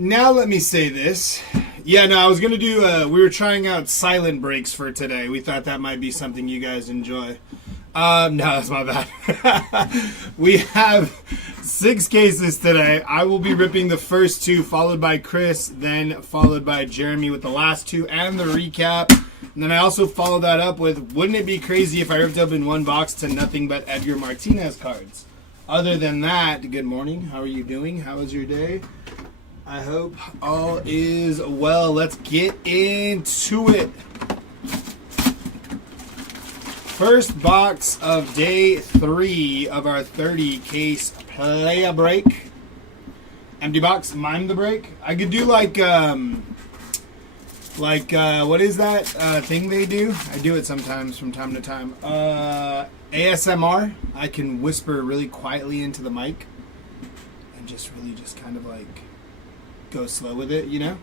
Now let me say this. Yeah, no, I was going to do, we were trying out silent breaks for today. We thought that might be something you guys enjoy. No, that's my bad. We have 6 cases today. I will be ripping the first 2, followed by Chris, then followed by Jeremy with the last 2 and the recap. And then I also followed that up with, wouldn't it be crazy if I ripped open one box to nothing but Edgar Martinez cards? Other than that, good morning. How are you doing? How was your day? I hope all is well. Let's get into it. First box of day 3 of our 30 case play a break. Empty box, mime the break. I could do like what is that thing they do? I do it sometimes from time to time. ASMR. I can whisper really quietly into the mic and just really just kind of like go slow with it, you know?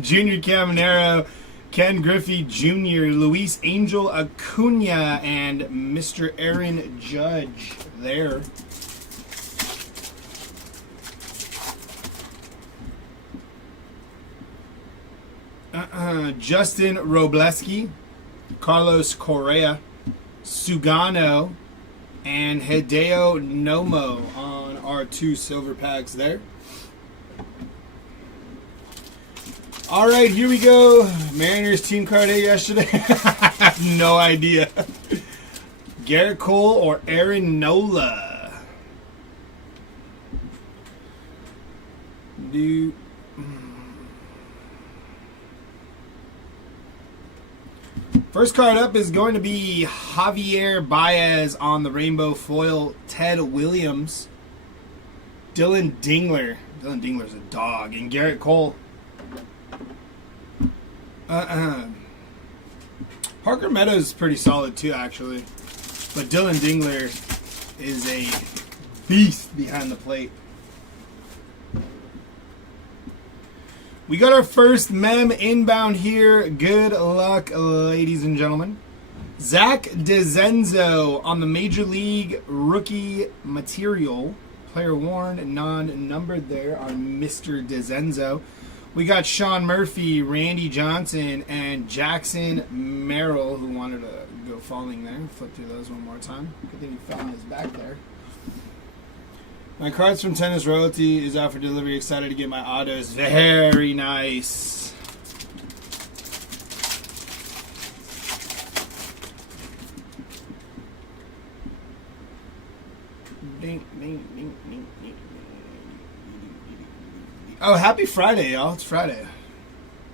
Junior Caminero, Ken Griffey Jr., Luis Angel Acuna, and Mr. Aaron Judge there. Justin Robleski, Carlos Correa, Sugano, and Hideo Nomo on our 2 silver packs there. All right, here we go. Mariners team card A yesterday. I have no idea. Garrett Cole or Aaron Nola. First card up is going to be Javier Baez on the rainbow foil. Ted Williams. Dylan Dingler. Dylan Dingler's a dog. And Garrett Cole. Parker Meadows is pretty solid too, actually. But Dylan Dingler is a beast behind the plate. We got our first mem inbound here. Good luck, ladies and gentlemen. Zach DeZenzo on the Major League rookie material. Player worn, non-numbered there on Mr. DeZenzo. We got Sean Murphy, Randy Johnson, and Jackson Merrill, who wanted to go falling there. Flip through those one more time. Good thing he found his back there. My cards from Tennis Royalty is out for delivery. Excited to get my autos. Very nice. Ding, ding, ding, ding, ding. Oh, happy Friday, y'all. It's Friday.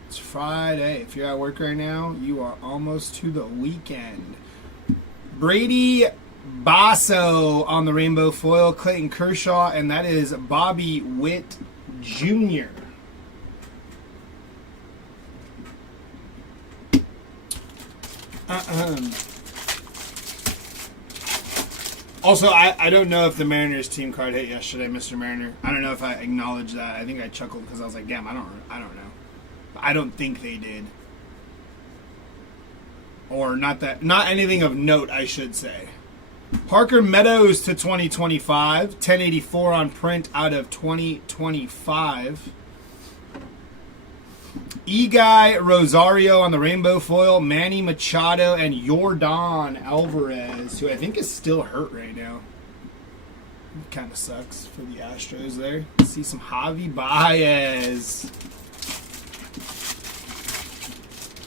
It's Friday. If you're at work right now, you are almost to the weekend. Brady Basso on the rainbow foil, Clayton Kershaw, and that is Bobby Witt Jr. Also, I don't know if the Mariners team card hit yesterday, Mr. Mariner. I don't know if I acknowledged that. I think I chuckled because I was like, damn, I don't know. But I don't think they did. Or not anything of note, I should say. Parker Meadows to 2025. 1084 on print out of 2025. E-Guy Rosario on the rainbow foil. Manny Machado and Yordan Alvarez, who I think is still hurt right now. Kind of sucks for the Astros there. See some Javi Baez.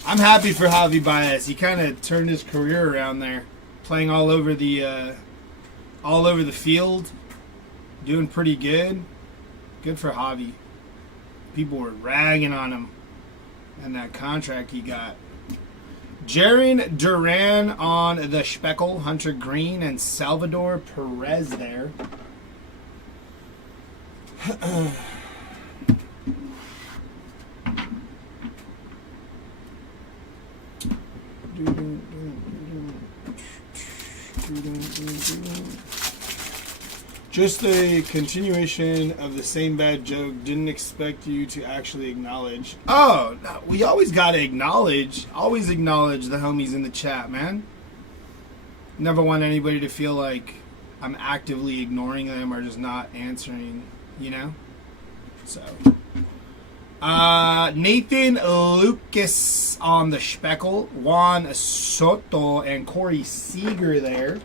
I'm happy for Javi Baez. He kind of turned his career around there. Playing all over the field, doing pretty good. Good for Javi. People were ragging on him and that contract he got. Jaron Duran on the Speckle, Hunter Green, and Salvador Perez there. Just a continuation of the same bad joke. Didn't expect you to actually acknowledge. Oh, no, we always gotta acknowledge. Always acknowledge the homies in the chat, man. Never want anybody to feel like I'm actively ignoring them or just not answering. you know? So, Nathan Lucas on the Speckle, Juan Soto and Corey Seager there.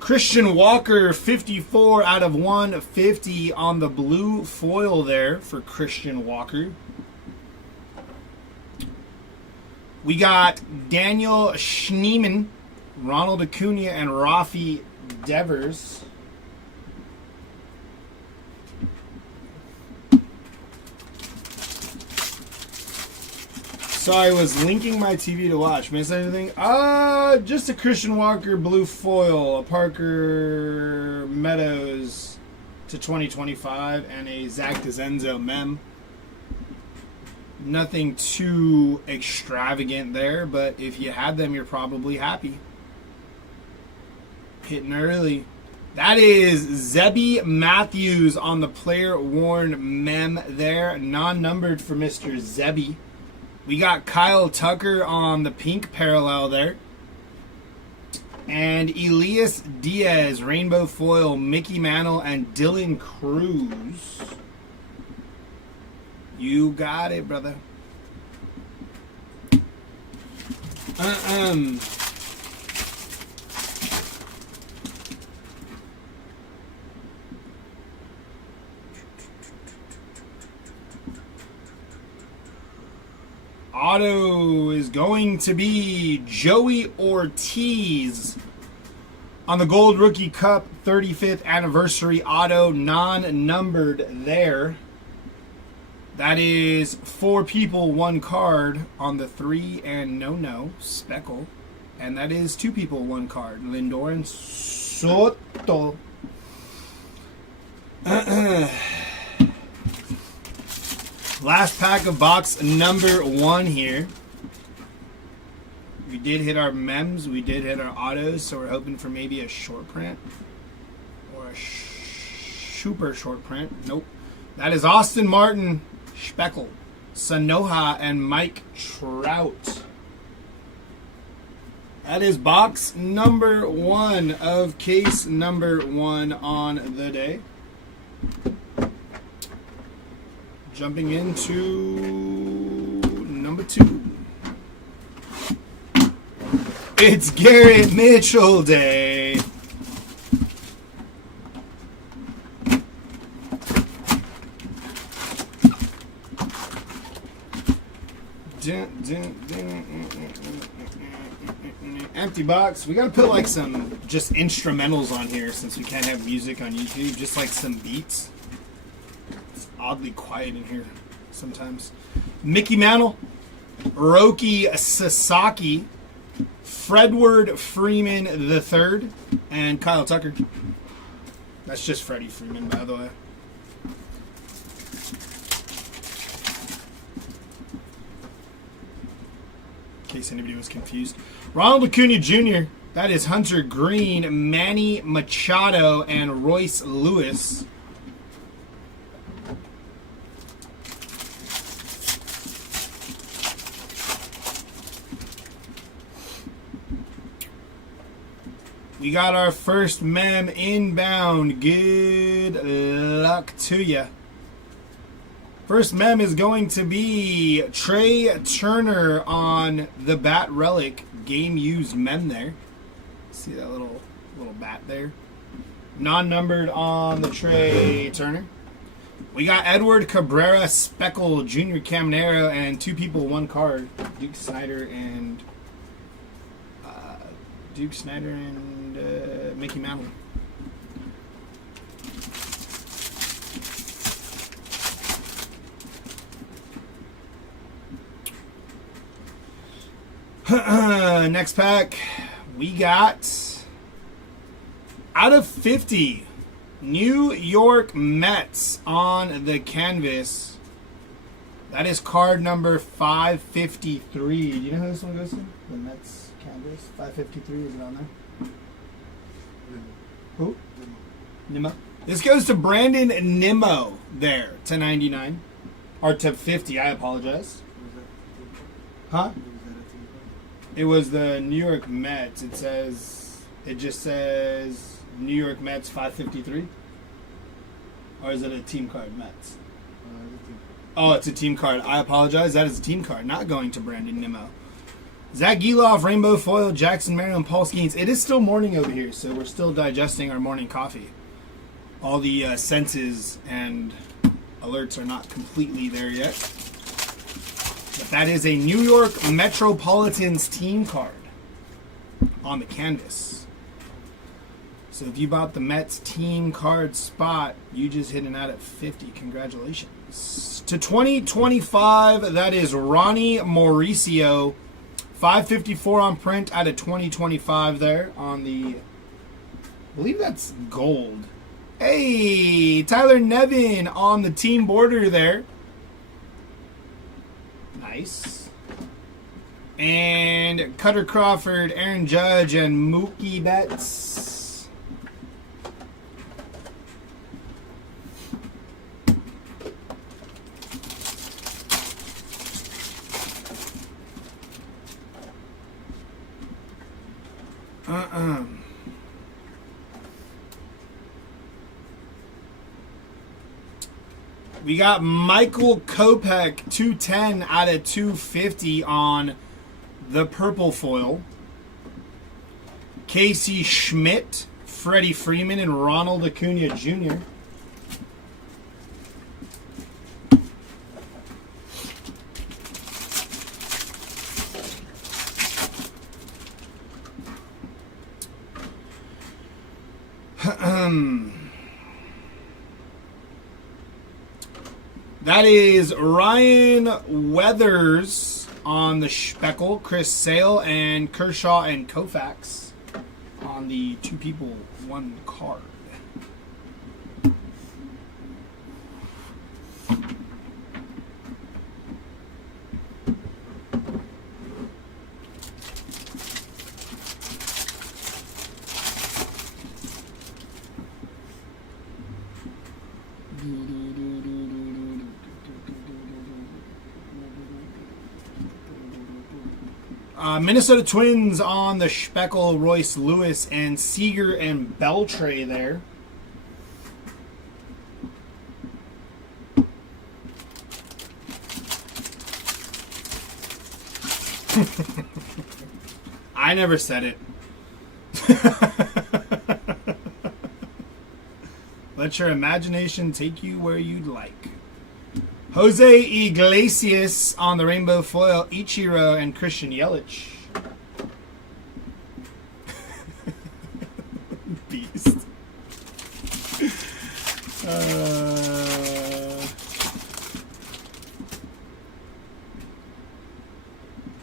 Christian Walker, 54 out of 150 on the blue foil there for Christian Walker. We got Daniel Schneemann, Ronald Acuna, and Rafi Devers. Sorry, I was linking my TV to watch. Miss anything? Just a Christian Walker blue foil, a Parker Meadows to 2025, and a Zach DeZenzo mem. Nothing too extravagant there, but if you had them, you're probably happy. Hitting early. That is Zebby Matthews on the player worn mem there, non-numbered for Mr. Zebby. We got Kyle Tucker on the pink parallel there. And Elias Diaz, rainbow foil, Mickey Mantle, and Dylan Cruz. You got it, brother. Auto is going to be Joey Ortiz on the Gold Rookie Cup 35th anniversary auto, non-numbered there. That is 4 people, 1 card on the 3 and no Speckle. And that is 2 people, 1 card. Lindor and Soto. Last pack of box number 1 here. We did hit our mems. We did hit our autos. So we're hoping for maybe a short print. Or a super short print. Nope. That is Austin Martin, Speckle, Sanoha, and Mike Trout. That is box number 1 of case number 1 on the day. Jumping into number 2. It's Garrett Mitchell Day. Empty box. We gotta put like some just instrumentals on here since we can't have music on YouTube. Just like some beats. Oddly quiet in here sometimes. Mickey Mantle, Roki Sasaki, Fredward Freeman III, and Kyle Tucker. That's just Freddie Freeman, by the way. In case anybody was confused. Ronald Acuna Jr., that is Hunter Green, Manny Machado, and Royce Lewis. We got our first mem inbound. Good luck to you. First mem is going to be Trey Turner on the Bat Relic game used mem there. See that little bat there? Non-numbered on the Trey Turner. We got Edward Cabrera, Speckle, Junior Caminero, and 2 people, 1 card. Duke Snyder and Mickey Mantle. Next pack, we got out of 50 New York Mets on the canvas. That is card number 553. Do you know who this one goes to? The Mets. Canvas. 553 is it on there? Who? Nimmo. This goes to Brandon Nimmo there to 99. Or to 50, I apologize. Huh? It was the New York Mets. It just says New York Mets 553. Or is it a team card Mets? Oh, it's a team card. I apologize. That is a team card, not going to Brandon Nimmo. Zach Geloff, Rainbow Foil, Jackson Merrill, and Paul Skeens. It is still morning over here, so we're still digesting our morning coffee. All the senses and alerts are not completely there yet. But that is a New York Metropolitans team card on the canvas. So if you bought the Mets team card spot, you just hit an out at 50. Congratulations. To 2025, that is Ronnie Mauricio. 554 on print out of 2025 there on the, I believe that's gold. Hey, Tyler Nevin on the team border there. Nice. And Cutter Crawford, Aaron Judge, and Mookie Betts. We got Michael Kopech, 210 out of 250 on the purple foil. Casey Schmidt, Freddie Freeman, and Ronald Acuna Jr. That is Ryan Weathers on the Speckle, Chris Sale, and Kershaw and Koufax on the two people, one card. Minnesota Twins on the Speckle, Royce Lewis, and Seager and Beltray there. I never said it. Let your imagination take you where you'd like. Jose Iglesias on the rainbow foil, Ichiro, and Christian Yelich. Beast.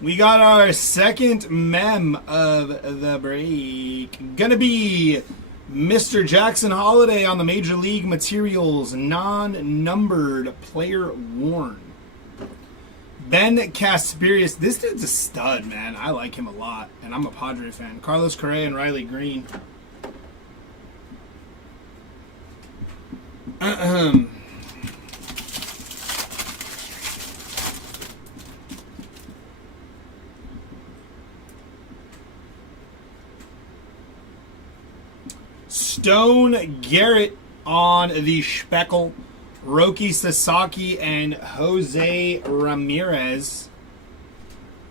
We got our second mem of the break. Gonna be Mr. Jackson Holiday on the Major League Materials, non-numbered, player worn. Ben Casperius, this dude's a stud, man. I like him a lot, and I'm a Padre fan. Carlos Correa and Riley Green. Stone Garrett on the Speckle, Roki Sasaki, and Jose Ramirez.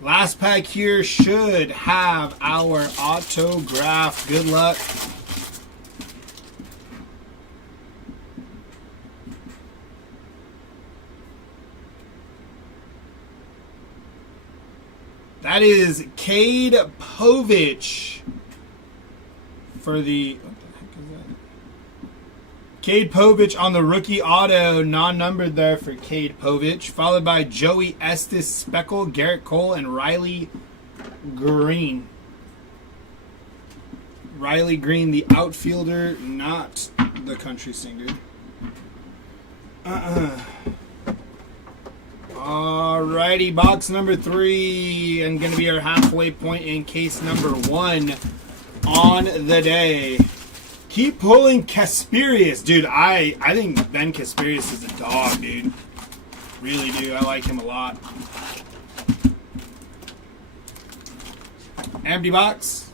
Last pack here should have our autograph. Good luck. That is Cade Povich for the... Cade Povich on the rookie auto, non-numbered there for Cade Povich, followed by Joey Estes, Speckle, Garrett Cole, and Riley Green. Riley Green, the outfielder, not the country singer. All Alrighty, box number 3, and going to be our halfway point in case number 1 on the day. Keep pulling Kasperius. Dude, I think Ben Kasperius is a dog, dude. Really do. I like him a lot. Empty box.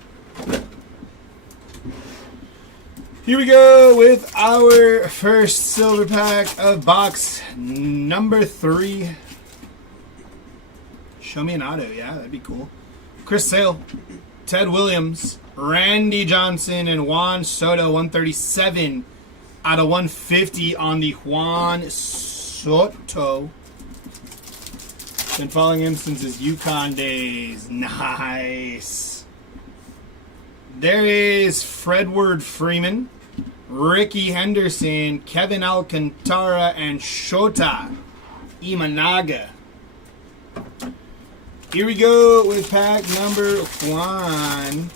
Here we go with our first silver pack of box number 3. Show me an auto. Yeah, that'd be cool. Chris Sale, Ted Williams, Randy Johnson, and Juan Soto. 137 out of 150 on the Juan Soto. Been following him since his UConn days. Nice. There is Fredward Freeman, Ricky Henderson, Kevin Alcantara, and Shota Imanaga. Here we go with pack number 1.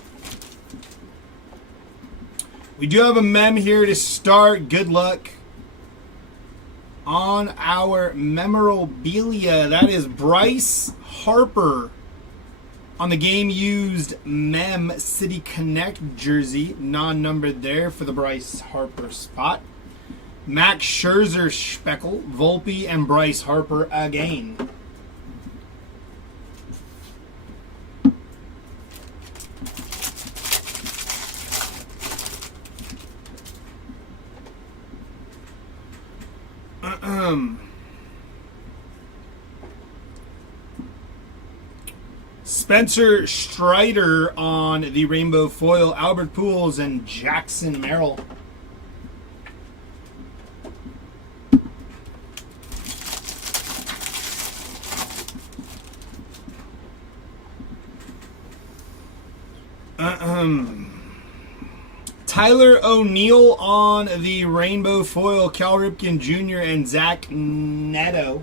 We do have a mem here to start. Good luck on our memorabilia. That is Bryce Harper on the game used Mem City Connect jersey. Non-numbered there for the Bryce Harper spot. Max Scherzer Speckle, Volpe, and Bryce Harper again. Spencer Strider on the rainbow foil, Albert Pujols, and Jackson Merrill. Tyler O'Neill on the rainbow foil, Cal Ripken Jr. and Zach Neto.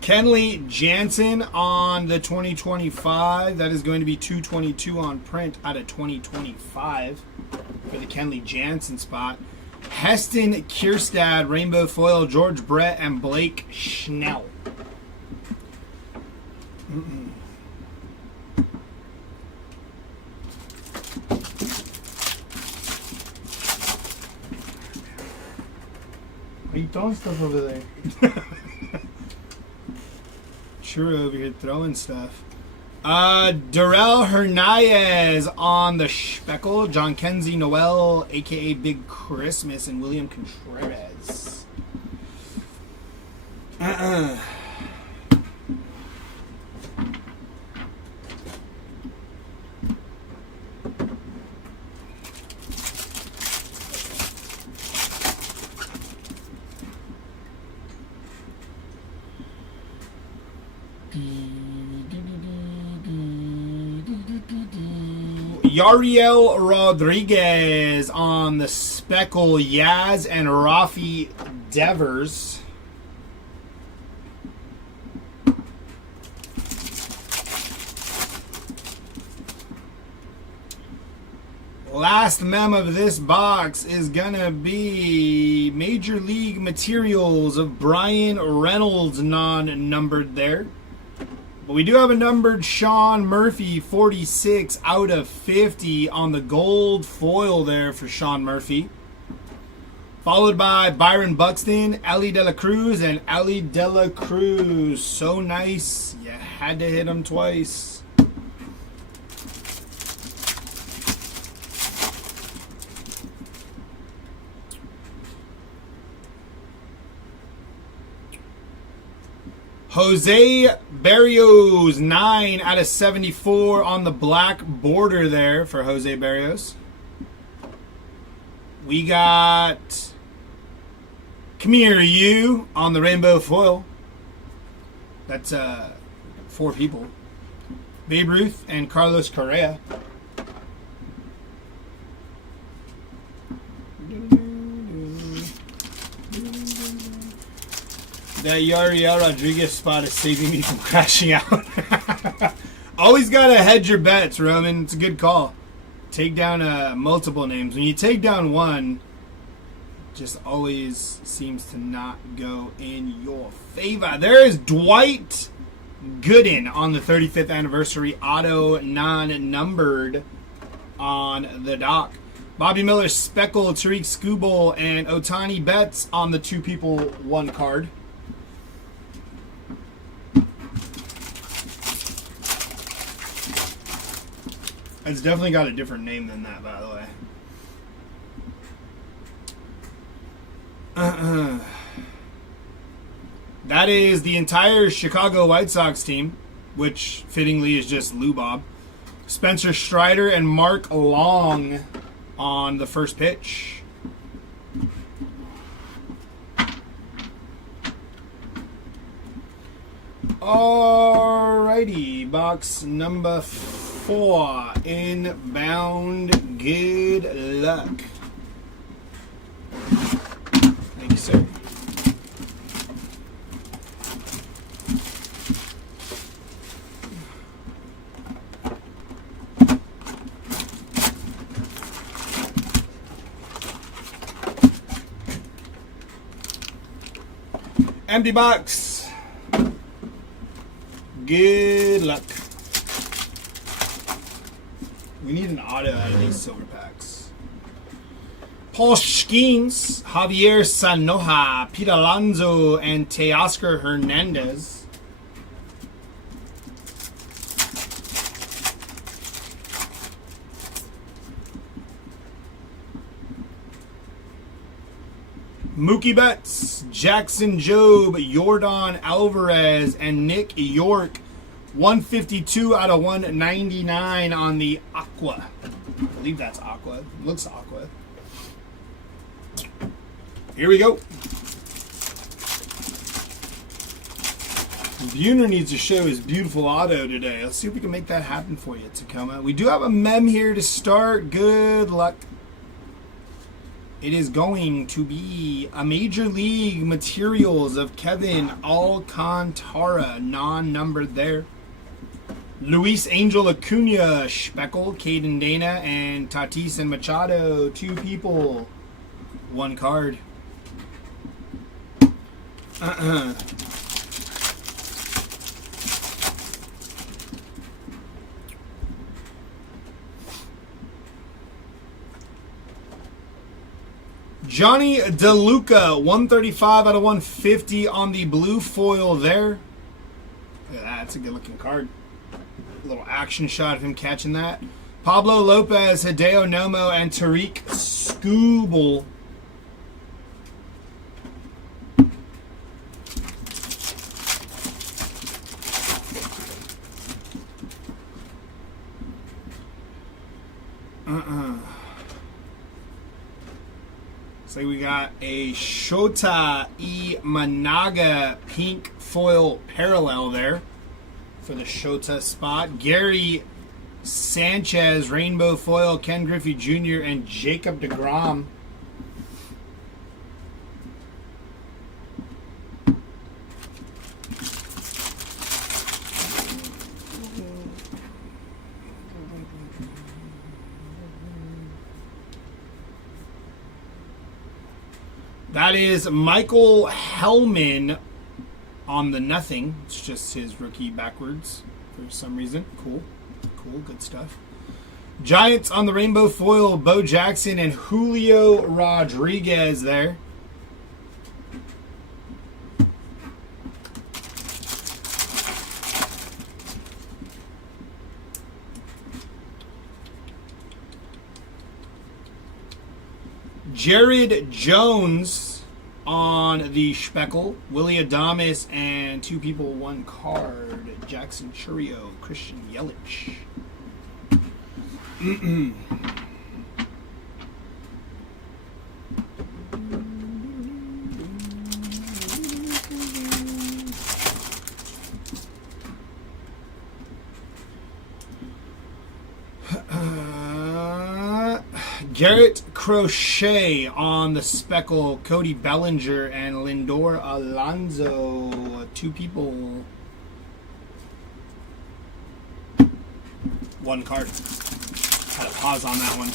Kenley Jansen on the 2025. That is going to be 222 on print out of 2025 for the Kenley Jansen spot. Heston Kierstad, rainbow foil, George Brett, and Blake Schnell. Why are you throwing stuff over there? Sure, over here throwing stuff. Darrell Hernandez on the Speckle, John Kenzie Noel, aka Big Christmas, and William Contreras. Yariel Rodriguez on the Speckle, Yaz and Rafi Devers. Last mem of this box is gonna be Major League Materials of Brian Reynolds, non-numbered there. But we do have a numbered Sean Murphy, 46 out of 50 on the gold foil there for Sean Murphy. Followed by Byron Buxton, Ellie De La Cruz, and Ellie De La Cruz. So nice. You had to hit him twice. Jose Barrios, 9 out of 74 on the black border there for Jose Barrios. We got Kamir Yu on the rainbow foil. That's 4 people. Babe Ruth and Carlos Correa. That Yariel Rodriguez spot is saving me from crashing out. Always gotta hedge your bets, Roman. It's a good call. Take down multiple names. When you take down one, just always seems to not go in your favor. There is Dwight Gooden on the 35th anniversary auto non-numbered on the dock. Bobby Miller, Speckle, Tariq Skubal, and Otani Betts on the two people, one card. It's definitely got a different name than that, by the way. That is the entire Chicago White Sox team, which fittingly is just Lou Bob. Spencer Strider and Mark Long on the first pitch. Alrighty, box number 4. Inbound. Good luck. Thank you, sir. Empty box. Good luck. We need an auto out of these silver packs. Paul Skeens, Javier Sanoja, Pete Alonso, and Teoscar Hernandez. Mookie Betts, Jackson Jobe, Yordan Alvarez, and Nick York. 152 out of 199 on the Aqua. I believe that's Aqua. It looks Aqua. Here we go. Buhner needs to show his beautiful auto today. Let's see if we can make that happen for you, Tacoma. We do have a mem here to start. Good luck. It is going to be a Major League Materials of Kevin Alcantara, non-numbered there. Luis Angel Acuna, Speckle, Caden Dana, and Tatis and Machado, two people, one card. Johnny DeLuca, 135 out of 150 on the blue foil there. Look at that. That's a good-looking card. A little action shot of him catching that. Pablo Lopez, Hideo Nomo, and Tariq Skubal. So we got a Shota Imanaga pink foil parallel there for the Shota spot. Gary Sanchez rainbow foil, Ken Griffey Jr. and Jacob deGrom. That is Michael Hellman on the nothing. It's just his rookie backwards for some reason. Cool. Cool. Good stuff. Giants on the rainbow foil, Bo Jackson and Julio Rodriguez there. Jared Jones on the Speckle, Willie Adames, and two people, one card. Jackson Churio, Christian Yelich. Garrett Crochet on the speckle. Cody Bellinger and Lindor Alonso. 2 people. 1 card. Had to pause on that one.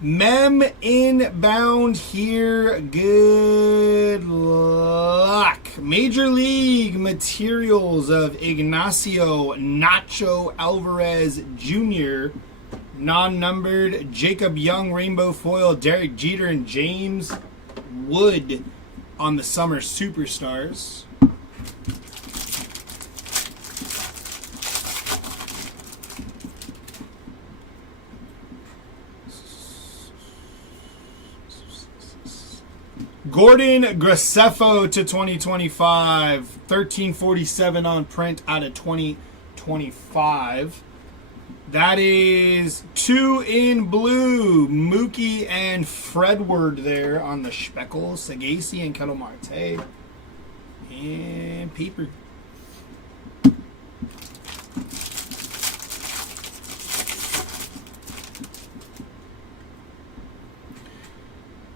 Mem inbound here. Good luck. Major League Materials of Ignacio Nacho Alvarez Jr. Non-numbered. Jacob Young Rainbow Foil. Derek Jeter and James Wood on the Summer Superstars. Gordon Graceffo to 2025. 1347 on print out of 2025. That is 2 in blue. Mookie and Fredward there on the speckle. Sagasi and Kettle Marte. And paper.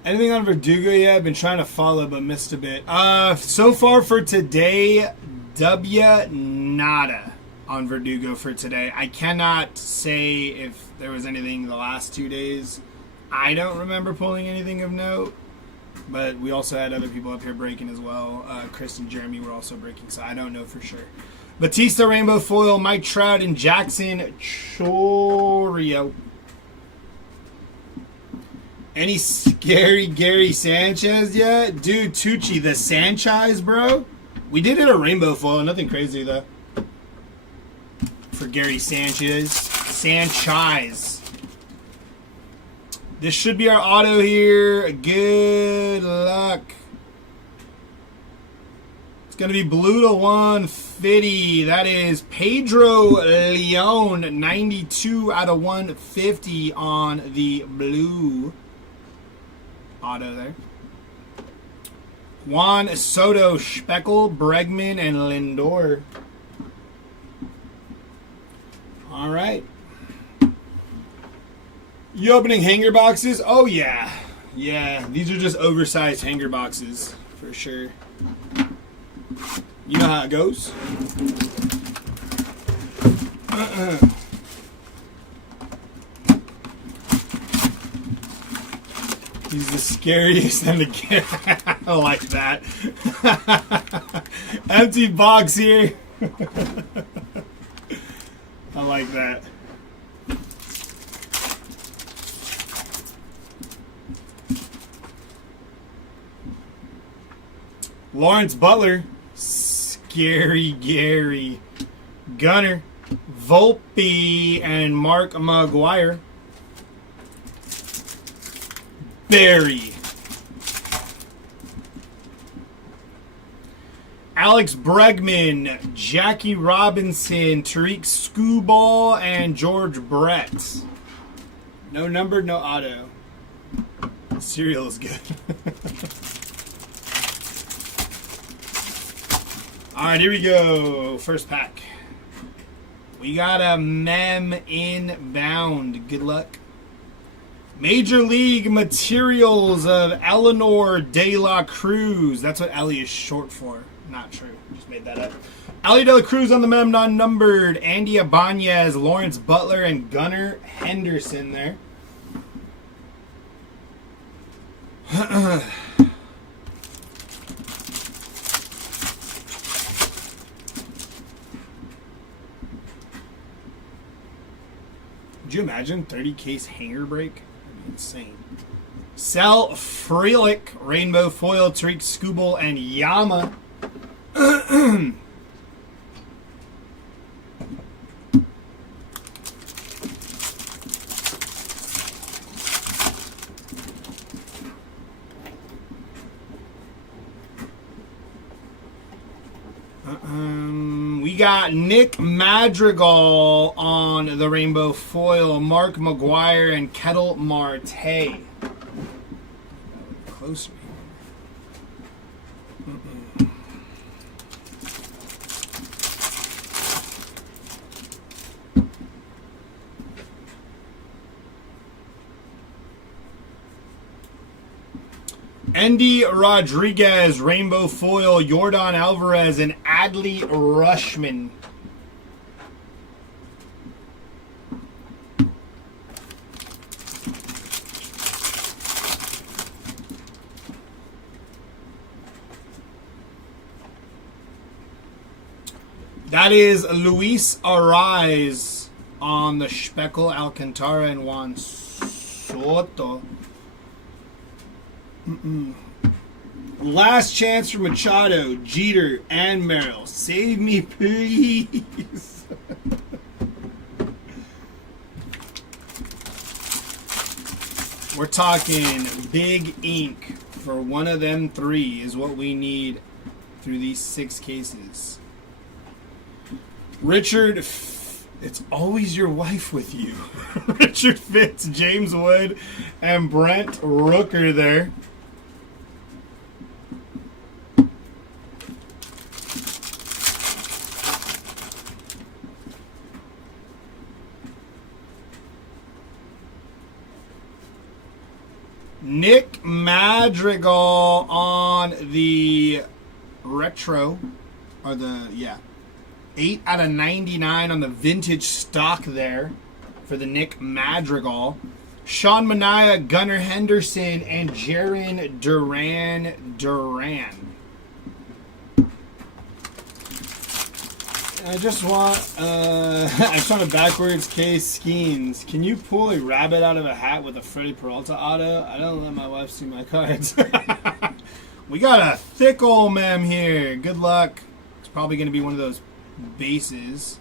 Anything on Verdugo yet? I've been trying to follow but missed a bit. So far for today, nada on Verdugo for today. I cannot say if there was anything the last 2 days. I don't remember pulling anything of note. But we also had other people up here breaking as well. Chris and Jeremy were also breaking, so I don't know for sure. Batista Rainbow Foil, Mike Trout, and Jackson Chorio. Any scary Gary Sanchez yet? Dude, Tucci, the Sanchez, bro? We did it a rainbow foil. Nothing crazy, though. For Gary Sanchez. Sanchez. This should be our auto here. Good luck. It's going to be blue to 150. That is Pedro Leon, 92 out of 150 on the blue. Auto there. Juan Soto, Speckle, Bregman, and Lindor. All right. You opening hanger boxes? Oh, yeah. Yeah, these are just oversized hanger boxes for sure. You know how it goes. He's the scariest and the I like that. Empty box here. I like that. Lawrence Butler. Scary Gary. Gunner. Volpe and Mark McGuire. Barry. Alex Bregman, Jackie Robinson, Tariq Skubal, and George Brett. No numbered, no auto. Cereal is good. Alright, here we go. First pack. We got a Mem inbound. Good luck. Major League Materials of Eleanor De La Cruz. That's what Ellie is short for. Not true. Just made that up. Ellie De La Cruz on the Mem, non-numbered. Andy Ibanez, Lawrence Butler, and Gunnar Henderson there. Could you imagine 30 case hanger break? Insane. Sel Frelick, Rainbow Foil, Tariq Skubal, and Yama. We got Nick Madrigal on the Rainbow Foil, Mark McGuire, and Kettle Marte. Closer. Andy Rodriguez, Rainbow Foil, Yordan Alvarez, and Adley Rushman. That is Luis Arraez on the Speckle, Alcantara, and Juan Soto. Last chance for Machado, Jeter, and Merrill. Save me, please. We're talking big ink for one of them three is what we need through these 6 cases. Richard, it's always your wife with you. Richard Fitz, James Wood, and Brent Rooker there. Nick Madrigal on the retro, or the, 8 out of 99 on the vintage stock there for the Nick Madrigal. Sean Manaea, Gunnar Henderson, and Jarren Duran. I just want, I just want a backwards case Skeens. Can you pull a rabbit out of a hat with a Freddie Peralta auto? I don't let my wife see my cards. We got a thick old mem here. Good luck. It's probably going to be one of those bases.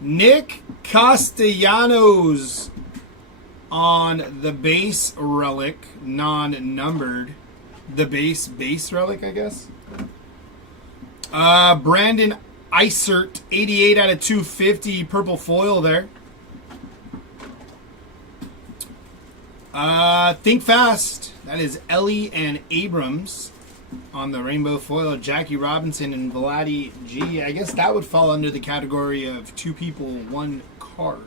Nick Castellanos on the base relic, non-numbered. The base relic, I guess. Brandon Isert, 88 out of 250, purple foil there. Think Fast. That is Ellie and Abrams on the rainbow foil. Jackie Robinson and Vladdy G. I guess that would fall under the category of 2 people, 1 card.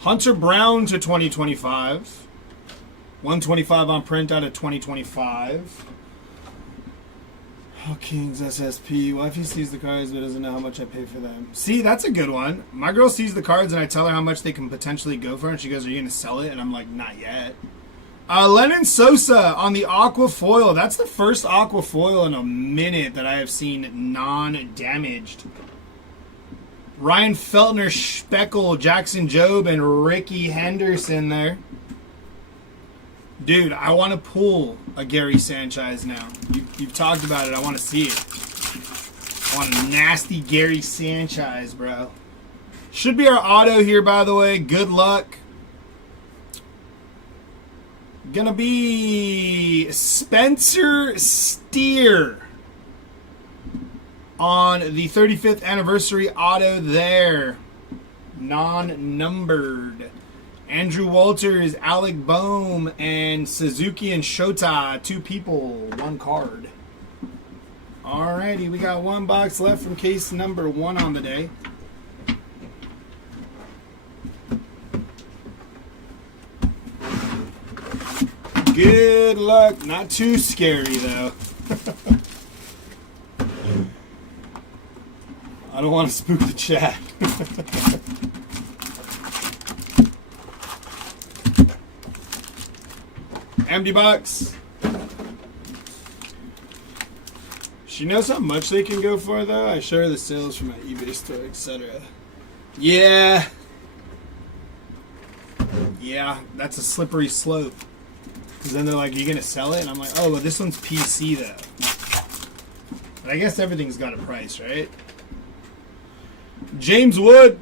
Hunter Brown to 2025. 125 on print out of 2025. Oh, Kings SSP. Wifey sees the cards but doesn't know how much I pay for them. See, that's a good one. My girl sees the cards and I tell her how much they can potentially go for, and she goes, "Are you going to sell it?" And I'm like, "Not yet." Lennon Sosa on the Aqua Foil. That's the first Aqua Foil in a minute that I have seen non-damaged. Ryan Feltner, Speckle, Jackson Jobe, and Ricky Henderson there. Dude, I want to pull a Gary Sanchez now. You've talked about it. I want to see it. I want a nasty Gary Sanchez, bro. Should be our auto here, by the way. Good luck. Gonna be Spencer Steer on the 35th anniversary auto there. Non-numbered. Andrew Walters, Alec Boehm, and Suzuki and Shota. 2 people, 1 card. Alrighty, we got 1 box left from case number 1 on the day. Good luck. Not too scary, though. I don't want to spook the chat. Empty box. She knows how much they can go for, though. I show her the sales from my eBay store, etc. Yeah. Yeah, that's a slippery slope. Because then they're like, "Are you going to sell it?" And I'm like, "Oh, well, this one's PC, though." But I guess everything's got a price, right? James Wood,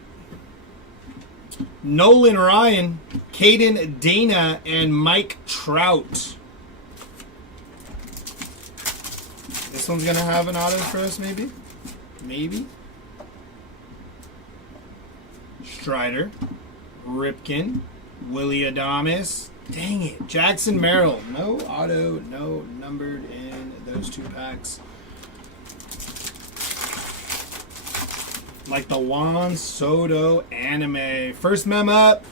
Nolan Ryan, Caden Dana, and Mike Trout. This one's going to have an auto for us, maybe? Maybe. Strider, Ripken, Willie Adames. Dang it. Jackson Merrill. No auto, no numbered in those 2 packs. Like the Juan Soto anime. First mem up.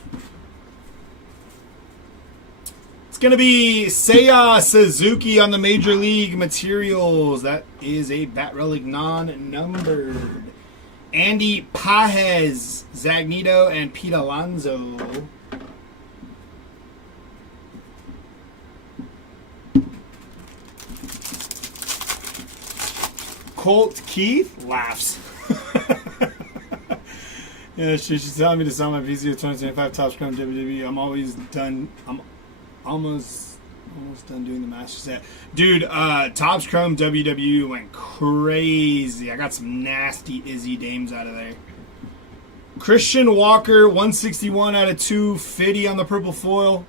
It's going to be Seiya Suzuki on the Major League Materials. That is a Bat Relic non-numbered. Andy Pajes, Zagnito, and Pete Alonso. Colt Keith laughs. Yeah, she's telling me to sell my PC with 2025 Topps Chrome WWE. I'm almost done doing the master set. Dude, Topps Chrome WWE went crazy. I got some nasty Izzy Dames out of there. Christian Walker, 161 out of 250 on the purple foil.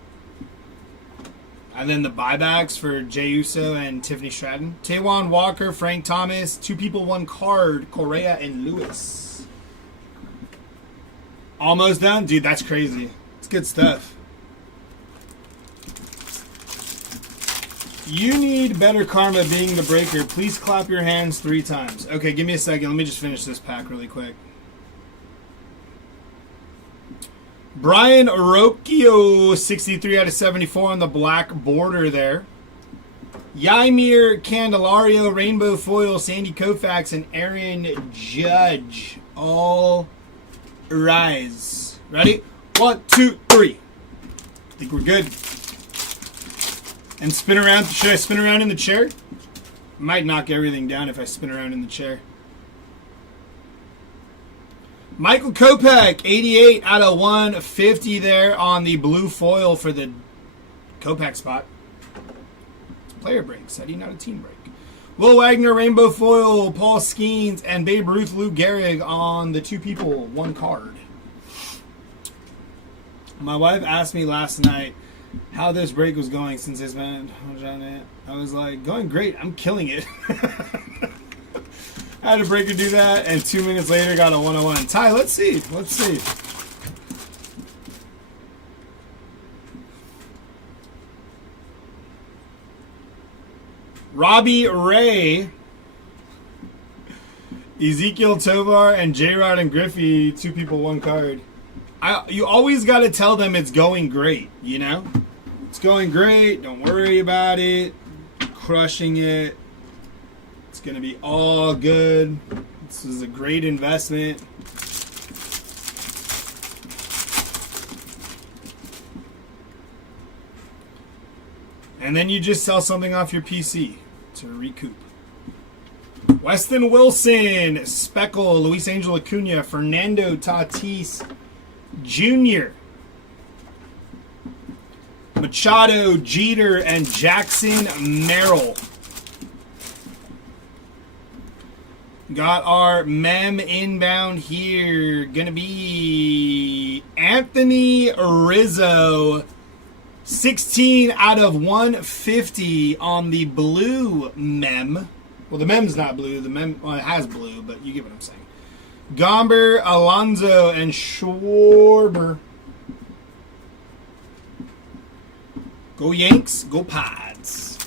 And then the buybacks for Jey Uso and Tiffany Stratton. Taiwan Walker, Frank Thomas, 2 people, 1 card, Correa and Lewis. Almost done? Dude, that's crazy. It's good stuff. You need better karma being the breaker. Please clap your hands 3 times. Okay, give me a second. Let me just finish this pack really quick. Brian Orocchio, 63 out of 74 on the black border there. Yaimir Candelario, Rainbow Foil, Sandy Koufax, and Aaron Judge. All rise. Ready? 1, 2, 3. I think we're good. And spin around. Should I spin around in the chair? Might knock everything down if I spin around in the chair. Michael Kopech, 88 out of 150 there on the blue foil for the Kopech spot. It's a player break, setting not a team break. Will Wagner, Rainbow Foil, Paul Skeens, and Babe Ruth Lou Gehrig on the 2 people, 1 card. My wife asked me last night how this break was going since it's been. I was like, going great. I'm killing it. I had a breaker do that, and 2 minutes later got a 101. Ty, let's see. Let's see. Robbie Ray, Ezekiel Tovar, and J-Rod and Griffey, 2 people, 1 card. You always got to tell them it's going great, you know? It's going great. Don't worry about it. Crushing it. It's going to be all good. This is a great investment. And then you just sell something off your PC to recoup. Weston Wilson, Speckle, Luis Angel Acuna, Fernando Tatis Jr., Machado, Jeter, and Jackson Merrill. Got our mem inbound here. Gonna be Anthony Rizzo, 16 out of 150 on the blue mem. Well, the mem's not blue. The mem, well, it has blue, but you get what I'm saying. Gomber, Alonso, and Schwarber. Go Yanks, go Pods.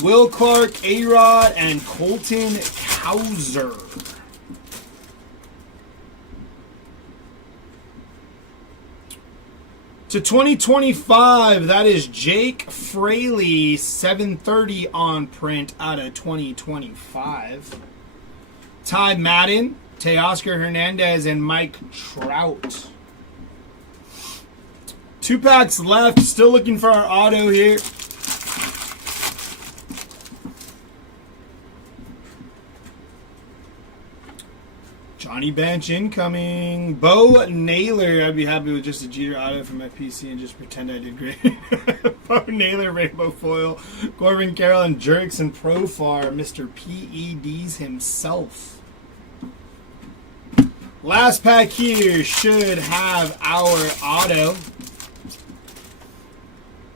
Will Clark, A-Rod, and Colton Cowser. To 2025, that is Jake Fraley, 730 on print out of 2025. Ty Madden, Teoscar Hernandez, and Mike Trout. 2 packs left. Still looking for our auto here. Johnny Bench incoming. Bo Naylor. I'd be happy with just a Jeter auto for my PC and just pretend I did great. Bo Naylor, Rainbow Foil. Corbin Carroll and Jerickson Profar. Mr. PEDs himself. Last pack here should have our auto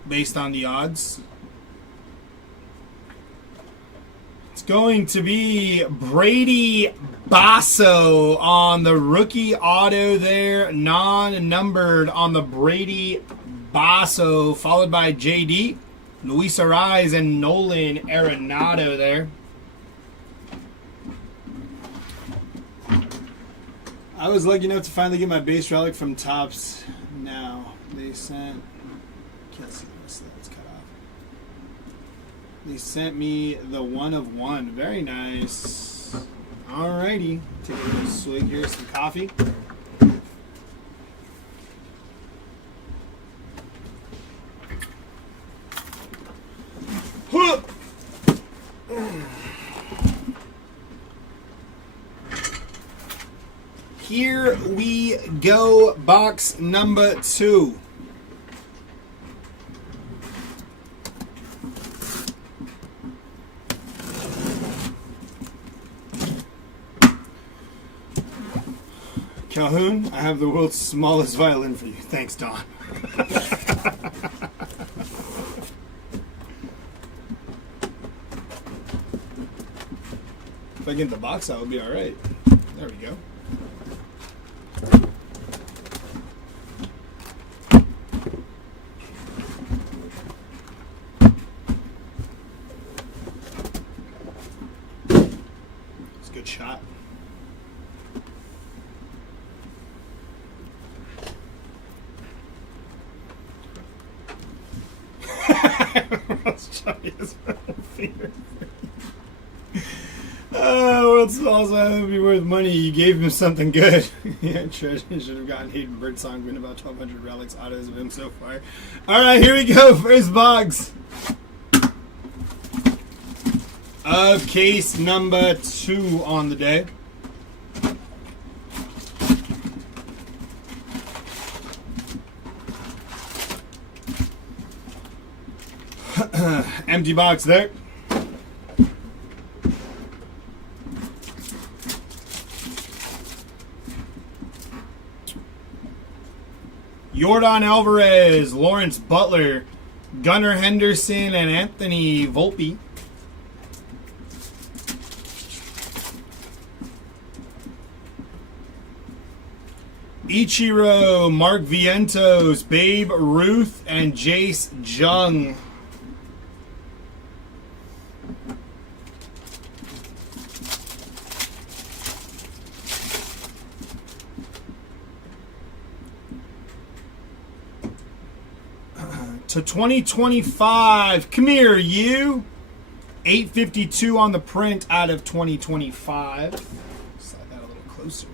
based on the odds. It's going to be Brady Basso on the rookie auto there, non-numbered on the Brady Basso, followed by JD, Luis Ariz, and Nolan Arenado there. I was lucky enough to finally get my base relic from Topps. Now they sent. Can't see this. It's cut off. They sent me the 1 of 1. Very nice. Alrighty. Take a little swig here. Some coffee. Here we go, box number 2. Calhoun, I have the world's smallest violin for you. Thanks, Don. If I get the box out, it'll be alright. There we go. It's a good shot. World's smallest violin would be worth money. You gave him something good. Yeah, Treasure should have gotten Hayden Birdsong. Been about 1,200 relics autos of him so far. All right, here we go. First box of case number 2 on the day. Empty box there. Yordan Alvarez, Lawrence Butler, Gunnar Henderson, and Anthony Volpe. Ichiro, Mark Vientos, Babe Ruth, and Jace Jung. To 2025, come here, you. 852 on the print out of 2025. Slide that a little closer.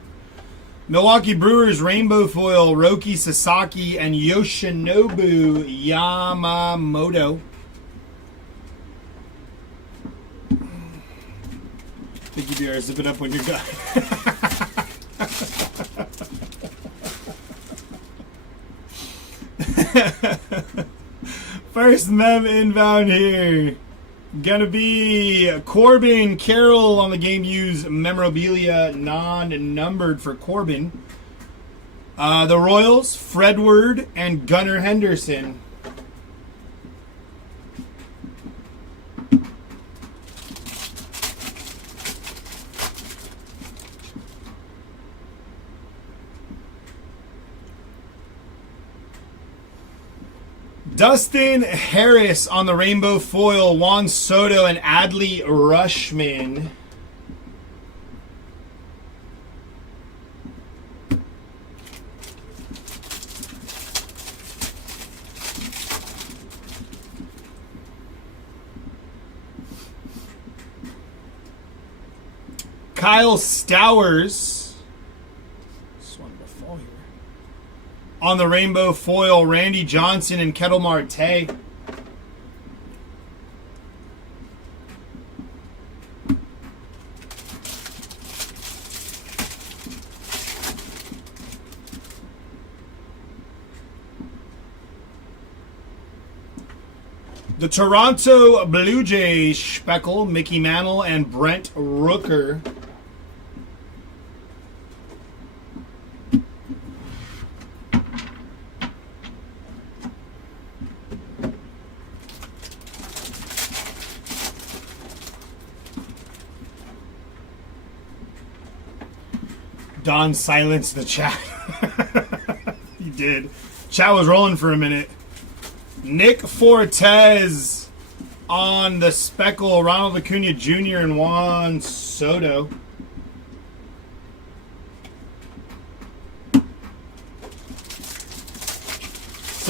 Milwaukee Brewers Rainbow Foil, Roki Sasaki, and Yoshinobu Yamamoto. Thank you, BR. Zip it up when you're done. First mem inbound here. Gonna be Corbin Carroll on the game used memorabilia, non-numbered for Corbin. The Royals, Fredward, and Gunnar Henderson. Dustin Harris on the rainbow foil, Juan Soto and Adley Rushman. Kyle Stowers. On the rainbow foil, Randy Johnson and Kettle Marte. The Toronto Blue Jays, Speckle, Mickey Mantle, and Brent Rooker. Don silenced the chat. He did. Chat was rolling for a minute. Nick Fortes on the Speckle, Ronald Acuna Jr. and Juan Soto.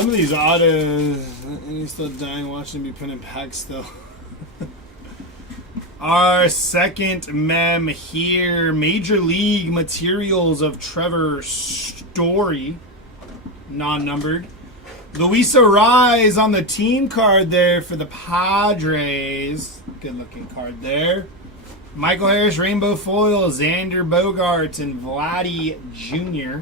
Some of these autos, and he's still dying watching them be put in packs still. Our second mem here, Major League Materials of Trevor Story, non-numbered. Luis Rise on the team card there for the Padres. Good looking card there. Michael Harris, Rainbow Foil, Xander Bogaerts, and Vladdy Jr.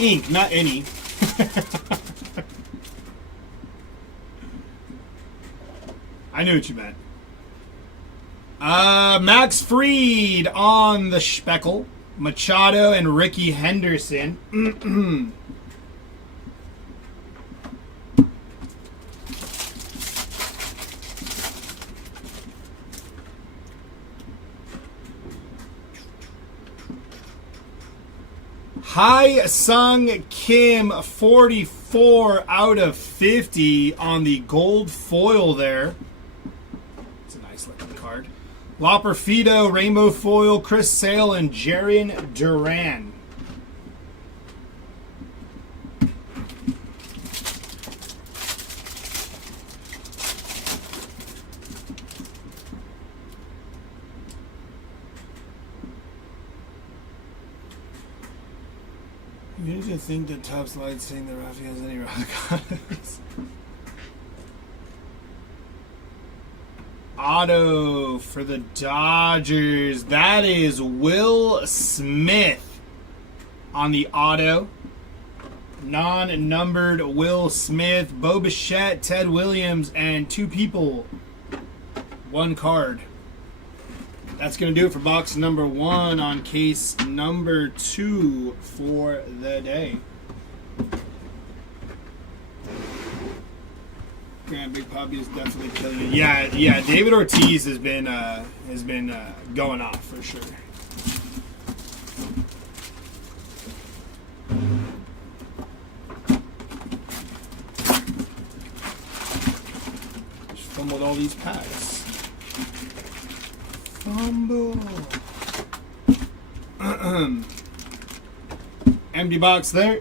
Ink, not any. I knew what you meant. Max Fried on the Speckle. Machado and Ricky Henderson. Hai Sung Kim, 44 out of 50 on the gold foil there. It's a nice looking card. Loperfido, Rainbow Foil, Chris Sale, and Jarren Duran. You need to think that Top Slide saying that Rafi has any Rafi. Auto for the Dodgers. That is Will Smith on the auto. Non-numbered Will Smith, Bo Bichette, Ted Williams, and two people. One card. That's going to do it for box number 1 on case number 2 for the day. Grant Big Poppy is definitely killing it. Yeah. David Ortiz has been going off for sure. Just fumbled all these packs. Fumble. Empty box there.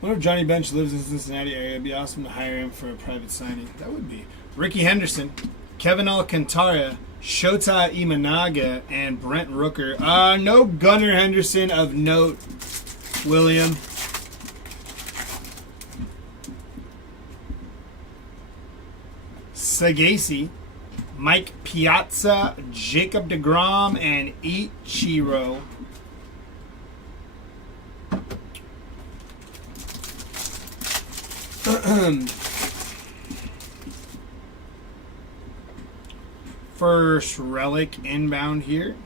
What if Johnny Bench lives in the Cincinnati area? It'd be awesome to hire him for a private signing. That would be. Ricky Henderson, Kevin Alcantara, Shota Imanaga, and Brent Rooker. No Gunnar Henderson of note, William. Sagasi, Mike Piazza, Jacob deGrom, and Ichiro. First relic inbound here.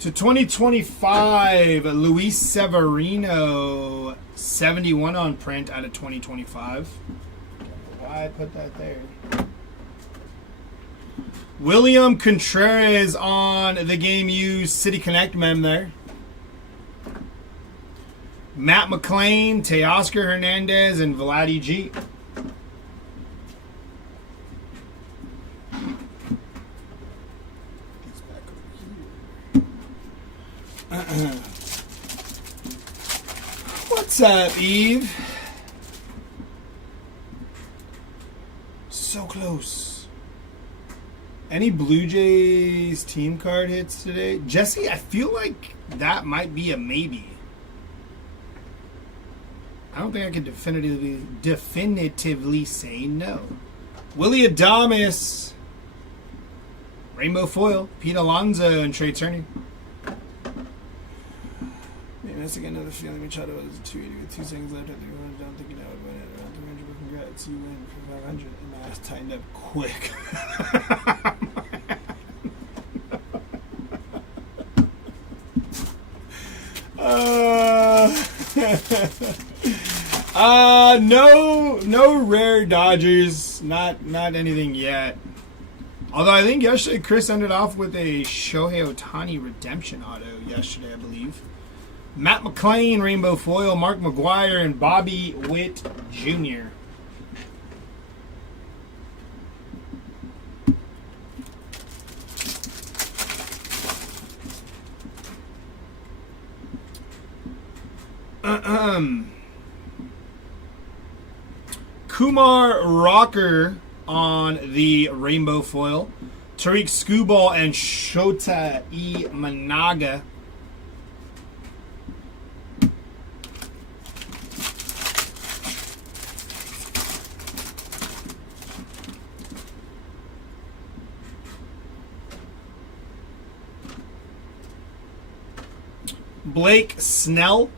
To 2025, Luis Severino, 71 on print out of 2025. Why I put that there. William Contreras on the game used City Connect mem there. Matt McClain, Teoscar Hernandez, and Vladdy G. What's up, Eve? So close. Any Blue Jays team card hits today? Jesse, I feel like that might be a maybe. I don't think I can definitively say no. Willie Adames, Rainbow Foil, Pete Alonso, and Trey Turner. That's again another feeling. Machado was 280 with 2 seconds left. I think I was down thinking I would win it around 300. But congrats, you win for 500. And my ass tightened up quick. No rare Dodgers. Not anything yet. Although I think yesterday Chris ended off with a Shohei Ohtani redemption auto yesterday, I believe. Matt McClain, Rainbow Foil, Mark McGuire, and Bobby Witt Jr. Kumar Rocker on the Rainbow Foil. Tariq Skubal and Shota E. Managa. Blake Snell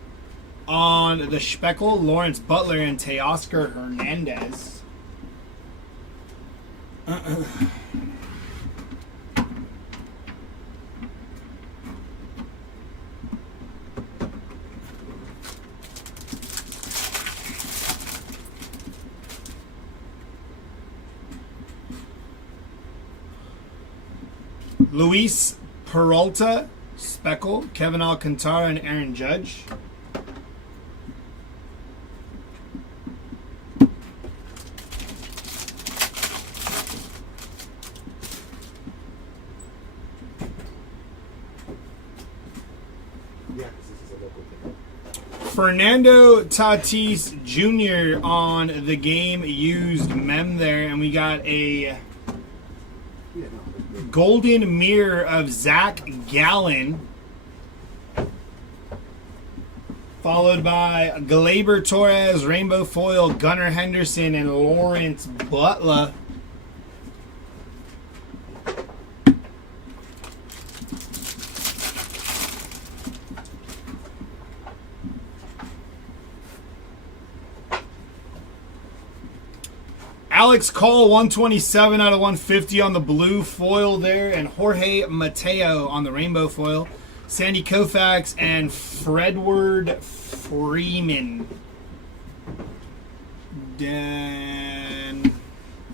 on the Speckle, Lawrence Butler and Teoscar Hernandez. Luis Peralta, Speckle, Kevin Alcantara and Aaron Judge. Fernando Tatis Jr. on the game used mem there, and we got a golden mirror of Zach Gallen, followed by Gleyber Torres, Rainbow Foil, Gunnar Henderson, and Lawrence Butler. Alex Call, 127 out of 150 on the blue foil there, and Jorge Mateo on the rainbow foil. Sandy Koufax and Fredward Freeman. Dan.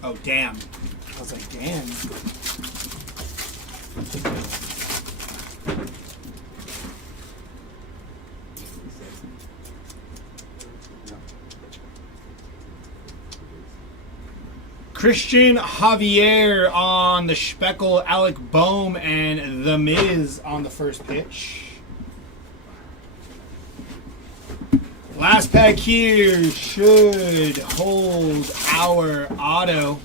Oh, damn. I was like, Dan. Christian Javier on the Speckle, Alec Boehm, and The Miz on the first pitch. Last pack here should hold our auto.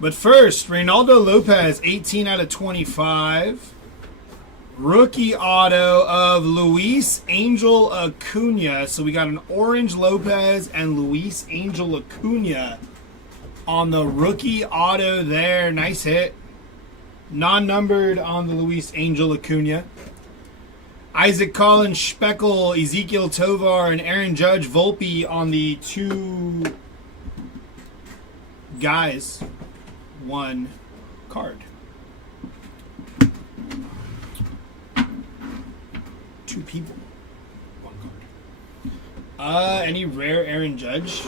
But first, Reynaldo Lopez, 18 out of 25. Rookie auto of Luis Angel Acuna. So we got an orange Lopez and Luis Angel Acuna on the rookie auto there. Nice hit. Non-numbered on the Luis Angel Acuna. Isaac Collins, Speckle, Ezekiel Tovar, and Aaron Judge Volpe on the two guys. One card. Two people. One card. Any rare Aaron Judge?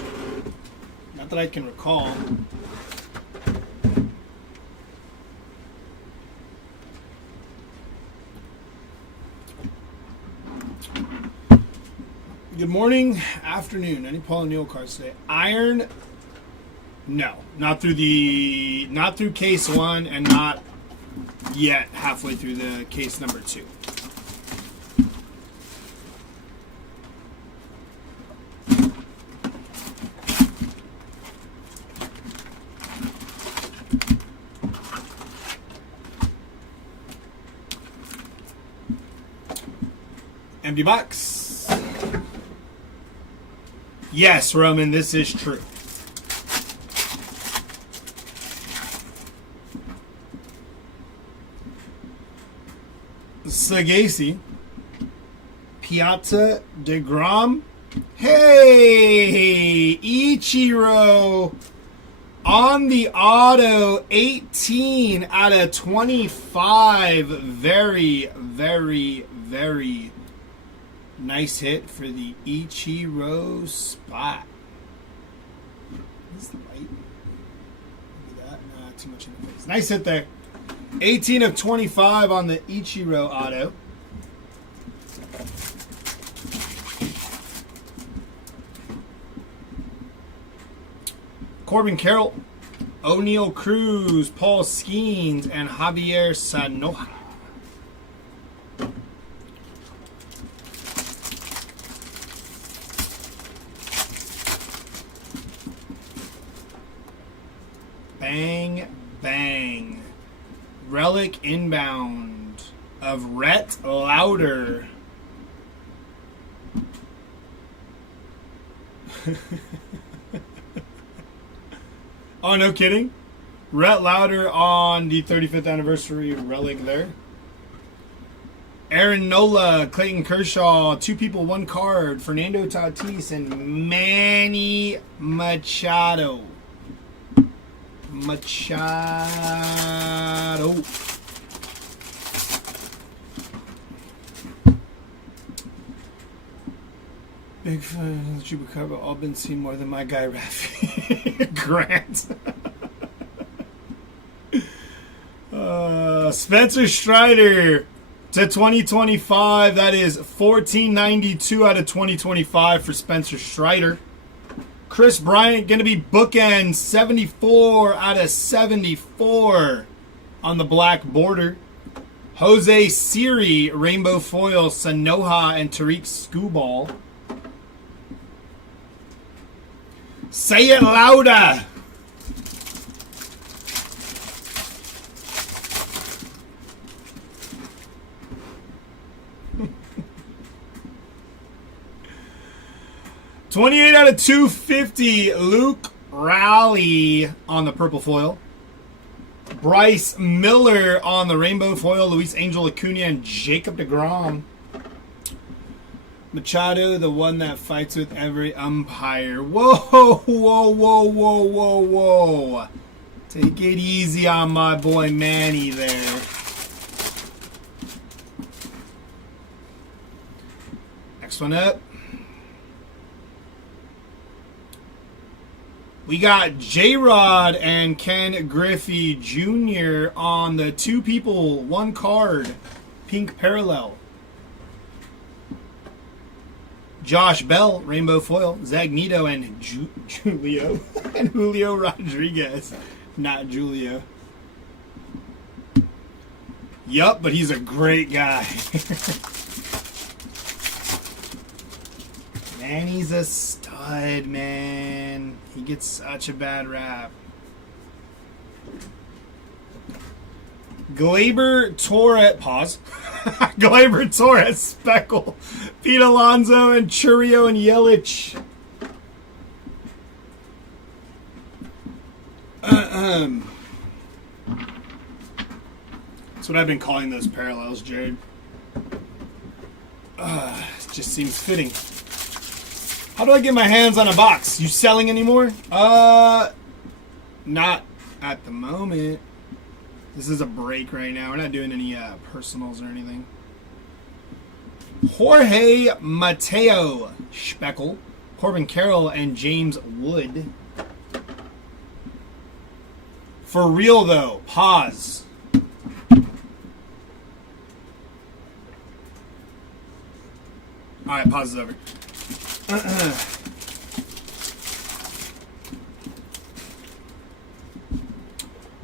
Not that I can recall. Good morning, afternoon. Any Paul O'Neill cards today? Iron? No. Not through case one, and not yet halfway through the case number two. Empty box. Yes, Roman, this is true. Sagasi. Piazza DeGrom. Hey! Ichiro on the auto, 18 out of 25. Very, very, very nice hit for the Ichiro spot. Is this the light? too much in the face. Nice hit there. 18 of 25 on the Ichiro auto. Corbin Carroll, O'Neal Cruz, Paul Skeens, and Javier Sanoja. Bang, bang. Relic inbound of Rhett Lauder. Oh, no kidding. Rhett Lauder on the 35th anniversary relic there. Aaron Nola, Clayton Kershaw, 2 people, 1 card. Fernando Tatis and Manny Machado. Big fan of Chupacabra. All been seen more than my guy Rafi Grant. Spencer Strider to 2025. That is 1492 out of 2025 for Spencer Strider. Chris Bryant going to be bookend 74 out of 74 on the black border. Jose Siri, rainbow foil, Sanoja, and Tariq Skubal. Say it louder. $28 out of $250. Luke Raleigh on the purple foil. Bryce Miller on the rainbow foil. Luis Angel Acuna and Jacob deGrom. Machado, the one that fights with every umpire. Whoa, whoa, whoa, whoa, whoa, whoa. Take it easy on my boy Manny there. Next one up. We got J-Rod and Ken Griffey Jr. on the 2 people, 1 card, pink parallel. Josh Bell, rainbow foil, Zagnito, and Julio. And Julio Rodriguez, not Julio. Yup, but he's a great guy. Man, he's a stud, man. He gets such a bad rap. Gleyber Torres, pause. Gleyber Torres, Speckle, Pete Alonso, and Churio and Yelich. That's what I've been calling those parallels, Jared. It just seems fitting. How do I get my hands on a box? You selling anymore? Not at the moment. This is a break right now. We're not doing any personals or anything. Jorge Mateo Speckle, Corbin Carroll, and James Wood. For real though, pause. Alright, pause is over.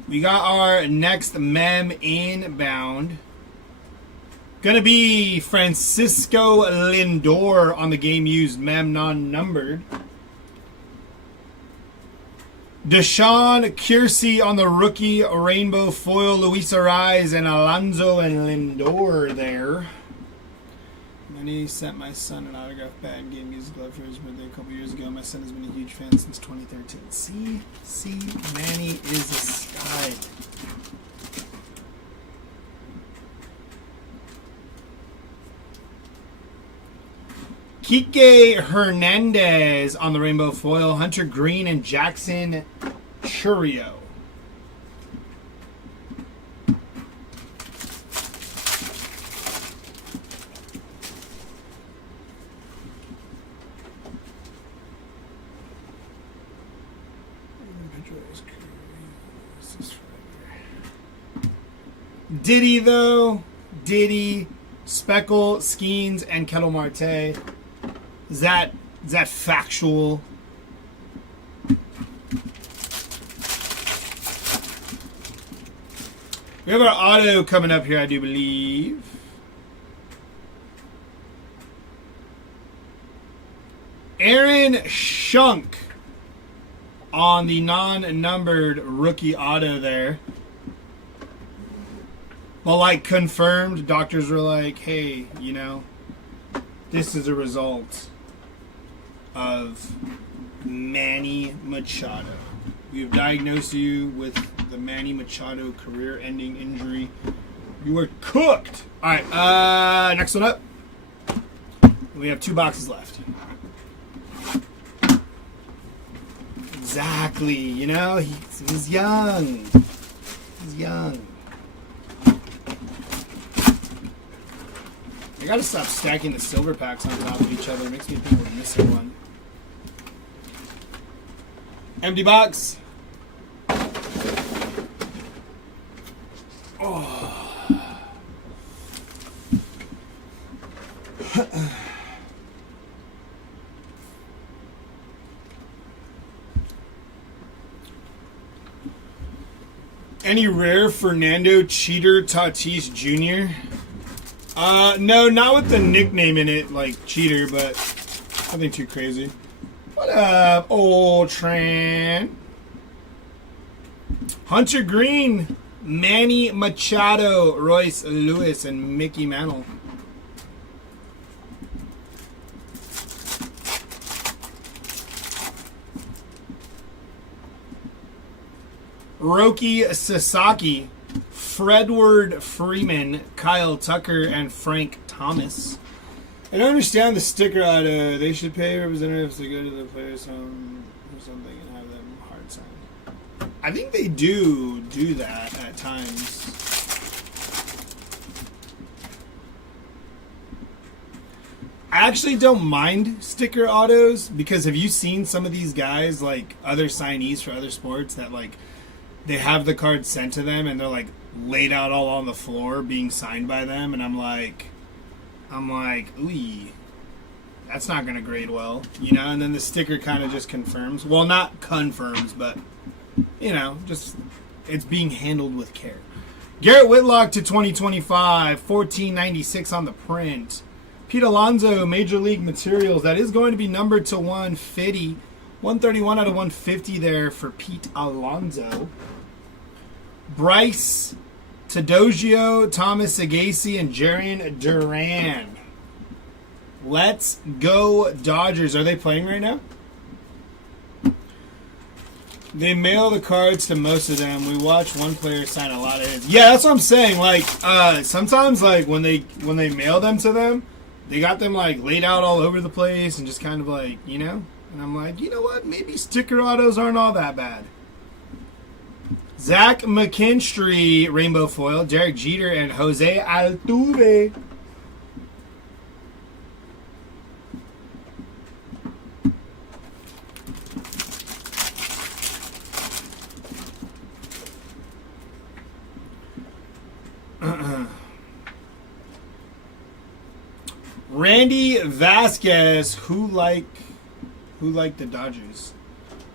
We got our next mem inbound. Gonna be Francisco Lindor on the game used mem non-numbered. Deshaun Kiersey on the rookie rainbow foil. Luis Ariz and Alonso and Lindor there. Manny sent my son an autographed bad game used glove for his birthday a couple years ago. My son has been a huge fan since 2013. See, Manny is a stud. Kike Hernandez on the rainbow foil. Hunter Green and Jackson Churio. Diddy, though. Diddy, Speckle, Skeens, and Kettle Marte. Is that factual? We have our auto coming up here, I do believe. Aaron Shunk on the non-numbered rookie auto there. Well, like, confirmed. Doctors were like, hey, you know, this is a result of Manny Machado. We have diagnosed you with the Manny Machado career-ending injury. You were cooked. All right, next one up. We have 2 boxes left. Exactly, you know, he's young. He's young. I gotta stop stacking the silver packs on top of each other. It makes me think we're missing one. Empty box. Oh. Any rare Fernando Cheater Tatis Jr.? No, not with the nickname in it, like Cheater, but nothing too crazy. What up, old Tran? Hunter Green, Manny Machado, Royce Lewis, and Mickey Mantle. Roki Sasaki, Fredward Freeman, Kyle Tucker, and Frank Thomas. I don't understand the sticker auto. They should pay representatives to go to the players' home or something and have them hard sign. I think they do that at times. I actually don't mind sticker autos because have you seen some of these guys, like other signees for other sports, that like they have the cards sent to them and they're like laid out all on the floor being signed by them, and I'm like, ooh, that's not gonna grade well, you know. And then the sticker kind of just confirms, well, not confirms, but you know, just it's being handled with care. Garrett Whitlock to 2025, $14.96 on the print. Pete Alonso, Major League Materials. That is going to be numbered to 150, 131 out of 150 there for Pete Alonso. Bryce Tadogio, Thomas Agassi, and Jarian Duran. Let's go Dodgers. Are they playing right now? They mail the cards to most of them. We watch one player sign a lot of his. Yeah, that's what I'm saying. Like, sometimes, like when they mail them to them, they got them like laid out all over the place and just kind of like, you know. And I'm like, you know what? Maybe sticker autos aren't all that bad. Zach McKinstry, Rainbow Foil, Derek Jeter, and Jose Altuve. Randy Vasquez, who like the Dodgers.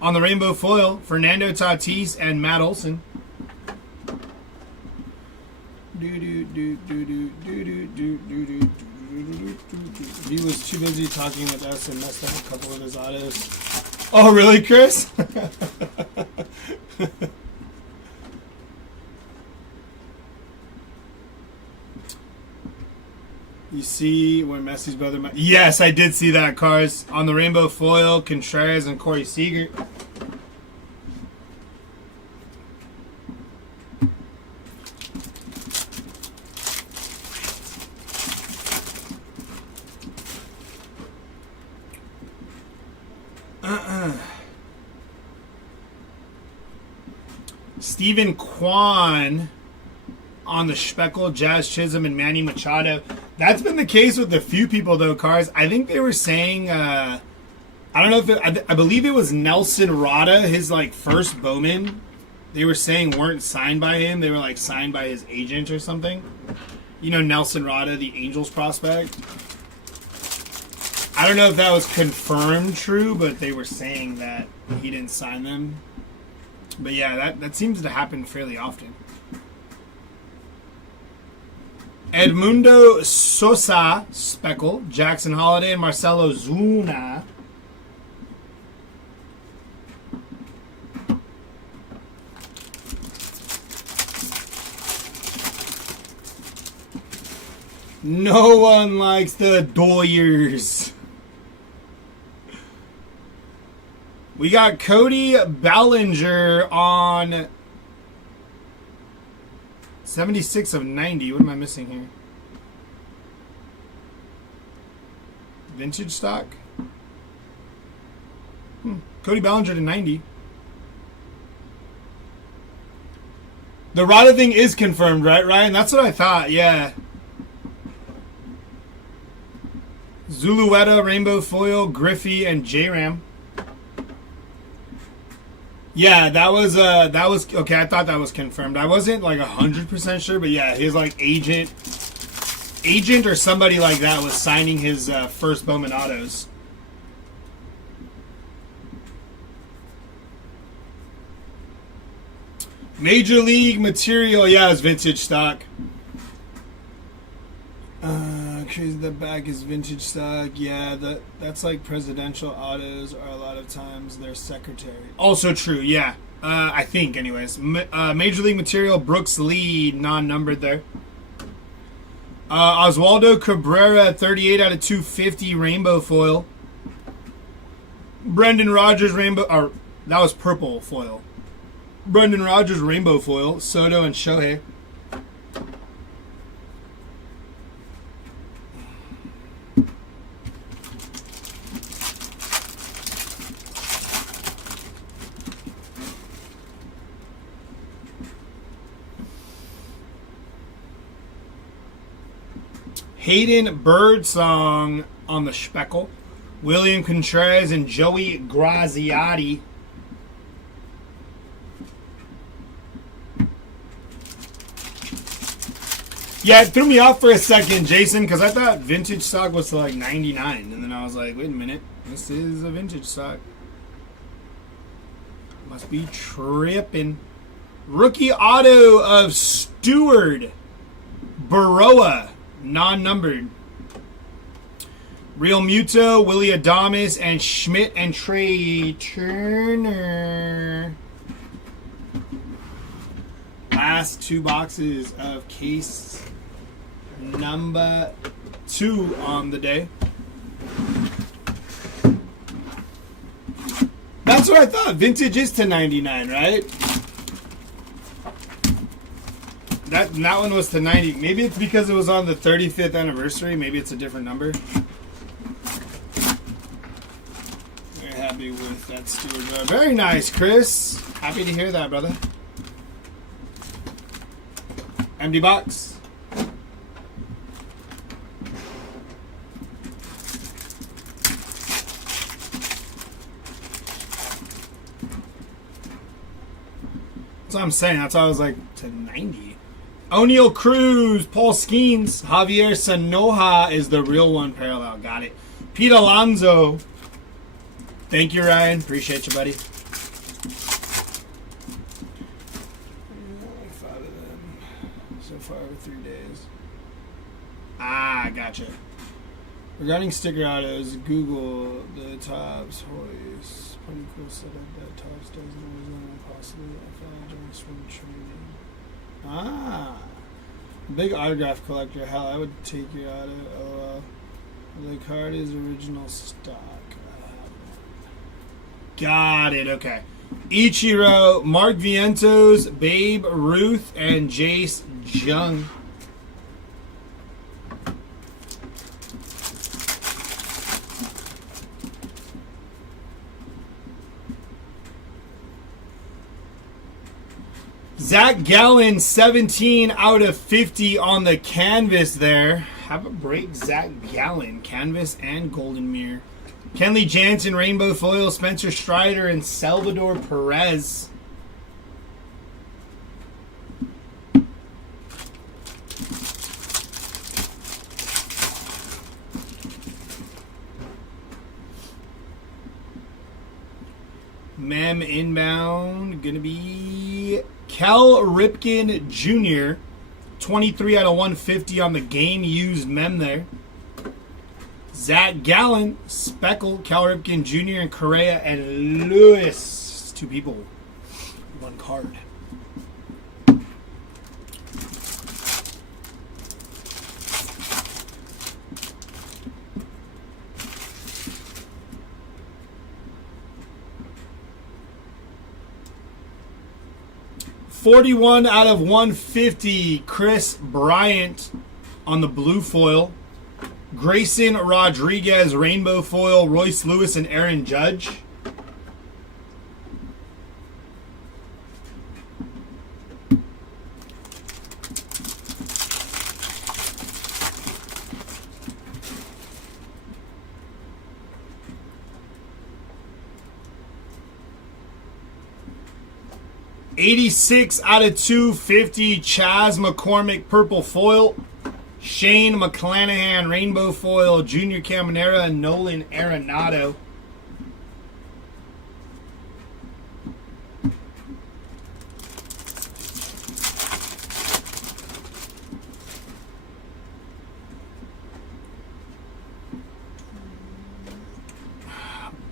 On the Rainbow Foil, Fernando Tatis and Matt Olson. He was too busy talking with us and messed up a couple of his autos. Oh, really, Chris? You see when Messi's brother... Yes, I did see that, Cars. On the Rainbow Foil, Contreras and Corey Seager. Stephen Kwan on the Speckle, Jazz Chisholm, and Manny Machado. That's been the case with a few people, though, Cars. I think they were saying, I don't know if I believe it was Nelson Rada, his like first Bowman they were saying weren't signed by him. They were like signed by his agent or something. You know, Nelson Rada, the Angels prospect. I don't know if that was confirmed true, but they were saying that he didn't sign them. But yeah, that seems to happen fairly often. Edmundo Sosa, Speckle, Jackson Holiday, and Marcelo Zuna. No one likes the Doyers. We got Cody Ballinger on 76 of 90. What am I missing here? Vintage stock? Cody Ballinger to 90. The Rada thing is confirmed, right, Ryan? That's what I thought, yeah. Zulueta, Rainbow Foil, Griffey, and J-Ram. Yeah, that was okay. I thought that was confirmed. I wasn't like 100% sure, but yeah, his like agent or somebody like that was signing his first Bowman autos. Major League Material, yeah, it's vintage stock. Crazy the back is vintage stock. Yeah, that's like presidential autos are a lot of times their secretary. Also true, yeah. I think, anyways. Major League Material, Brooks Lee, non-numbered there. Oswaldo Cabrera, 38 out of 250, rainbow foil. Brendan Rodgers, rainbow, or that was purple foil. Brendan Rodgers, rainbow foil. Soto and Shohei. Hayden Birdsong on the Speckle. William Contreras and Joey Graziotti. Yeah, it threw me off for a second, Jason, because I thought vintage stock was like 99. And then I was like, wait a minute. This is a vintage stock. Must be tripping. Rookie auto of Stewart Baroa. Non-numbered. Real Muto, Willie Adames, and Schmidt and Trey Turner. Last two boxes of case number 2 on the day. That's what I thought. Vintage is to 99, right? That one was to 90. Maybe it's because it was on the 35th anniversary. Maybe it's a different number. Very happy with that Stewart. Very nice, Chris. Happy to hear that, brother. Empty box. That's what I'm saying. That's why I was like, to 90. O'Neal Cruz, Paul Skeens, Javier Sanoja is the real one parallel. Got it. Pete Alonso. Thank you, Ryan. Appreciate you, buddy. 5 of them so far over 3 days. Ah, gotcha. Regarding sticker autos, Google the Topps hoist. Pretty cool setup that Topps does in possibly I found during spring training. Ah, big autograph collector. Hell, I would take your auto. LOL. The card is original stock. Got it. Okay. Ichiro, Mark Vientos, Babe Ruth, and Jace Jung. Zach Gallen, 17 out of 50 on the canvas there. Have a break, Zach Gallen. Canvas and golden mirror. Kenley Jansen, rainbow foil. Spencer Strider and Salvador Perez. Mem inbound, gonna be Cal Ripken Jr. 23 out of 150 on the game used mem there. Zach Gallen, Speckle, Cal Ripken Jr. and Correa and Lewis. 2 people, 1 card. $41 out of 150, Chris Bryant on the blue foil. Grayson Rodriguez, rainbow foil, Royce Lewis and Aaron Judge. $86 out of 250, Chaz McCormick, purple foil. Shane McClanahan, rainbow foil, Junior Caminera, and Nolan Arenado.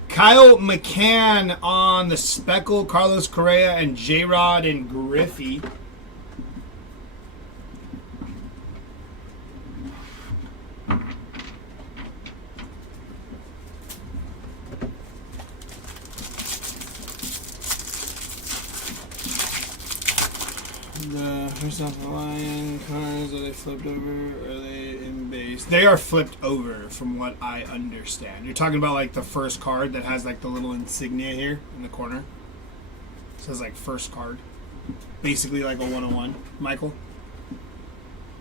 Kyle McCann on the Speckle, Carlos Correa, and J-Rod and Griffey. The first off the line cards, are they flipped over or are they in base? They are flipped over from what I understand. You're talking about like the first card that has like the little insignia here in the corner. It says like first card. Basically like a 101. Michael.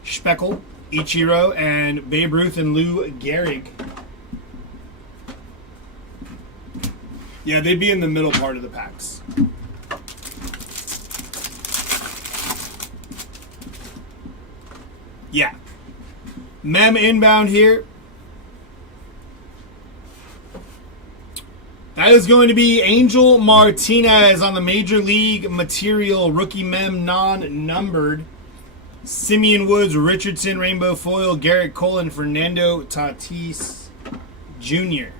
Speckle, Ichiro, and Babe Ruth and Lou Gehrig. Yeah, they'd be in the middle part of the packs. Yeah. Mem inbound here. That is going to be Angel Martinez on the Major League Material rookie mem non-numbered. Simeon Woods, Richardson, rainbow foil, Garrett Cole, and Fernando Tatis Jr.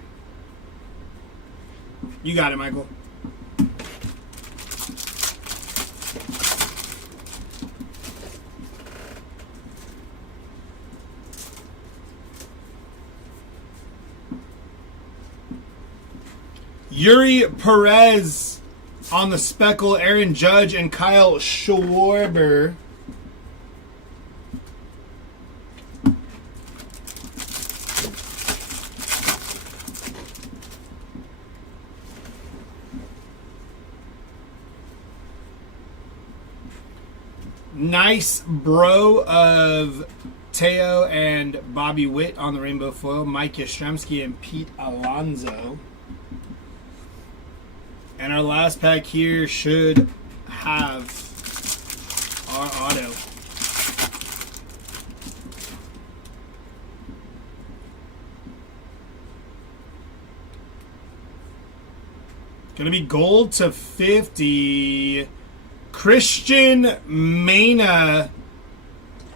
You got it, Michael. Yuri Perez on the Speckle, Aaron Judge, and Kyle Schwarber. Nice bro of Teo and Bobby Witt on the rainbow foil. Mike Yastrzemski and Pete Alonso. And our last pack here should have our auto. Gonna be gold to 50. Christian Mena,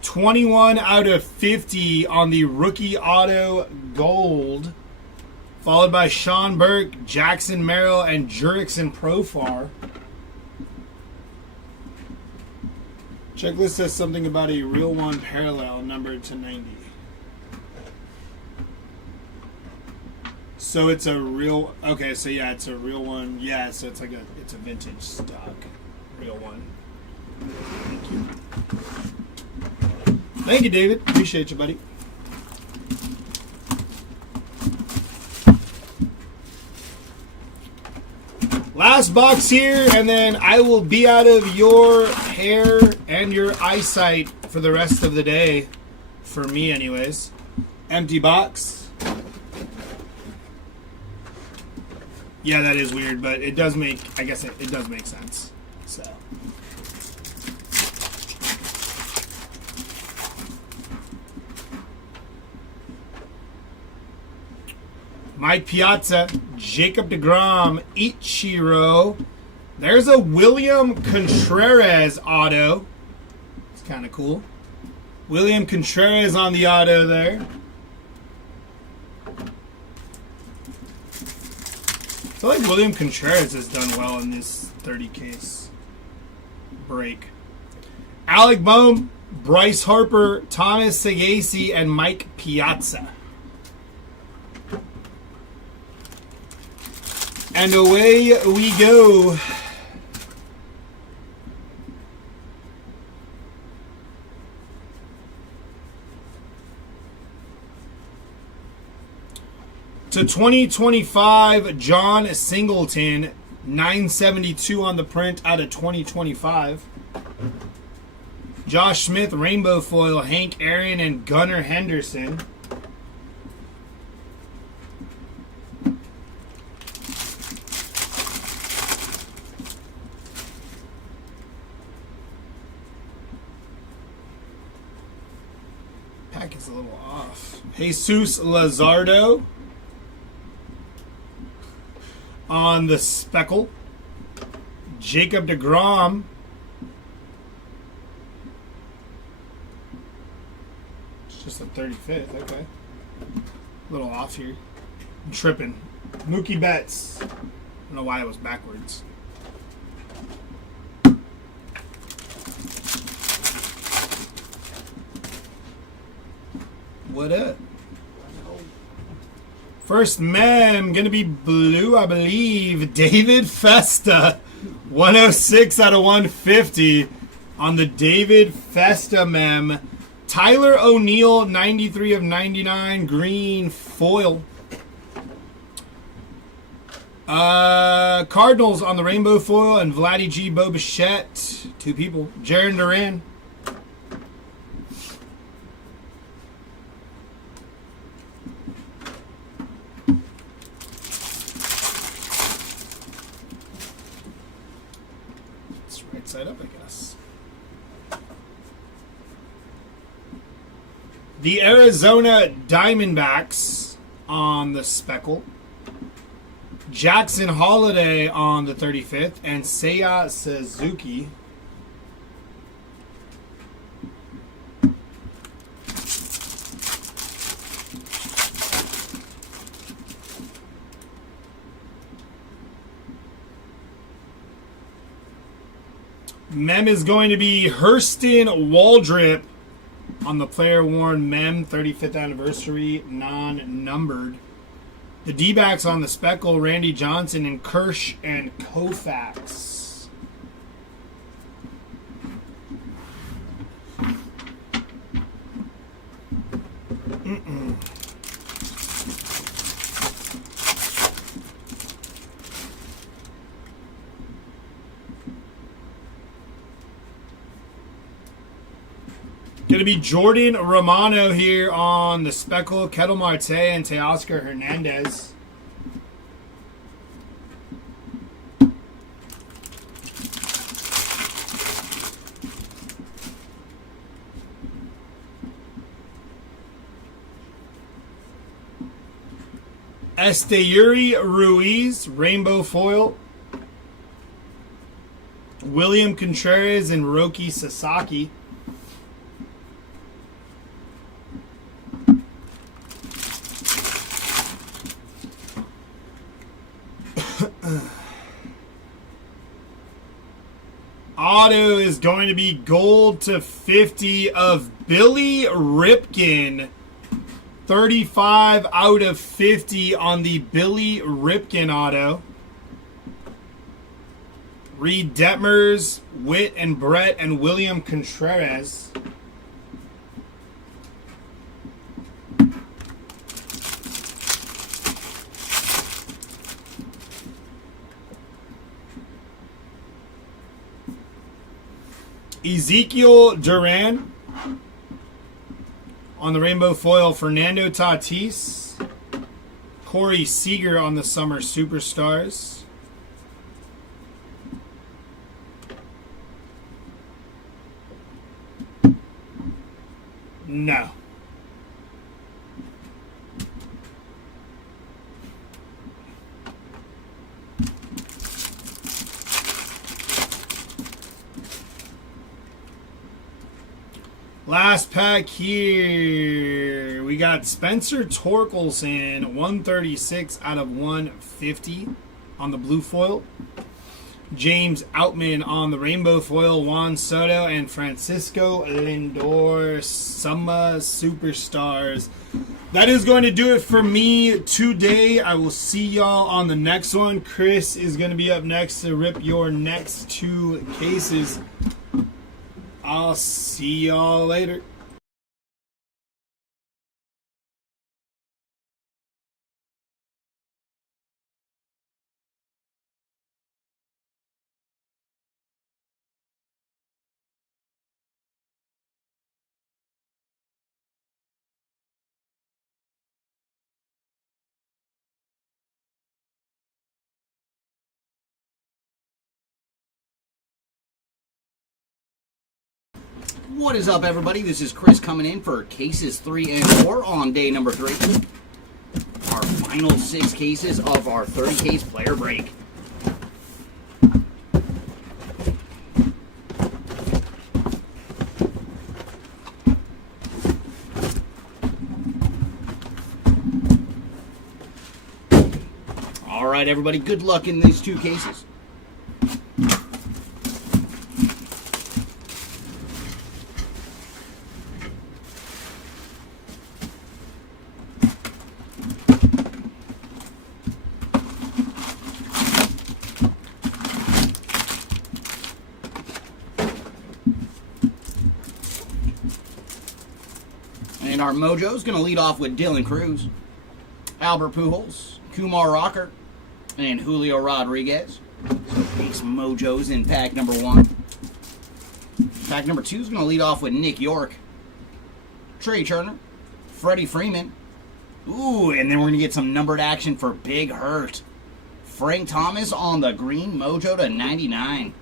21 out of 50 on the rookie auto gold. Followed by Sean Burke, Jackson Merrill, and Jurickson Profar. Checklist says something about a real one parallel numbered to 90. So it's a real, okay, so yeah, it's a real one. Yeah, so it's like it's a vintage stock. Real one. Thank you. Thank you, David. Appreciate you, buddy. Last box here, and then I will be out of your hair and your eyesight for the rest of the day. For me, anyways. Empty box. Yeah, that is weird, but it does make, I guess it does make sense. So. Mike Piazza, Jacob deGrom, Ichiro. There's a William Contreras auto. It's kind of cool. William Contreras on the auto there. I feel like William Contreras has done well in this 30 case break. Alec Bohm, Bryce Harper, Thomas Sagasi, and Mike Piazza. And away we go. To 2025, John Singleton, 972 on the print out of 2025. Josh Smith, Rainbow Foil, Hank Aaron, and Gunnar Henderson. Pack is a little off. Jesus Lazardo on the speckle. Jacob deGrom. It's just a 35th, okay. A little off here. I'm tripping. Mookie Betts. I don't know why it was backwards. What up? First mem, going to be blue, I believe. David Festa, 106 out of 150 on the David Festa mem. Tyler O'Neill, 93 of 99, green foil. Cardinals on the rainbow foil, and Vladdy G. Bobichette, 2 people. Jaron Duran. Side up, I guess. The Arizona Diamondbacks on the speckle. Jackson Holiday on the 35th, and Seiya Suzuki. Mem is going to be Hurston Waldrip on the player worn Mem 35th anniversary non-numbered. The D-backs on the speckle, Randy Johnson and Kirsch and Koufax. Going to be Jordan Romano here on the speckle, Ketel Marte and Teoscar Hernandez. Esteury Ruiz, rainbow foil. William Contreras and Roki Sasaki. Auto is going to be gold to 50 of Billy Ripken. 35 out of 50 on the Billy Ripken auto. Reed Detmers, Witt and Brett, and William Contreras. Ezekiel Duran on the rainbow foil, Fernando Tatis, Corey Seager on the Summer Superstars. No. Last pack here. We got Spencer Torkelson, 136 out of 150 on the blue foil. James Outman on the rainbow foil. Juan Soto and Francisco Lindor, Summa Superstars. That is going to do it for me today. I will see y'all on the next one. Chris is going to be up next to rip your next 2 cases. I'll see y'all later. What is up, everybody? This is Chris coming in for cases 3 and 4 on day number 3. Our final 6 cases of our 30-case player break. All right, everybody, good luck in these 2 cases. And our mojo is going to lead off with Dylan Cruz, Albert Pujols, Kumar Rocker, and Julio Rodriguez. So base mojos in pack number 1. Pack number 2 is going to lead off with Nick York, Trey Turner, Freddie Freeman. Ooh, and then we're going to get some numbered action for Big Hurt. Frank Thomas on the green mojo to 99.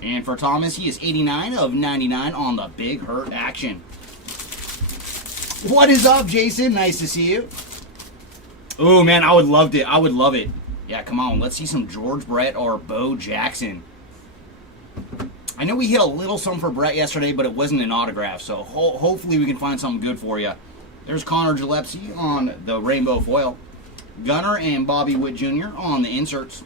And for Thomas, he is 89 of 99 on the Big Hurt action. What is up, Jason? Nice to see you. Oh, man, I would love it. I would love it. Yeah, come on. Let's see some George Brett or Bo Jackson. I know we hit a little something for Brett yesterday, but it wasn't an autograph, so hopefully we can find something good for you. There's Connor Gillespie on the rainbow foil. Gunnar and Bobby Witt Jr. on the inserts.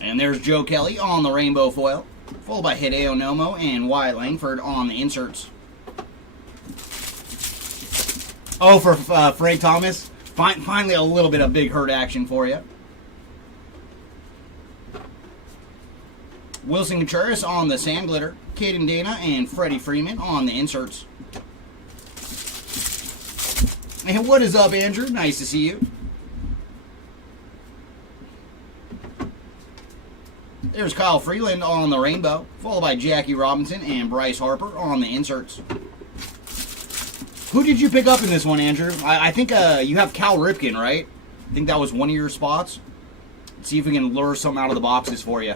And there's Joe Kelly on the rainbow foil, followed by Hideo Nomo and Wyatt Langford on the inserts. Oh, for Frank Thomas, finally a little bit of Big Hurt action for you. Wilson Contreras on the sand glitter, Caden Dana and Freddie Freeman on the inserts. And what is up, Andrew? Nice to see you. There's Kyle Freeland on the rainbow, followed by Jackie Robinson and Bryce Harper on the inserts. Who did you pick up in this one, Andrew? I think you have Cal Ripken, right? I think that was one of your spots. Let's see if we can lure something out of the boxes for you.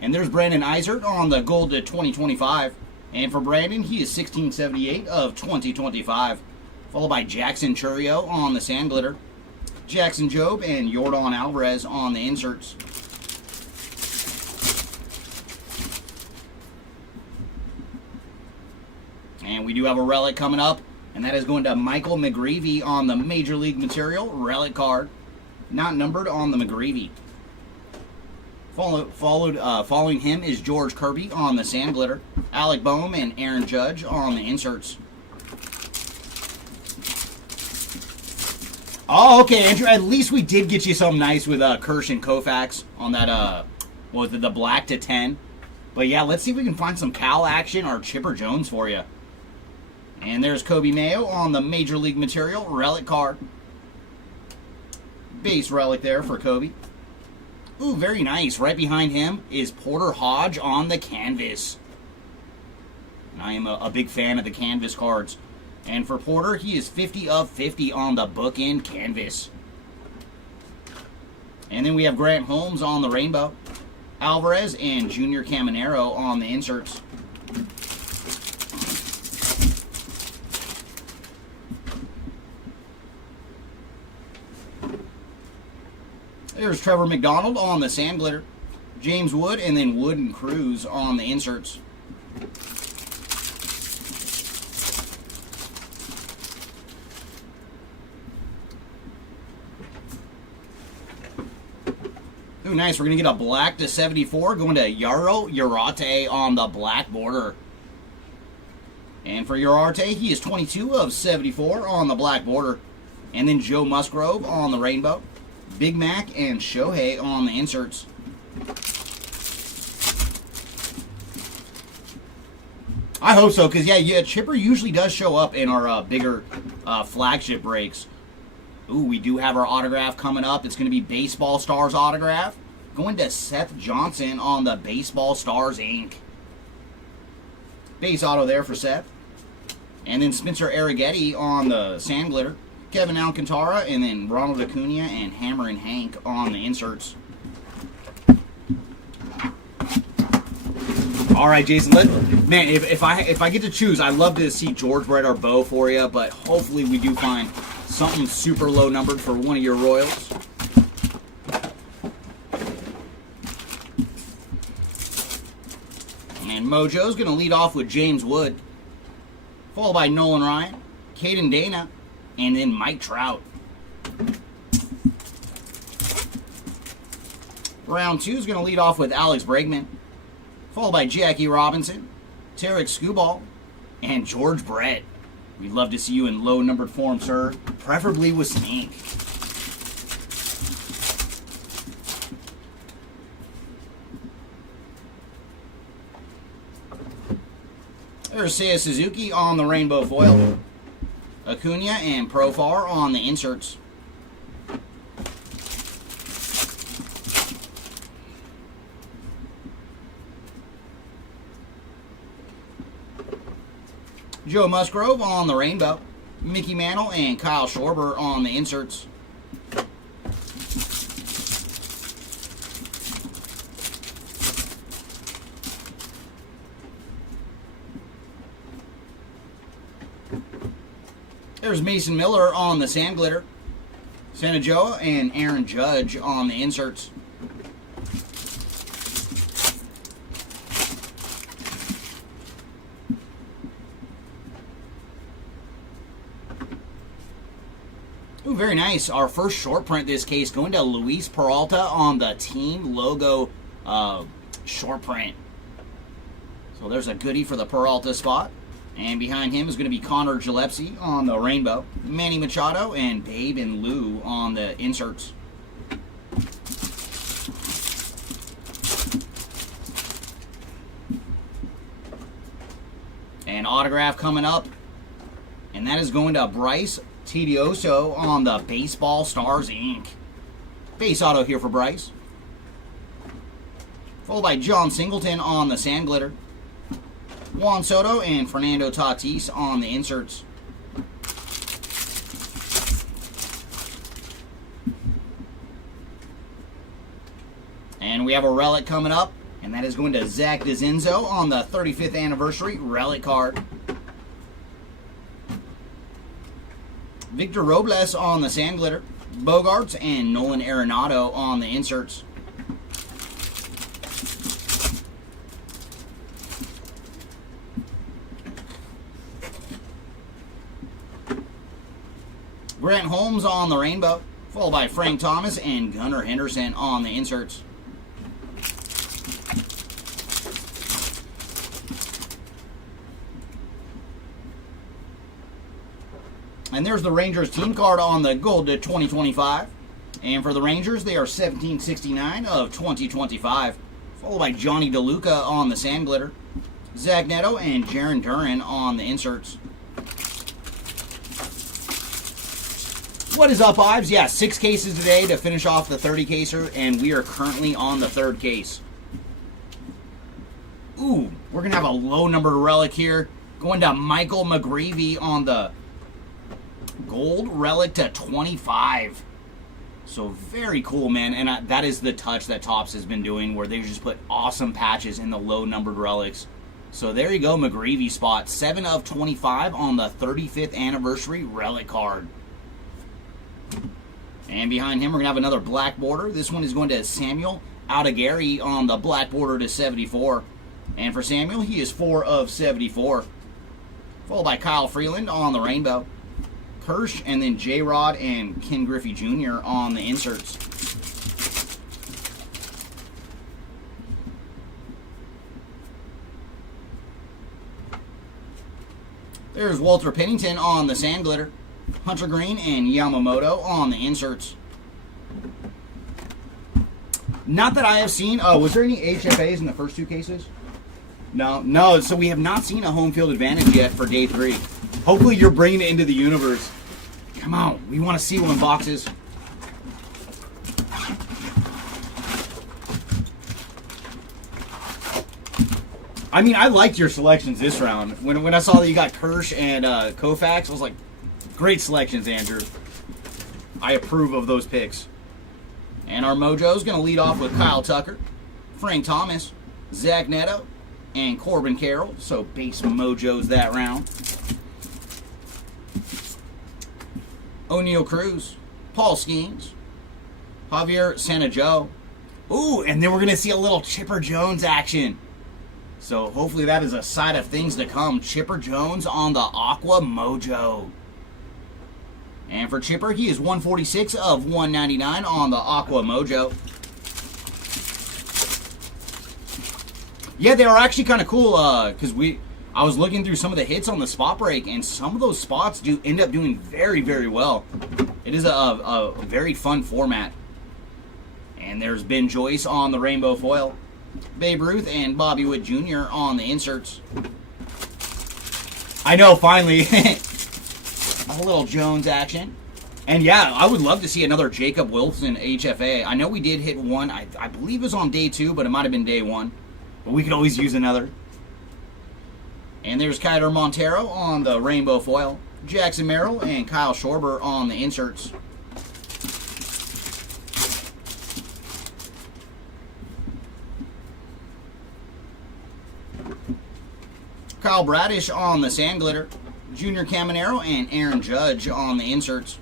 And there's Brandon Eisert on the gold to 2025. And for Brandon, he is 1678 of 2025. Followed by Jackson Churio on the sand glitter, Jackson Jobe and Yordan Alvarez on the inserts. And we do have a relic coming up, and that is going to Michael McGreevy on the Major League Material relic card. Not numbered on the McGreevy. Following him is George Kirby on the sand glitter, Alec Boehm and Aaron Judge on the inserts. Oh, okay, Andrew. At least we did get you something nice with Kirsch and Koufax on that, what was it, the black to 10. But yeah, let's see if we can find some Cal action or Chipper Jones for you. And there's Kobe Mayo on the Major League Material relic card. Base relic there for Kobe. Ooh, very nice. Right behind him is Porter Hodge on the canvas. I am a big fan of the canvas cards. And for Porter, he is 50 of 50 on the bookend canvas. And then we have Grant Holmes on the rainbow, Alvarez and Junior Caminero on the inserts. There's Trevor McDonald on the sand glitter. James Wood, and then Wood and Cruz on the inserts. Ooh, nice. We're going to get a black to 74 going to Yaro Urate on the black border. And for Urate, he is 22 of 74 on the black border. And then Joe Musgrove on the rainbow. Big Mac and Shohei on the inserts. I hope so, because, yeah, Chipper usually does show up in our bigger flagship breaks. Ooh, we do have our autograph coming up. It's going to be Baseball Stars autograph. Going to Seth Johnson on the Baseball Stars Inc. Base auto there for Seth. And then Spencer Arrighetti on the sand glitter. Kevin Alcantara, and then Ronald Acuna and Hammer and Hank on the inserts. All right, Jason. Man, if I get to choose, I'd love to see George Brett or Bo for you, but hopefully we do find something super low numbered for one of your Royals. And Mojo's going to lead off with James Wood, followed by Nolan Ryan, Caden Dana, and then Mike Trout. Round 2 is going to lead off with Alex Bregman, followed by Jackie Robinson, Tarek Skubal, and George Brett. We'd love to see you in low numbered form, sir, preferably with some ink. There's Seiya Suzuki on the rainbow foil. Acuna and Profar on the inserts. Joe Musgrove on the rainbow. Mickey Mantle and Kyle Schwarber on the inserts. There's Mason Miller on the sand glitter. Santa Joa and Aaron Judge on the inserts. Ooh, very nice. Our first short print this case going to Luis Peralta on the team logo short print. So there's a goodie for the Peralta spot. And behind him is going to be Connor Gillespie on the rainbow, Manny Machado, and Babe and Lou on the inserts. And autograph coming up, and that is going to Bryce Tedioso on the Baseball Stars Inc. Base auto here for Bryce. Followed by John Singleton on the sand glitter. Juan Soto and Fernando Tatis on the inserts. And we have a relic coming up, and that is going to Zach DeZenzo on the 35th anniversary relic card. Victor Robles on the sand glitter. Bogarts and Nolan Arenado on the inserts. Grant Holmes on the rainbow, followed by Frank Thomas and Gunnar Henderson on the inserts. And there's the Rangers team card on the gold to 2025. And for the Rangers, they are 1769 of 2025. Followed by Johnny DeLuca on the sand glitter. Zach Neto and Jaron Duran on the inserts. What is up, Ives? Yeah, 6 cases today to finish off the 30-caser, and we are currently on the 3rd case. Ooh, we're going to have a low-numbered relic here. Going to Michael McGreevy on the gold relic to 25. So very cool, man. And that is the touch that Topps has been doing, where they've just put awesome patches in the low-numbered relics. So there you go, McGreevy spot. 7 of 25 on the 35th anniversary relic card. And behind him, we're going to have another black border. This one is going to Samuel Gary on the black border to 74. And for Samuel, he is 4 of 74. Followed by Kyle Freeland on the rainbow. Kirsch, and then J-Rod and Ken Griffey Jr. on the inserts. There's Walter Pennington on the sand glitter. Hunter Green and Yamamoto on the inserts. Not that I have seen. Oh, was there any HFAs in the first 2 cases? No. So we have not seen a home field advantage yet for day 3. Hopefully you're bringing it into the universe. Come on, we want to see one in boxes. I mean, I liked your selections this round. When I saw that you got Kirsch and Koufax, I was like, great selections, Andrew. I approve of those picks. And our mojo's going to lead off with Kyle Tucker, Frank Thomas, Zach Neto, and Corbin Carroll. So base mojos that round. O'Neal Cruz, Paul Skeens, Javier Sanajo. Ooh, and then we're going to see a little Chipper Jones action. So hopefully that is a side of things to come. Chipper Jones on the Aqua Mojo. And for Chipper, he is 146 of 199 on the Aqua Mojo. Yeah, they are actually kind of cool because I was looking through some of the hits on the spot break, and some of those spots do end up doing very, very well. It is a very fun format. And there's Ben Joyce on the rainbow foil. Babe Ruth and Bobby Witt Jr. on the inserts. I know, finally. A little Jones action. And yeah, I would love to see another Jacob Wilson HFA. I know we did hit one. I believe it was on day 2, but it might have been day 1. But we could always use another. And there's Kyler Montero on the rainbow foil. Jackson Merrill and Kyle Schwarber on the inserts. Kyle Bradish on the sand glitter. Junior Caminero and Aaron Judge on the inserts.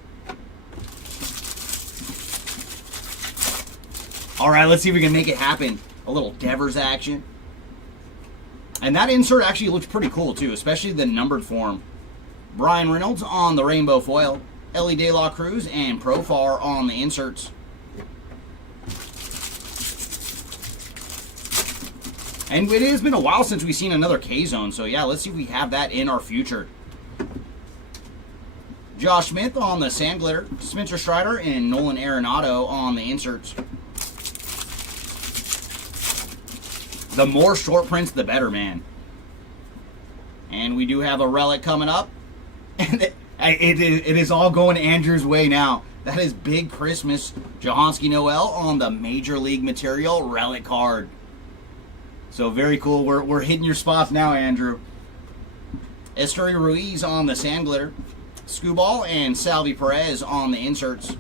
All right, let's see if we can make it happen. A little Devers action. And that insert actually looks pretty cool, too, especially the numbered form. Brian Reynolds on the rainbow foil. Ellie De La Cruz and Profar on the inserts. And it has been a while since we've seen another K-Zone, so yeah, let's see if we have that in our future. Josh Smith on the sand glitter. Spencer Strider and Nolan Arenado on the inserts. The more short prints, the better, man. And we do have a relic coming up. And it is all going Andrew's way now. That is Big Christmas Jahanski Noel on the Major League Material relic card. So very cool. We're hitting your spots now, Andrew. Esteury Ruiz on the sand glitter. Scooball and Salvi Perez on the inserts.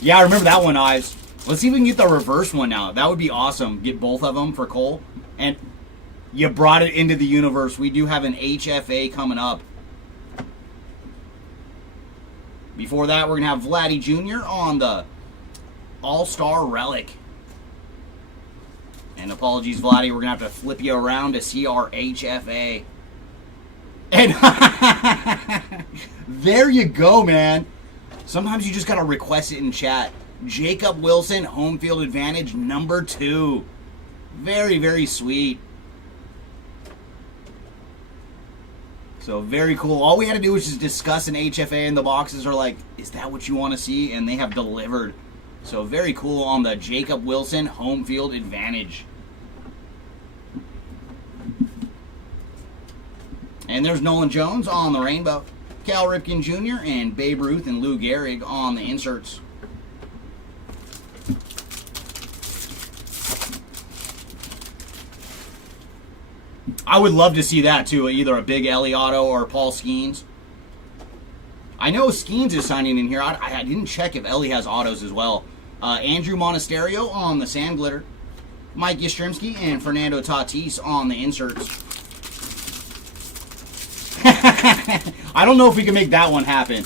Yeah, I remember that one, Ives. Let's see if we can get the reverse one now. That would be awesome. Get both of them for Cole. And you brought it into the universe. We do have an HFA coming up. Before that, we're going to have Vladdy Jr. on the All-Star Relic. And apologies, Vladdy, we're going to have to flip you around to see our HFA. And there you go, man. Sometimes you just got to request it in chat. Jacob Wilson, home field advantage, number 2. Very, very sweet. So, very cool. All we had to do was just discuss an HFA, and the boxes are like, is that what you want to see? And they have delivered. So, very cool on the Jacob Wilson home field advantage. And there's Nolan Jones on the rainbow. Cal Ripken Jr. and Babe Ruth and Lou Gehrig on the inserts. I would love to see that too, either a big Ellie auto or Paul Skeens. I know Skeens is signing in here. I didn't check if Ellie has autos as well. Andrew Monasterio on the sand glitter. Mike Yastrzemski and Fernando Tatis on the inserts. I don't know if we can make that one happen.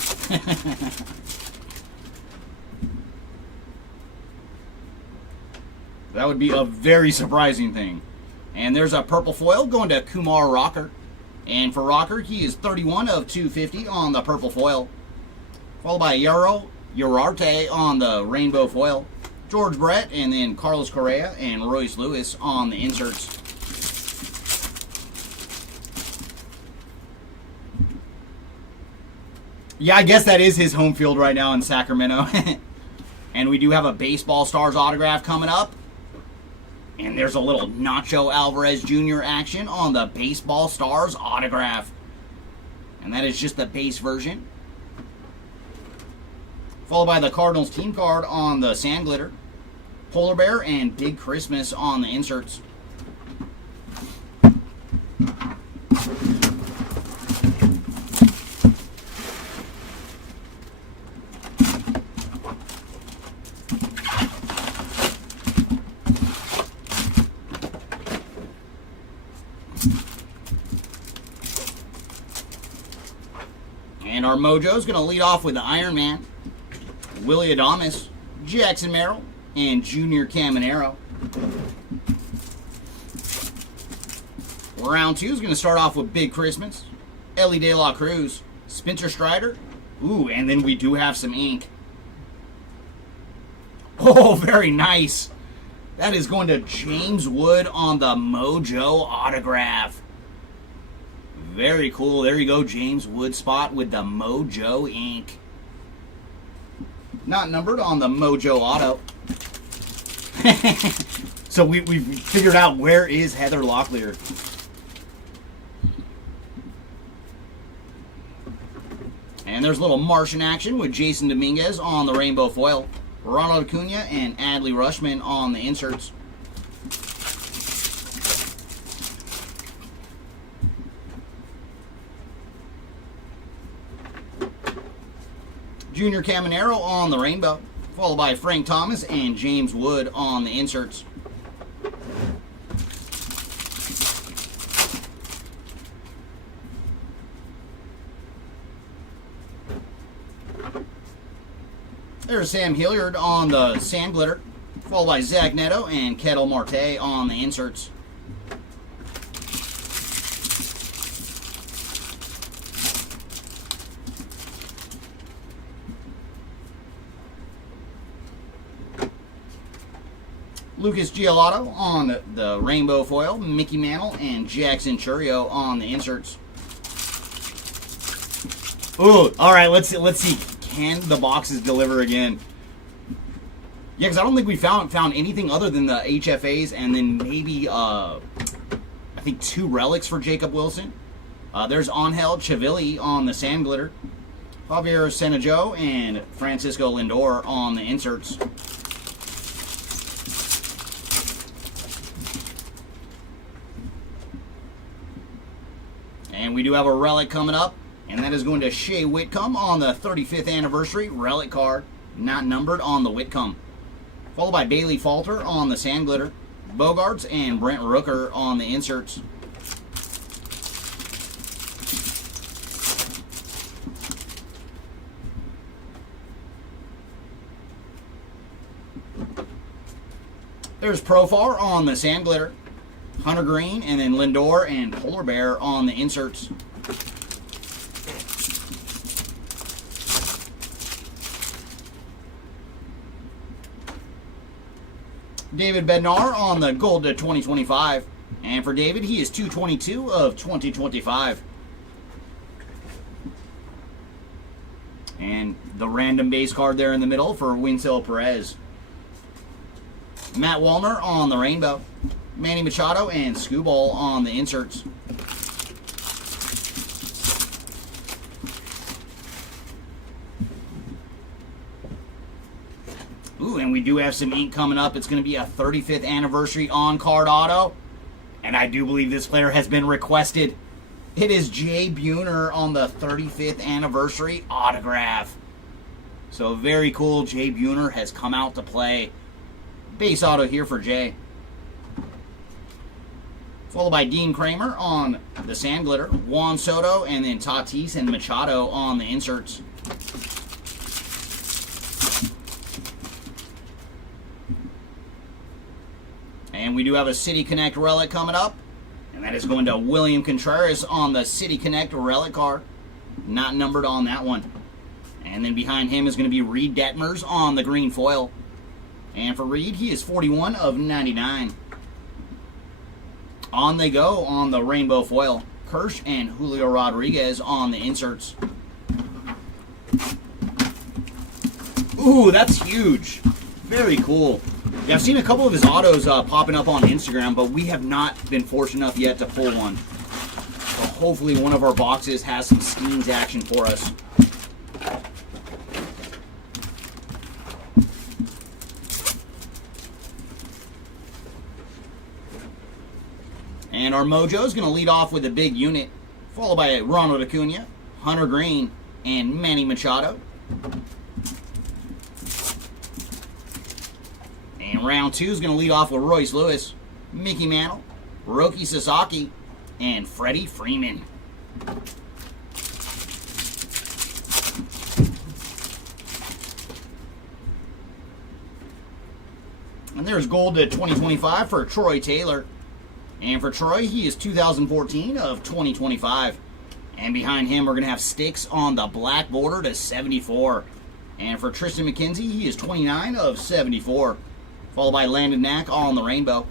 That would be a very surprising thing. And there's a purple foil going to Kumar Rocker. And for Rocker, he is 31 of 250 on the purple foil. Followed by Urarte on the rainbow foil. George Brett, and then Carlos Correa and Royce Lewis on the inserts. Yeah, I guess that is his home field right now in Sacramento. And we do have a Baseball Stars autograph coming up. And there's a little Nacho Alvarez Jr. action on the Baseball Stars autograph. And that is just the base version. Followed by the Cardinals team card on the Sand Glitter. Polar Bear and Big Christmas on the inserts. And our mojo is going to lead off with the Iron Man, Willie Adames, Jackson Merrill, and Junior Caminero. Round 2 is going to start off with Big Christmas, Ellie De La Cruz, Spencer Strider. Ooh, and then we do have some ink. Oh, very nice. That is going to James Wood on the Mojo autograph. Very cool. There you go, James Wood spot with the Mojo ink. Not numbered on the Mojo auto. So we've figured out where is Heather Locklear. And there's a little Martian action with Jason Dominguez on the rainbow foil. Ronald Acuna and Adley Rushman on the inserts. Junior Caminero on the rainbow, followed by Frank Thomas and James Wood on the inserts. There's Sam Hilliard on the Sand Glitter, followed by Zach Neto and Ketel Marte on the inserts. Lucas Giolotto on the rainbow foil, Mickey Mantle and Jackson Churio on the inserts. Ooh, all right, let's see. Can the boxes deliver again? Yeah, because I don't think we found anything other than the HFAs and then maybe I think 2 relics for Jacob Wilson. There's Angel Chavilli on the Sand Glitter, Javier Senajo and Francisco Lindor on the inserts. And we do have a relic coming up, and that is going to Shea Whitcomb on the 35th anniversary relic card, not numbered on the Whitcomb. Followed by Bailey Falter on the Sand Glitter, Bogarts and Brent Rooker on the inserts. There's Profar on the Sand Glitter, Hunter Green, and then Lindor and Polar Bear on the inserts. David Bednar on the Gold to 2025. And for David, he is 222 of 2025. And the random base card there in the middle for Winsel Perez. Matt Wallner on the rainbow. Manny Machado and Scooball on the inserts. Ooh, and we do have some ink coming up. It's going to be a 35th anniversary on-card auto. And I do believe this player has been requested. It is Jay Buhner on the 35th anniversary autograph. So very cool. Jay Buhner has come out to play. Base auto here for Jay. Followed by Dean Kramer on the Sand Glitter, Juan Soto, and then Tatis and Machado on the inserts. And we do have a City Connect relic coming up. And that is going to William Contreras on the City Connect relic card. Not numbered on that one. And then behind him is going to be Reed Detmers on the green foil. And for Reed, he is 41 of 99. On they go on the rainbow foil. Kirsch and Julio Rodriguez on the inserts. Ooh, that's huge. Very cool. Yeah, I've seen a couple of his autos popping up on Instagram, but we have not been fortunate enough yet to pull one. So hopefully one of our boxes has some Skeens action for us. And our mojo is going to lead off with a big unit, followed by Ronald Acuna, Hunter Green, and Manny Machado. And round 2 is going to lead off with Royce Lewis, Mickey Mantle, Roki Sasaki, and Freddie Freeman. And there's gold to 2025 for Troy Taylor. And for Troy, he is 2014 of 2025. And behind him, we're going to have sticks on the black border to 74. And for Tristan McKenzie, he is 29 of 74. Followed by Landon Knack on the rainbow.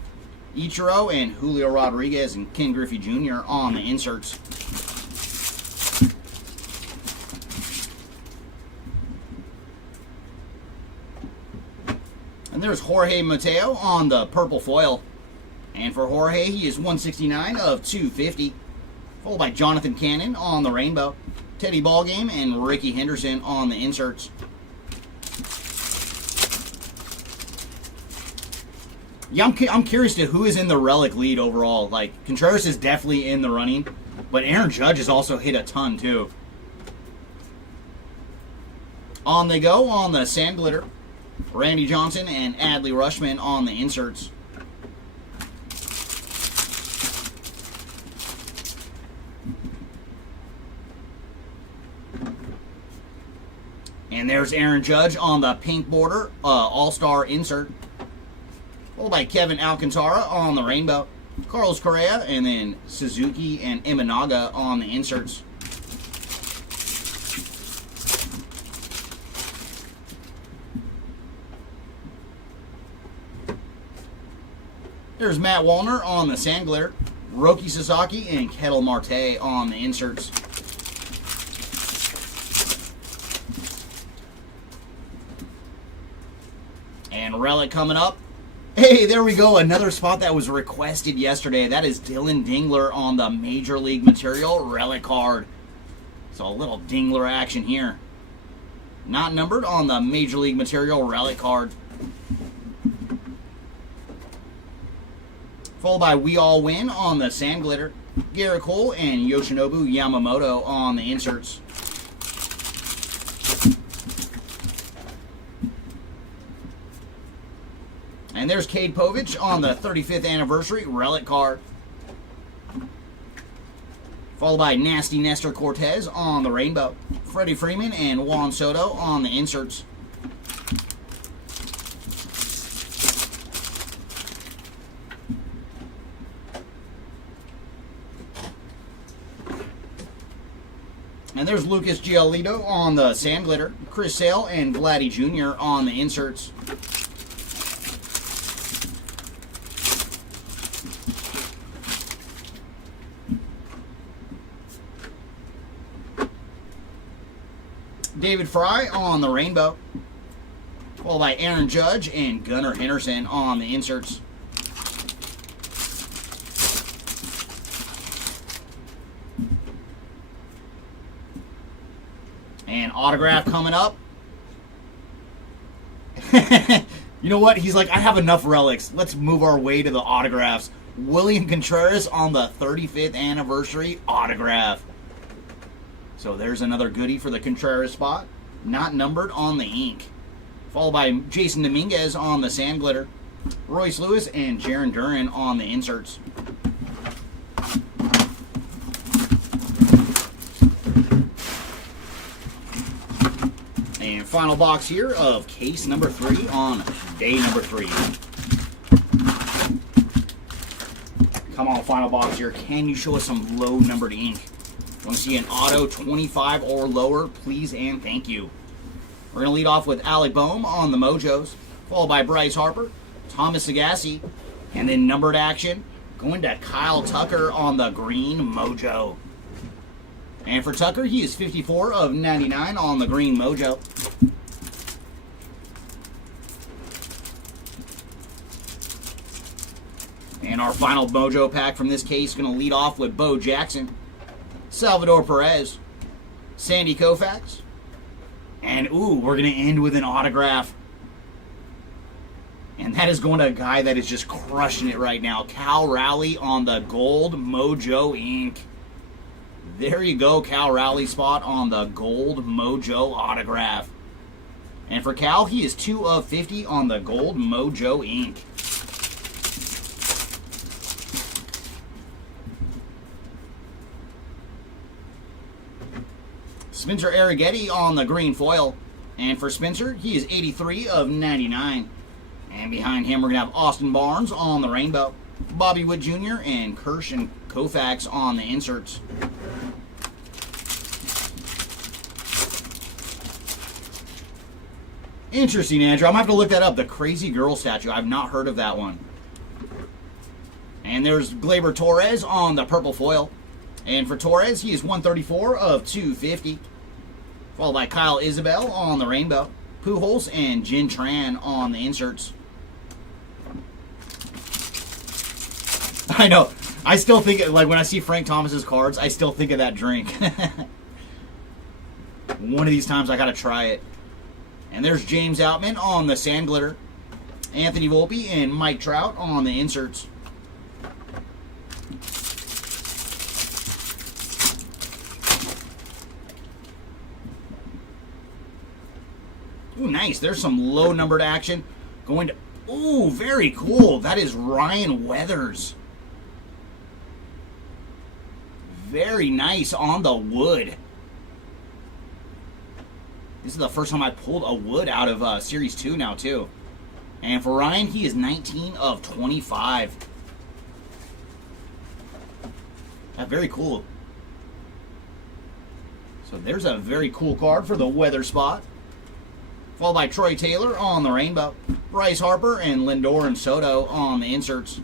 Ichiro and Julio Rodriguez and Ken Griffey Jr. on the inserts. And there's Jorge Mateo on the purple foil. And for Jorge, he is 169 of 250. Followed by Jonathan Cannon on the rainbow. Teddy Ballgame and Ricky Henderson on the inserts. Yeah, I'm curious to who is in the relic lead overall. Like, Contreras is definitely in the running, but Aaron Judge has also hit a ton too. On they go on the sand glitter. Randy Johnson and Adley Rutschman on the inserts. And there's Aaron Judge on the pink border, all-star insert. Followed by Kevin Alcantara on the rainbow. Carlos Correa, and then Suzuki and Imanaga on the inserts. There's Matt Wallner on the sand glitter. Roki Sasaki and Ketel Marte on the inserts. And relic coming up. Hey, there we go. Another spot that was requested yesterday. That is Dylan Dingler on the Major League Material relic card. So a little Dingler action here. Not numbered on the Major League Material relic card. Followed by We All Win on the sand glitter. Garrett Cole and Yoshinobu Yamamoto on the inserts. And there's Cade Povich on the 35th anniversary relic card. Followed by Nasty Nestor Cortez on the rainbow. Freddie Freeman and Juan Soto on the inserts. And there's Lucas Giolito on the sand glitter. Chris Sale and Vladdy Jr. on the inserts. David Fry on the rainbow. Followed by Aaron Judge and Gunnar Henderson on the inserts. And autograph coming up. You know what? He's like, I have enough relics. Let's move our way to the autographs. William Contreras on the 35th anniversary autograph. So there's another goodie for the Contreras spot. Not numbered on the ink. Followed by Jason Dominguez on the sand glitter. Royce Lewis and Jaron Duran on the inserts. And final box here of case number 3 on day number 3. Come on, final box here. Can you show us some low-numbered ink? Want to see an auto 25 or lower, please and thank you. We're going to lead off with Alec Boehm on the Mojos, followed by Bryce Harper, Thomas Agassi, and then numbered action, going to Kyle Tucker on the green Mojo. And for Tucker, he is 54 of 99 on the green Mojo. And our final Mojo pack from this case is going to lead off with Bo Jackson, Salvador Perez, Sandy Koufax, and we're going to end with an autograph. And that is going to a guy that is just crushing it right now, Cal Raleigh on the gold Mojo ink. There you go, Cal Raleigh spot on the gold Mojo autograph. And for Cal, he is 2 of 50 on the gold Mojo ink. Spencer Arrighetti on the green foil. And for Spencer, he is 83 of 99. And behind him, we're going to have Austin Barnes on the rainbow, Bobby Wood Jr. and Kirsch and Koufax on the inserts. Interesting, Andrew. I'm going to have to look that up. The Crazy Girl statue. I've not heard of that one. And there's Gleyber Torres on the purple foil. And for Torres, he is 134 of 250. Followed by Kyle Isabel on the rainbow, Pujols and Jin Tran on the inserts. I know. I still think, like, when I see Frank Thomas's cards, I still think of that drink. One of these times I got to try it. And there's James Outman on the sand glitter, Anthony Volpe and Mike Trout on the inserts. Ooh, nice. There's some low-numbered action going to... Ooh, very cool. That is Ryan Weathers. Very nice on the wood. This is the first time I pulled a wood out of Series 2 now, too. And for Ryan, he is 19 of 25. Very cool. So there's a very cool card for the weather spot. Followed by Troy Taylor on the rainbow, Bryce Harper and Lindor and Soto on the inserts.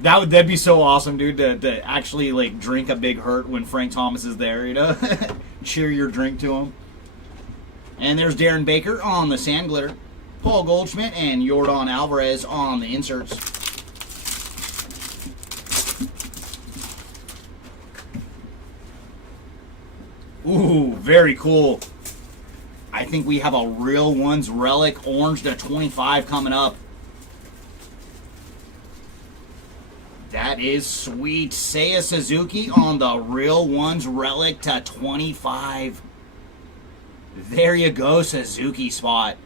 That'd be so awesome, dude, to actually like drink a big hurt when Frank Thomas is there, you know? Cheer your drink to him. And there's Darren Baker on the sand glitter, Paul Goldschmidt and Yordan Alvarez on the inserts. Ooh, very cool. I think we have a Real Ones relic orange to 25 coming up. That is sweet. Seiya Suzuki on the Real Ones relic to 25. There you go, Suzuki spot.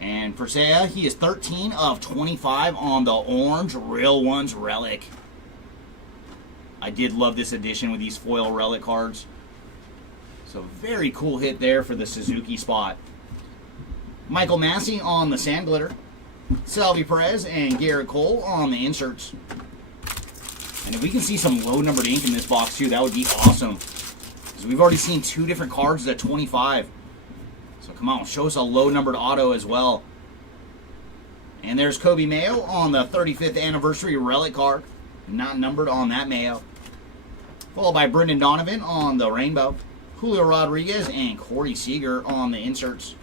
And for Seiya, he is 13 of 25 on the orange Real Ones relic. I did love this edition with these foil relic cards. So very cool hit there for the Suzuki spot. Michael Massey on the sand glitter, Salvi Perez and Garrett Cole on the inserts. And if we can see some low-numbered ink in this box too, that would be awesome. Because we've already seen 2 different cards at 25. So come on, show us a low-numbered auto as well. And there's Kobe Mayo on the 35th anniversary relic card. Not numbered on that Mayo. Followed by Brendan Donovan on the rainbow, Julio Rodriguez and Corey Seager on the inserts.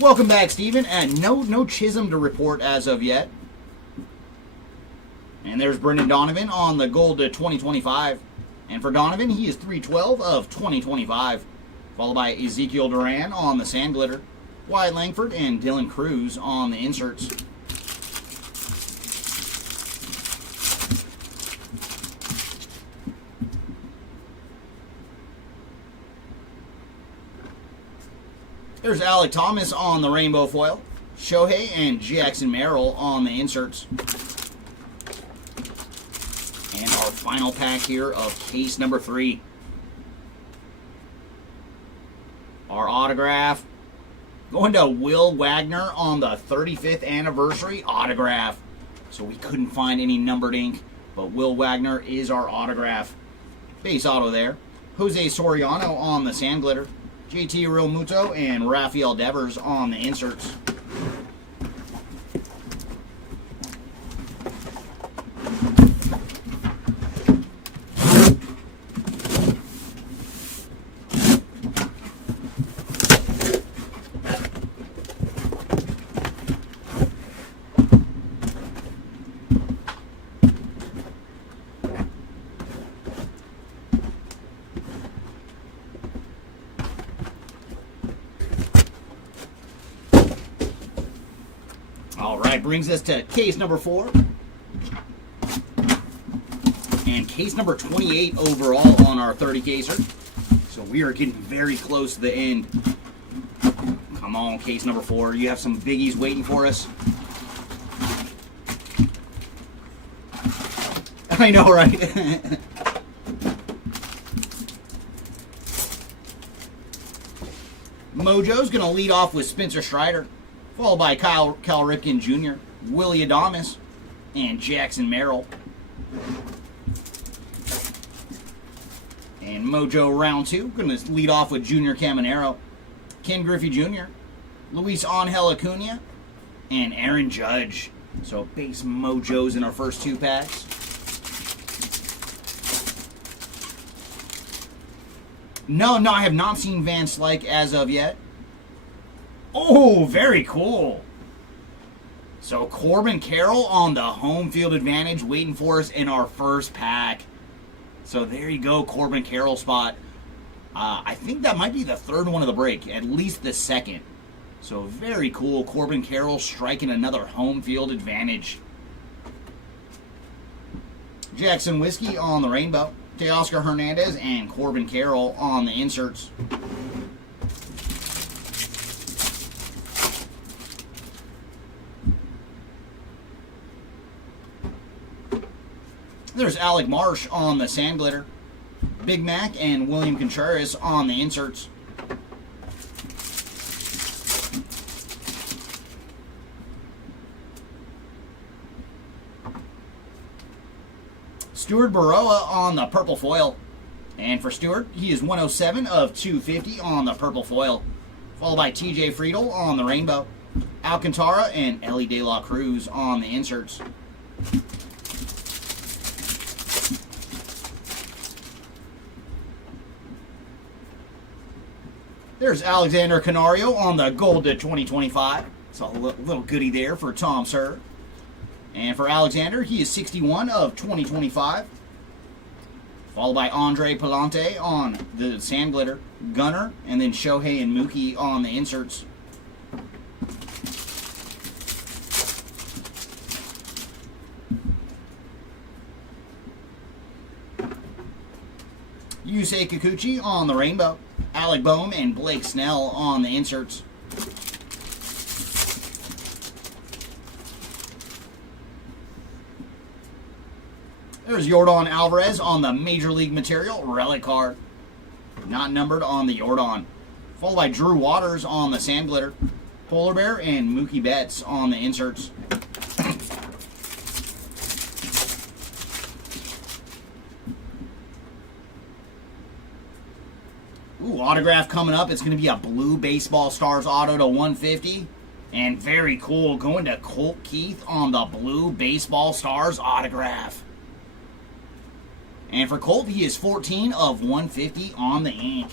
Welcome back, Steven. And no Chisholm to report as of yet. And there's Brendan Donovan on the gold to 2025. And for Donovan, he is 312 of 2025. Followed by Ezekiel Duran on the sand glitter, Wyatt Langford and Dylan Cruz on the inserts. There's Alec Thomas on the rainbow foil, Shohei and Jackson Merrill on the inserts. And our final pack here of case number 3. Our autograph. Going to Will Wagner on the 35th anniversary autograph. So we couldn't find any numbered ink, but Will Wagner is our autograph. Base auto there. Jose Soriano on the sand glitter. JT Realmuto and Rafael Devers on the inserts. All right, brings us to case number 4. And case number 28 overall on our 30 caser. So we are getting very close to the end. Come on, case number 4. You have some biggies waiting for us. I know, right? Mojo's going to lead off with Spencer Strider, followed by Cal Ripken Jr., Willie Adames, and Jackson Merrill. And Mojo round 2, going to lead off with Junior Caminero, Ken Griffey Jr., Luis Angel Acuna, and Aaron Judge. So base Mojos in our first 2 packs. No, I have not seen Van Slyke as of yet. Oh, very cool. So Corbin Carroll on the home field advantage waiting for us in our first pack. So there you go, Corbin Carroll spot. I think that might be the 3rd one of the break, at least the 2nd. So very cool, Corbin Carroll striking another home field advantage. Jackson Whiskey on the rainbow. Teoscar Hernandez and Corbin Carroll on the inserts. There's Alec Marsh on the sand glitter. Big Mac and William Contreras on the inserts. Stuart Baroa on the purple foil. And for Stuart, he is 107 of 250 on the purple foil. Followed by TJ Friedel on the rainbow. Alcantara and Ellie De La Cruz on the inserts. There's Alexander Canario on the gold to 2025. It's a little goodie there for Tom Sir. And for Alexander, he is 61 of 2025. Followed by Andre Palante on the sand glitter, Gunner, and then Shohei and Mookie on the inserts. Yusei Kikuchi on the rainbow, Alec Boehm and Blake Snell on the inserts. There's Yordan Alvarez on the Major League Material relic card. Not numbered on the Yordan. Followed by Drew Waters on the sand glitter. Polar Bear and Mookie Betts on the inserts. Ooh, autograph coming up. It's going to be a blue Baseball Stars auto to 150. And very cool. Going to Colt Keith on the blue Baseball Stars autograph. And for Colt, he is 14 of 150 on the ink.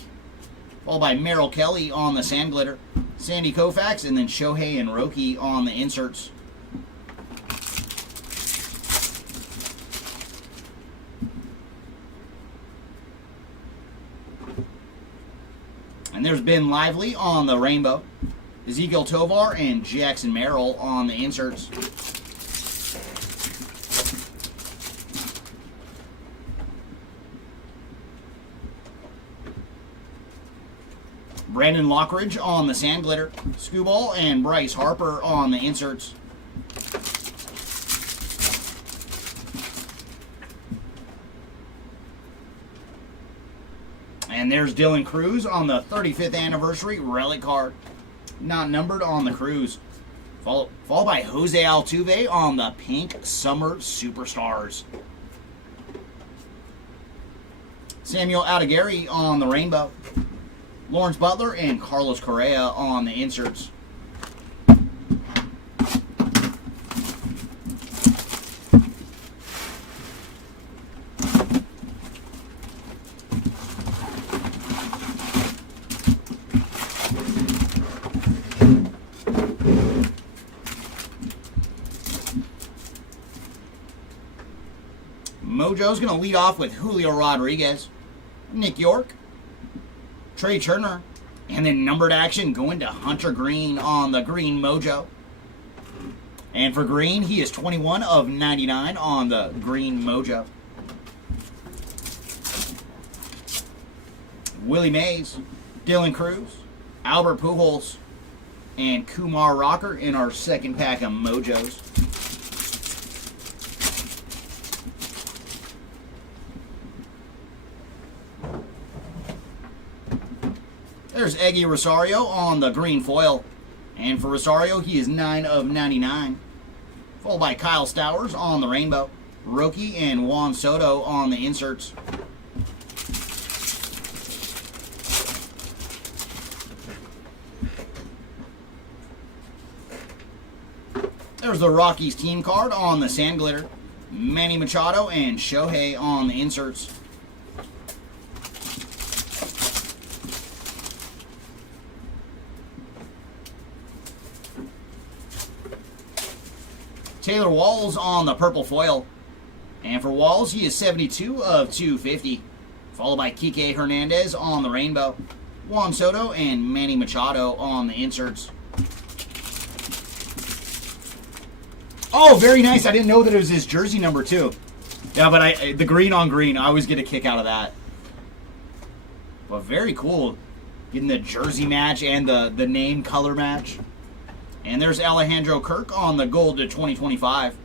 Followed by Merrill Kelly on the sand glitter. Sandy Koufax and then Shohei and Roki on the inserts. And there's Ben Lively on the rainbow. Ezekiel Tovar and Jackson Merrill on the inserts. Brandon Lockridge on the sand glitter. Skubal and Bryce Harper on the inserts. And And there's Dylan Cruz on the 35th anniversary relic card. Not numbered on the Cruz. Followed by Jose Altuve on the pink Summer Superstars. Samuel Altuve on the rainbow. Lawrence Butler and Carlos Correa on the inserts. Mojo's going to lead off with Julio Rodriguez, Nick York, Trey Turner, and then numbered action going to Hunter Green on the green Mojo. And for Green, he is 21 of 99 on the green Mojo. Willie Mays, Dylan Cruz, Albert Pujols, and Kumar Rocker in our second pack of Mojos. There's Eggy Rosario on the green foil. And for Rosario, he is 9 of 99. Followed by Kyle Stowers on the rainbow. Roki and Juan Soto on the inserts. There's the Rockies team card on the sand glitter. Manny Machado and Shohei on the inserts. Taylor Walls on the purple foil. And for Walls, he is 72 of 250. Followed by Kike Hernandez on the rainbow. Juan Soto and Manny Machado on the inserts. Oh, very nice. I didn't know that it was his jersey number, too. Yeah, but the green on green, I always get a kick out of that. But very cool. Getting the jersey match and the name color match. And there's Alejandro Kirk on the gold to 2025.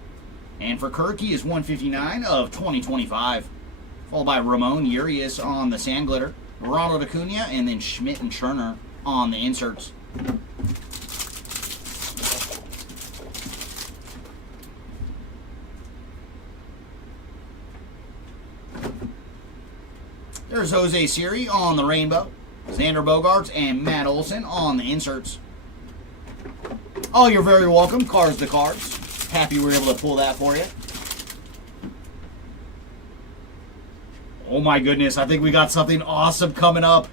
And for Kirk, he is 159 of 2025. Followed by Ramon Urias on the sand glitter. Ronald Acuna, and then Schmidt and Turner on the inserts. There's Jose Siri on the rainbow. Xander Bogaerts and Matt Olson on the inserts. Oh, you're very welcome. Cards to Cards. Happy we were able to pull that for you. Oh my goodness, I think we got something awesome coming up.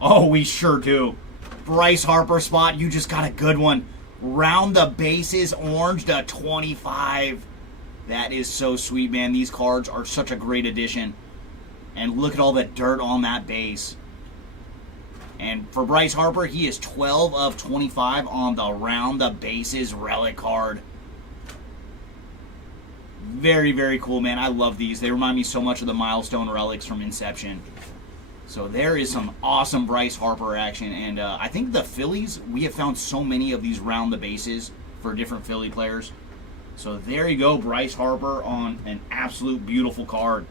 Oh, we sure do. Bryce Harper spot, you just got a good one. Round the bases, orange to 25. That is so sweet, man. These cards are such a great addition. And look at all the dirt on that base. And for Bryce Harper, he is 12 of 25 on the round the bases relic card. Very, very cool, man. I love these. They remind me so much of the milestone relics from Inception. So there is some awesome Bryce Harper action. And I think the Phillies, we have found so many of these round the bases for different Philly players. So there you go, Bryce Harper on an absolute beautiful card.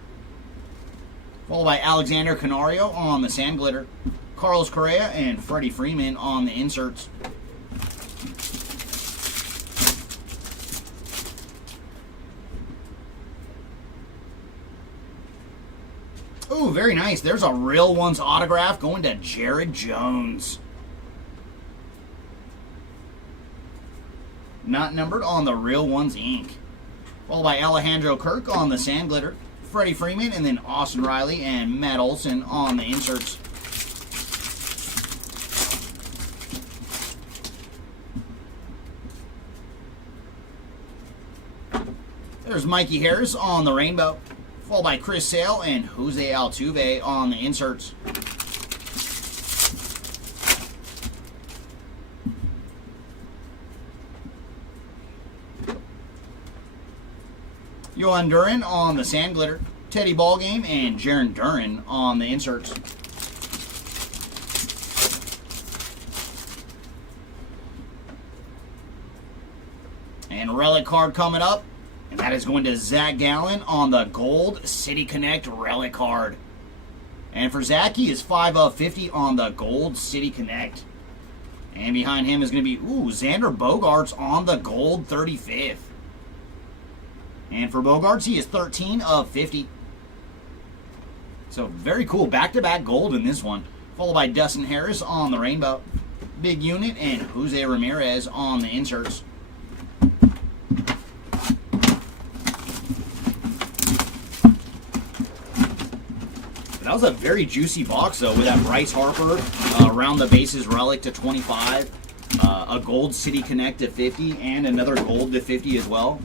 Followed by Alexander Canario on the sand glitter. Carlos Correa and Freddie Freeman on the inserts. Ooh, very nice. There's a Real Ones autograph going to Jared Jones. Not numbered on the Real Ones ink. Followed by Alejandro Kirk on the sand glitter. Freddie Freeman, and then Austin Riley and Matt Olson on the inserts. There's Mikey Harris on the rainbow, followed by Chris Sale and Jose Altuve on the inserts. Yohan Duran on the sand glitter, Teddy Ballgame, and Jaron Duran on the inserts. And relic card coming up. And that is going to Zach Gallen on the Gold City Connect relic card. And for Zach, he is 5 of 50 on the Gold City Connect. And behind him is going to be, Xander Bogaerts on the Gold 35th. And for Bogaerts, he is 13 of 50. So very cool. Back-to-back gold in this one. Followed by Dustin Harris on the Rainbow. Big Unit and Jose Ramirez on the inserts. That was a very juicy box, though, with that Bryce Harper around the bases relic to 25, a Gold City Connect to 50, and another gold to 50 as well.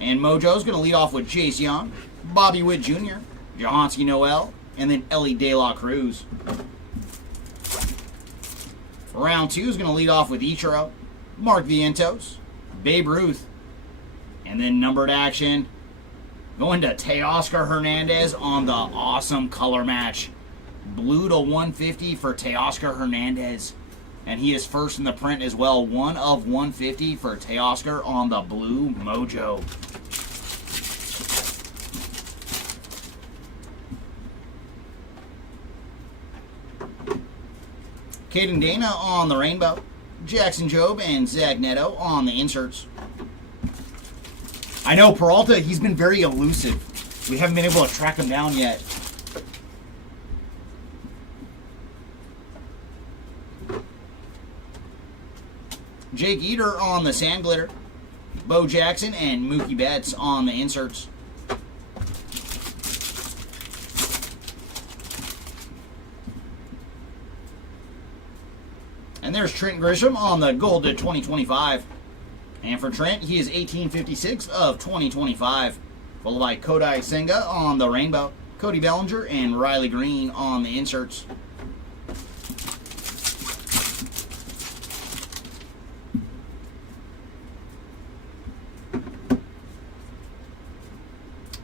And Mojo's going to lead off with Chase Young, Bobby Witt Jr., Johanski Noel, and then Ellie De La Cruz. Round 2 is going to lead off with Ichiro, Mark Vientos, Babe Ruth, and then numbered action going to Teoscar Hernandez on the awesome color match. Blue to 150 for Teoscar Hernandez. And he is first in the print as well. 1 of 150 for Teoscar on the blue Mojo. Caden Dana on the Rainbow. Jackson Jobe and Zach Neto on the inserts. I know Peralta, he's been very elusive. We haven't been able to track him down yet. Jake Eater on the Sand Glitter. Bo Jackson and Mookie Betts on the inserts. And there's Trent Grisham on the Gold to 2025. And for Trent, he is 1856 of 2025. Followed by Kodai Senga on the Rainbow. Cody Bellinger and Riley Green on the inserts.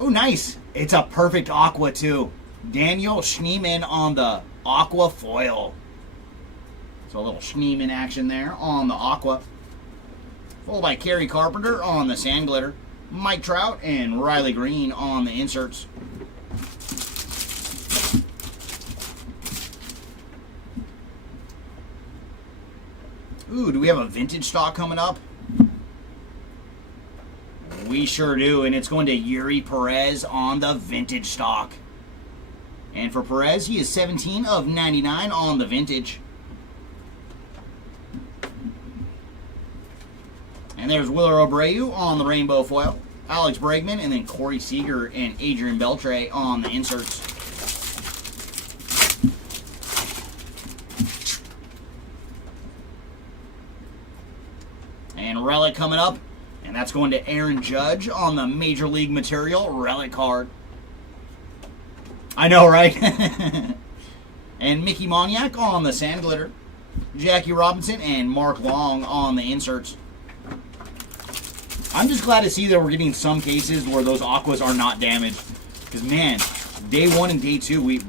Oh, nice. It's a perfect aqua, too. Daniel Schneemann on the aqua foil. So a little Schneemann action there on the aqua. Followed by Kerry Carpenter on the Sand Glitter. Mike Trout and Riley Green on the inserts. Ooh, do we have a vintage stock coming up? We sure do, and it's going to Yuri Perez on the vintage stock. And for Perez, he is 17 of 99 on the vintage. And there's Willer Abreu on the rainbow foil. Alex Bregman, and then Corey Seager and Adrian Beltre on the inserts. And relic coming up. And that's going to Aaron Judge on the Major League Material relic card. I know, right? And Mickey Moniak on the Sand Glitter. Jackie Robinson and Mark Long on the inserts. I'm just glad to see that we're getting some cases where those aquas are not damaged. Because, man, day 1 and day 2,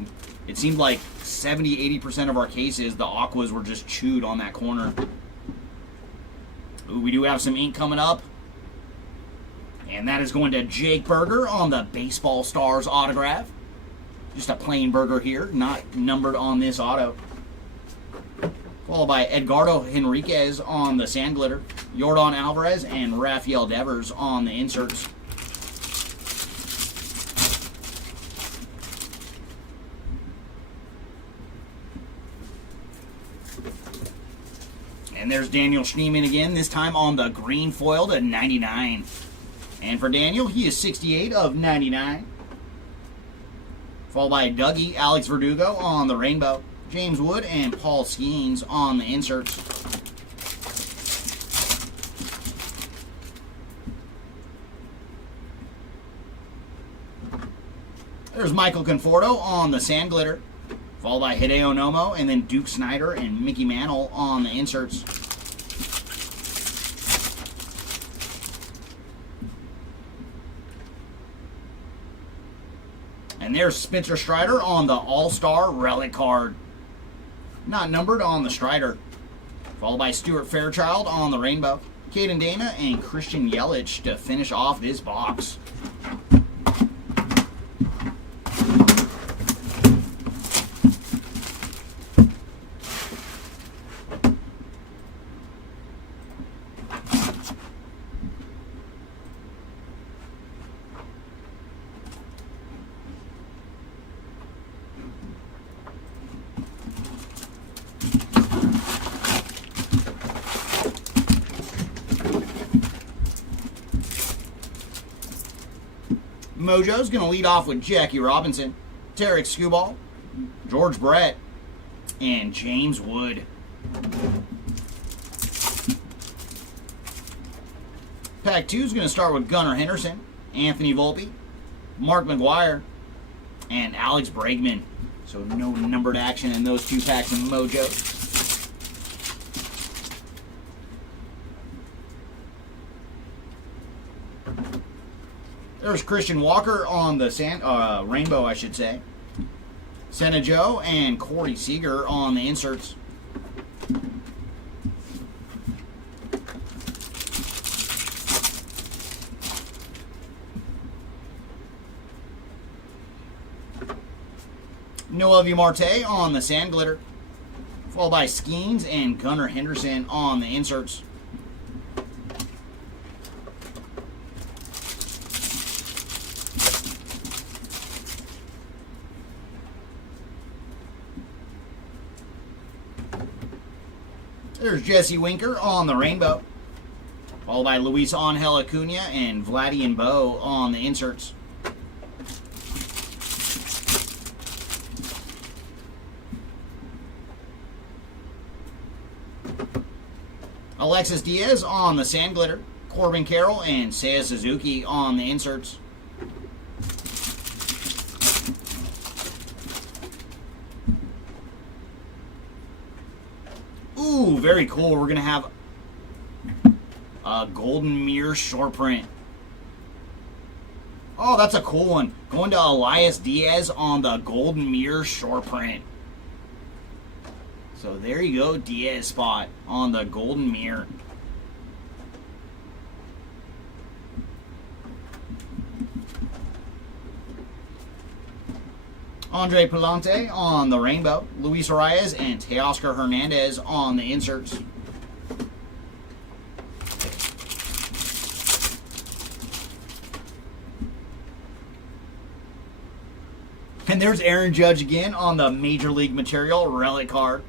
it seemed like 70-80% of our cases, the aquas were just chewed on that corner. Ooh, we do have some ink coming up. And that is going to Jake Berger on the Baseball Stars autograph. Just a plain Berger here, not numbered on this auto. Followed by Edgardo Henriquez on the Sand Glitter. Yordan Alvarez and Rafael Devers on the inserts. And there's Daniel Schneemann again, this time on the green foil to 99. And for Daniel, he is 68 of 99. Followed by Dougie, Alex Verdugo on the rainbow. James Wood and Paul Skeens on the inserts. There's Michael Conforto on the Sand Glitter. Followed by Hideo Nomo and then Duke Snyder and Mickey Mantle on the inserts. And there's Spencer Strider on the All-Star Relic card. Not numbered on the Strider. Followed by Stuart Fairchild on the rainbow. Caden Dana and Christian Yelich to finish off this box. Mojo's going to lead off with Jackie Robinson, Tarek Skubal, George Brett, and James Wood. Pack 2 is going to start with Gunnar Henderson, Anthony Volpe, Mark McGuire, and Alex Bregman. So no numbered action in those 2 packs of Mojo. There's Christian Walker on the rainbow, I should say. Senna Joe and Corey Seager on the inserts. Noah Marte on the sand glitter. Followed by Skeens and Gunnar Henderson on the inserts. There's Jesse Winker on the rainbow. Followed by Luis Angel Acuna and Vladdy and Bo on the inserts. Alexis Diaz on the sand glitter. Corbin Carroll and Seiya Suzuki on the inserts. Ooh, very cool. We're going to have a Golden Mirror short print. Oh, that's a cool one. Going to Elias Diaz on the Golden Mirror short print. So there you go, Diaz spot on the Golden Mirror. Andre Palante on the rainbow. Luis Arias and Teoscar Hernandez on the inserts. And there's Aaron Judge again on the Major League Material relic card.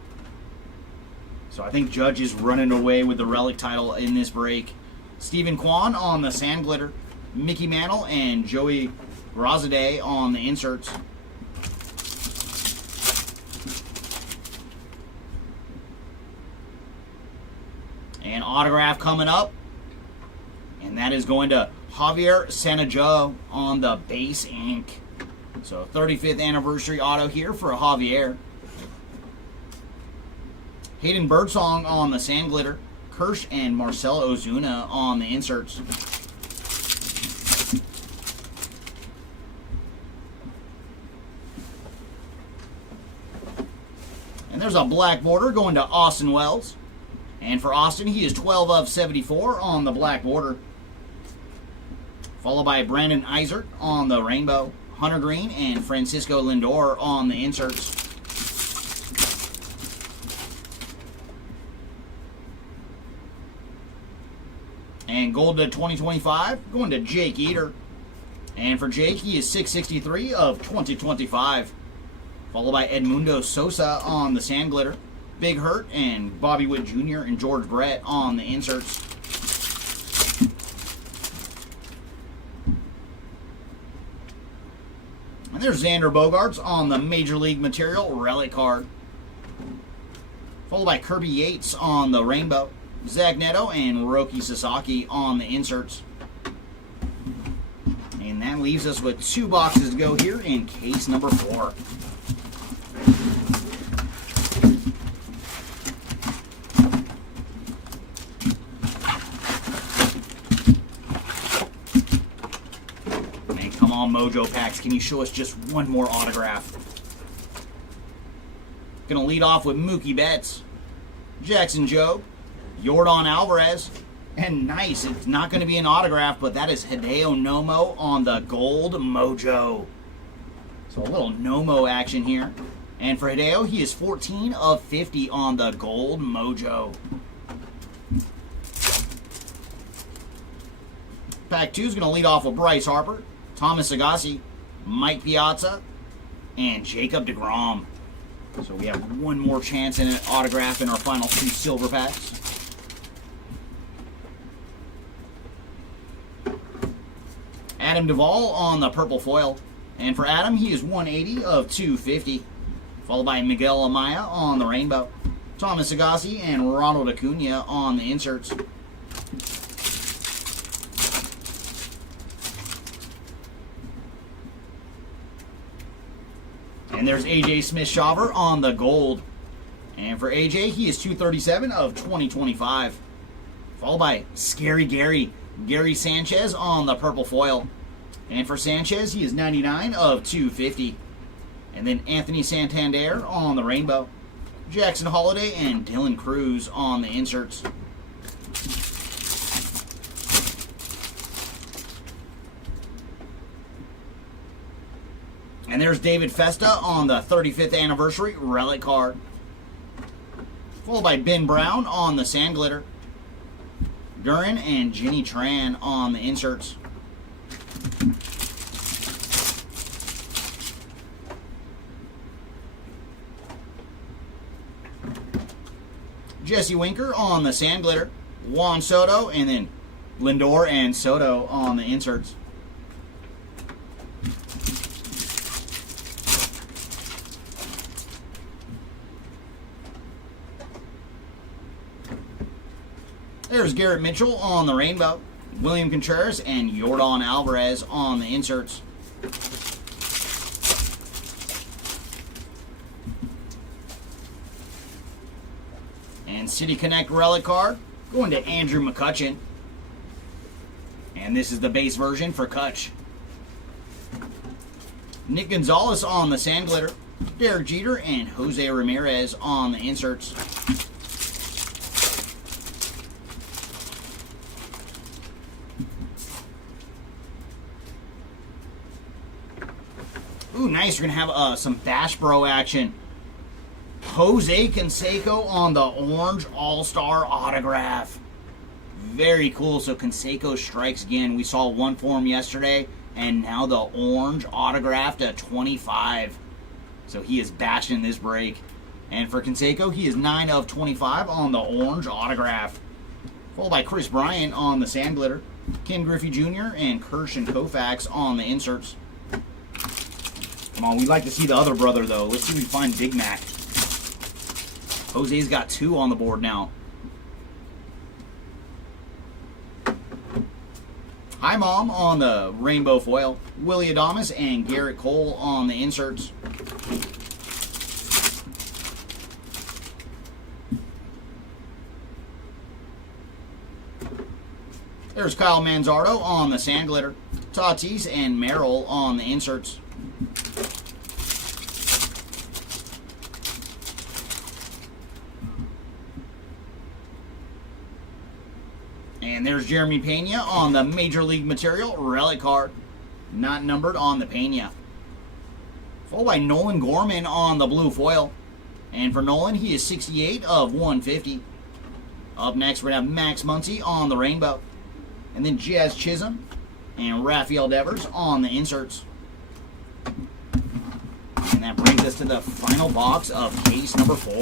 So I think Judge is running away with the relic title in this break. Stephen Kwan on the sand glitter. Mickey Mantle and Joey Rosade on the inserts. An autograph coming up. And that is going to Javier Sanajo on the base ink. So 35th anniversary auto here for Javier. Hayden Birdsong on the sand glitter. Kirsch and Marcell Ozuna on the inserts. And there's a black border going to Austin Wells. And for Austin, he is 12 of 74 on the black border. Followed by Brandon Eisert on the rainbow. Hunter Green and Francisco Lindor on the inserts. And gold to 2025 going to Jake Eater. And for Jake, he is 663 of 2025. Followed by Edmundo Sosa on the sand glitter. Big Hurt and Bobby Witt Jr. and George Brett on the inserts. And there's Xander Bogaerts on the Major League Material relic card. Followed by Kirby Yates on the rainbow. Zach Neto and Roki Sasaki on the inserts. And that leaves us with 2 boxes to go here in case number 4. Man, come on, Mojo Packs. Can you show us just one more autograph? Gonna lead off with Mookie Betts. Jackson Jobe, Yordan Alvarez, and nice, it's not going to be an autograph, but that is Hideo Nomo on the gold mojo. So a little Nomo action here. And for Hideo, he is 14 of 50 on the gold mojo. Pack 2 is going to lead off with Bryce Harper, Thomas Agassi, Mike Piazza, and Jacob deGrom. So we have one more chance in an autograph in our final 2 silver packs. Adam Duvall on the purple foil. And for Adam, he is 180 of 250. Followed by Miguel Amaya on the rainbow. Thomas Agassi and Ronald Acuna on the inserts. And there's AJ Smith-Shawver on the gold. And for AJ, he is 237 of 2025. Followed by Scary Gary Sanchez on the purple foil. And for Sanchez, he is 99 of 250. And then Anthony Santander on the rainbow. Jackson Holiday and Dylan Cruz on the inserts. And there's David Festa on the 35th anniversary relic card. Followed by Ben Brown on the sand glitter. Duran and Jenny Tran on the inserts. Jesse Winker on the sand glitter. Juan Soto, and then Lindor and Soto on the inserts. There's Garrett Mitchell on the rainbow. William Contreras and Yordan Alvarez on the inserts. And City Connect relic card going to Andrew McCutchen. And this is the base version for Kutch. Nick Gonzalez on the sand glitter. Derek Jeter and Jose Ramirez on the inserts. Ooh, nice. We're going to have some Bash Bro action. Jose Canseco on the orange all-star autograph. Very cool. So Canseco strikes again. We saw one for him yesterday, and now the orange autograph to 25. So he is bashing this break. And for Canseco, he is 9 of 25 on the orange autograph. Followed by Chris Bryant on the sand glitter. Ken Griffey Jr. and Kirsch and Koufax on the inserts. Come on, we'd like to see the other brother, though. Let's see if we find Big Mac. Jose's got 2 on the board now. Hi, Mom on the rainbow foil. Willie Adames and Garrett Cole on the inserts. There's Kyle Manzardo on the sand glitter. Tatis and Merrill on the inserts. And there's Jeremy Pena on the Major League Material relic card. Not numbered on the Pena. Followed by Nolan Gorman on the blue foil. And for Nolan, he is 68 of 150. Up next, we're going to have Max Muncy on the rainbow. And then Jazz Chisholm and Rafael Devers on the inserts. And that brings us to the final box of case number 4.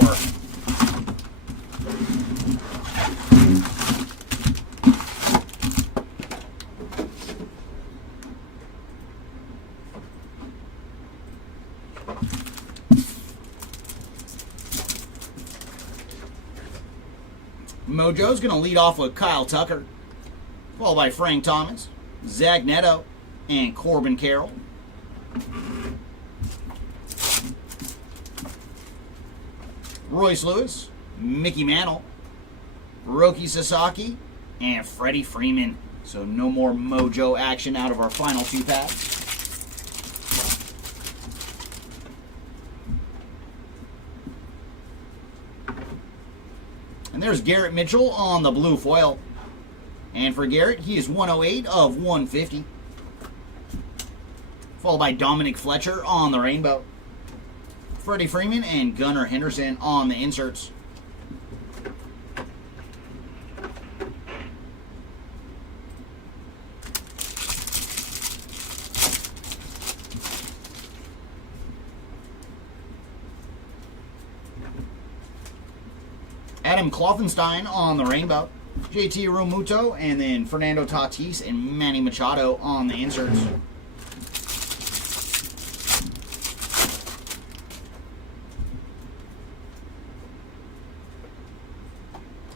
Mojo's going to lead off with Kyle Tucker, followed by Frank Thomas, Zach Neto, and Corbin Carroll. Royce Lewis, Mickey Mantle, Roki Sasaki, and Freddie Freeman. So no more Mojo action out of our final 2 packs. there's Garrett Mitchell on the blue foil. And for Garrett, he is 108 of 150. Followed by Dominic Fletcher on the rainbow. Freddie Freeman and Gunnar Henderson on the inserts. Adam Kloffenstein on the rainbow. JT Realmuto, and then Fernando Tatis and Manny Machado on the inserts.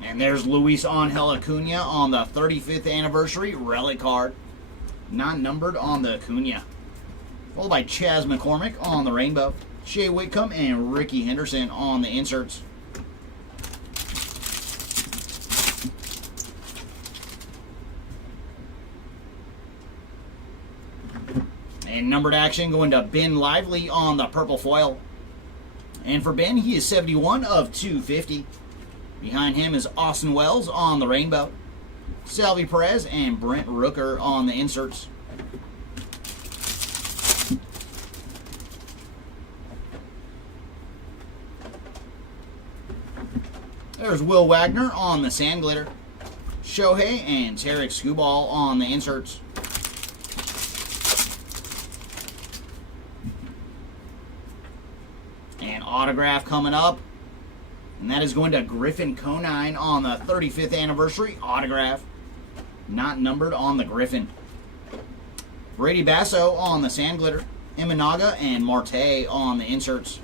And there's Luis Angel Acuna on the 35th anniversary relic card. Not numbered on the Acuna. Followed by Chas McCormick on the rainbow. Shea Whitcomb and Ricky Henderson on the inserts. And numbered action going to Ben Lively on the purple foil. And for Ben, he is 71 of 250. Behind him is Austin Wells on the rainbow. Salvi Perez and Brent Rooker on the inserts. There's Will Wagner on the sand glitter. Shohei and Tarek Skubal on the inserts. And autograph coming up. And that is going to Griffin Conine on the 35th anniversary autograph. Not numbered on the Griffin. Brady Basso on the sand glitter. Imanaga and Marte on the inserts.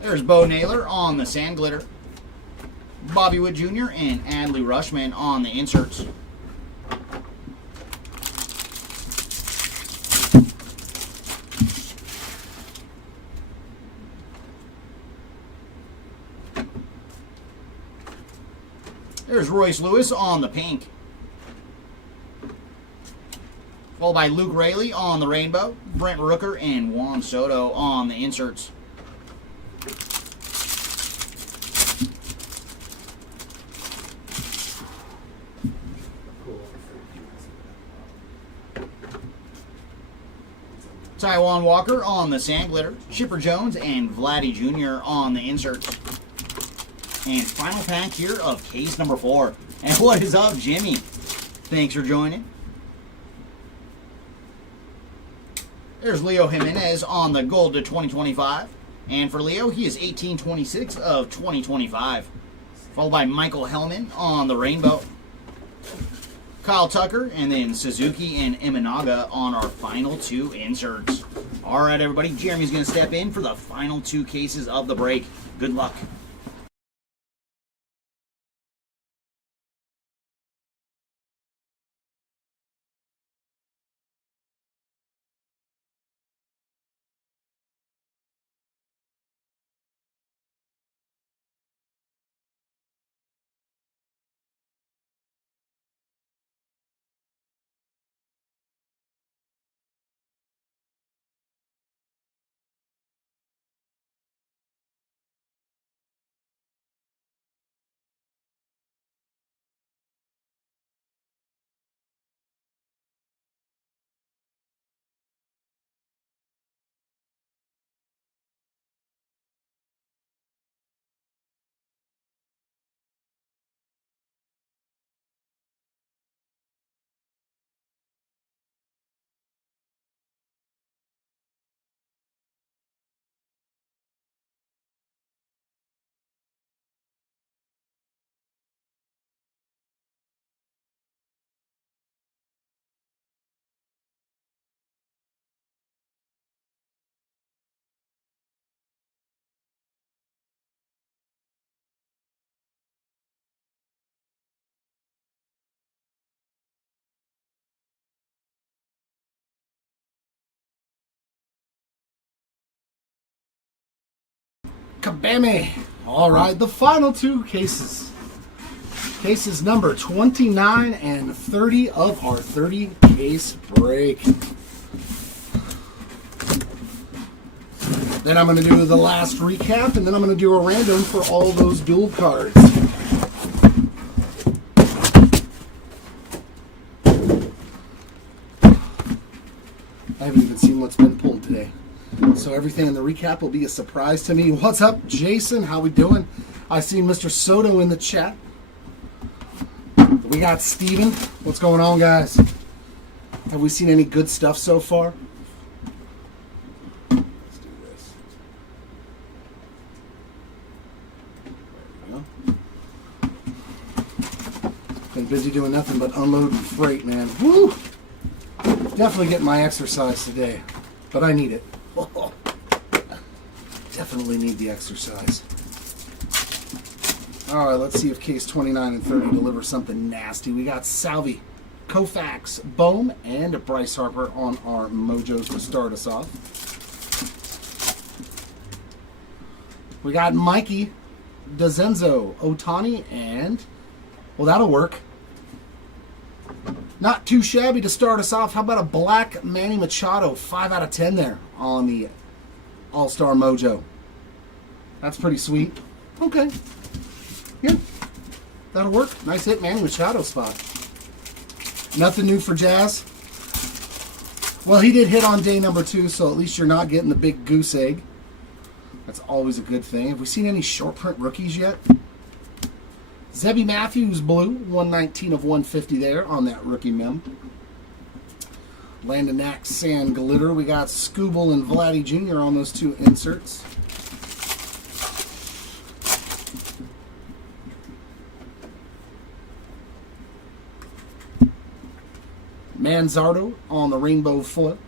There's Bo Naylor on the sand glitter. Bobby Wood Jr. and Adley Rushman on the inserts. There's Royce Lewis on the pink. Followed by Luke Raley on the rainbow. Brent Rooker and Juan Soto on the inserts. Taijuan Walker on the sand glitter. Chipper Jones and Vladdy Jr. on the inserts. And final pack here of case number 4. And what is up, Jimmy? Thanks for joining. There's Leo Jimenez on the gold to 2025. And for Leo, he is 1826 of 2025. Followed by Michael Hellman on the rainbow. Kyle Tucker, and then Suzuki and Imanaga on our final 2 inserts. All right, everybody. Jeremy's going to step in for the final 2 cases of the break. Good luck. Kabame! All right, the final 2 cases. Cases number 29 and 30 of our 30 case break. Then I'm going to do the last recap, and then I'm going to do a random for all those dual cards. I haven't even seen what's been pulled today. So everything in the recap will be a surprise to me. What's up, Jason? How we doing? I see Mr. Soto in the chat. We got Steven. What's going on, guys? Have we seen any good stuff so far? Let's do this. There we go. Been busy doing nothing but unloading freight, man. Woo! Definitely getting my exercise today, but I need it. Definitely need the exercise. All right, let's see if case 29 and 30 deliver something nasty. We got Salvi, Koufax, Bohm, and Bryce Harper on our Mojos to start us off. We got Mikey, DeZenzo, Otani, and, well, that'll work. Not too shabby to start us off. How about a black Manny Machado, 5 out of 10 there on the All-Star Mojo. That's pretty sweet. Okay. Yeah, that'll work. Nice hit, Manny Machado spot. Nothing new for Jazz. Well, he did hit on day number 2, so at least you're not getting the big goose egg. That's always a good thing. Have we seen any short print rookies yet? Zebby Matthews blue, 119 of 150 there on that rookie mem. Landon Knack Sand Glitter. We got Scooble and Vladdy Jr. on those 2 inserts. Manzardo on the rainbow foil.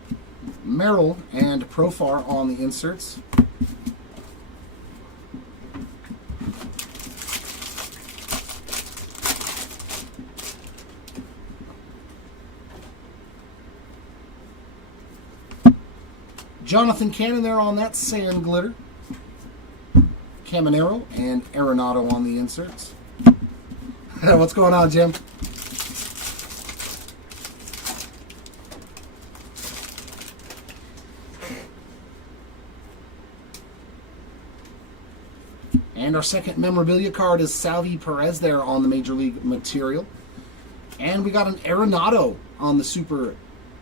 Merrill and Profar on the inserts. Jonathan Cannon there on that Sand Glitter. Caminero and Arenado on the inserts. What's going on, Jim? And our second memorabilia card is Salvi Perez there on the Major League material. And we got an Arenado on the Summer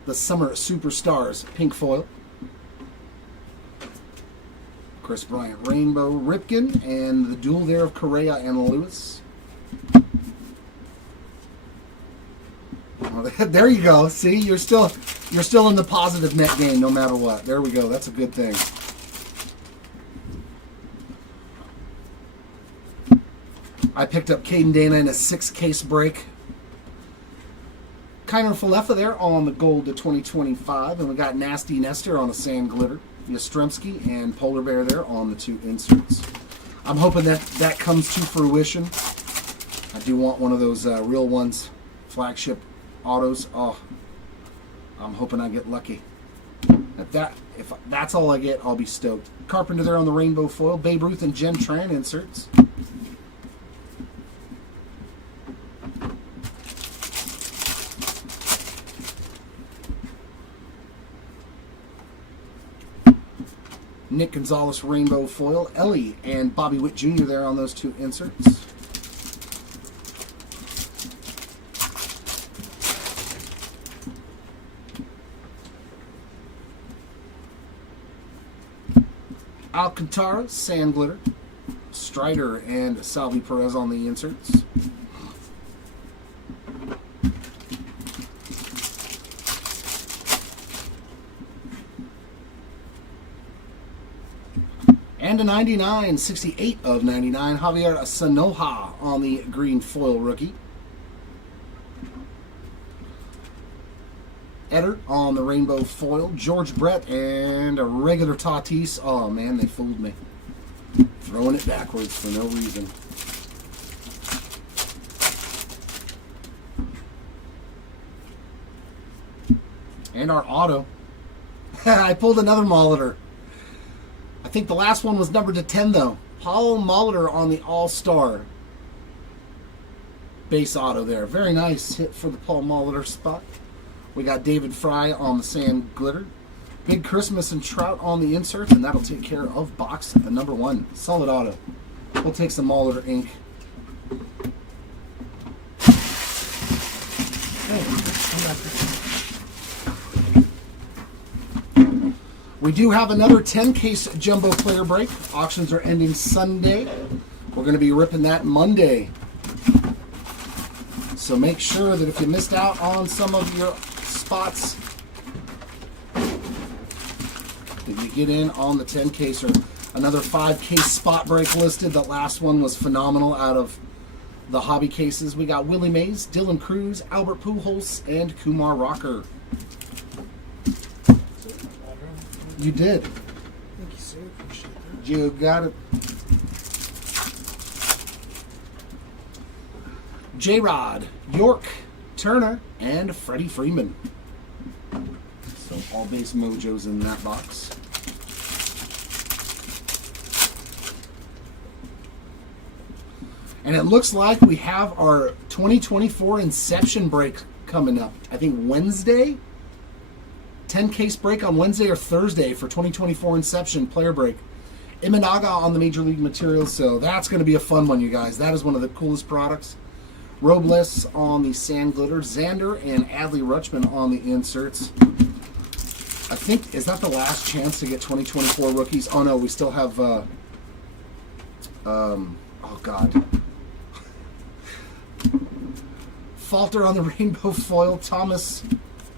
Superstars pink foil. Chris Bryant Rainbow Ripken and the duel there of Correa and Lewis. Oh, there you go. See, you're still in the positive net game no matter what. There we go. That's a good thing. I picked up Caden Dana in a 6-case break. Kiner Falefa there on the gold to 2025. And we got Nasty Nestor on a Sand Glitter. Yastrzemski and Polar Bear there on the 2 inserts. I'm hoping that comes to fruition. I do want one of those real ones, flagship autos. Oh, I'm hoping I get lucky. If that's all I get, I'll be stoked. Carpenter there on the rainbow foil. Babe Ruth and Jen Tran inserts. Nick Gonzalez rainbow foil. Ellie and Bobby Witt Jr. there on those 2 inserts. Alcantara, Sand Glitter. Strider and Salvi Perez on the inserts. And a 99, 68 of 99, Javier Sanoja on the green foil rookie. Eddard on the rainbow foil. George Brett and a regular Tatis. Oh man, they fooled me. Throwing it backwards for no reason. And our auto. I pulled another Molitor. I think the last one was numbered to 10 though. Paul Molitor on the All-Star. base auto there. Very nice hit for the Paul Molitor spot. We got David Fry on the Sand Glitter. Big Christmas and Trout on the inserts, and that'll take care of box number 1. Solid auto. We'll take some Molitor ink. We do have another 10-case jumbo player break. Auctions are ending Sunday. We're going to be ripping that Monday. So make sure that if you missed out on some of your spots, that you get in on the 10-caser. Another 5-case spot break listed. The last one was phenomenal out of the hobby cases. We got Willie Mays, Dylan Cruz, Albert Pujols, and Kumar Rocker. You did. Thank you, sir. Appreciate that. You got it. J-Rod, York, Turner, and Freddie Freeman. So all base mojos in that box. And it looks like we have our 2024 Inception break coming up. I think Wednesday. 10-case break on Wednesday or Thursday for 2024 Inception player break. Imanaga on the Major League Materials, so that's going to be a fun one, you guys. That is one of the coolest products. Robles on the Sand Glitter. Xander and Adley Rutschman on the inserts. I think, is that the last chance to get 2024 rookies? Oh no, we still have, oh God. Falter on the Rainbow Foil. Thomas,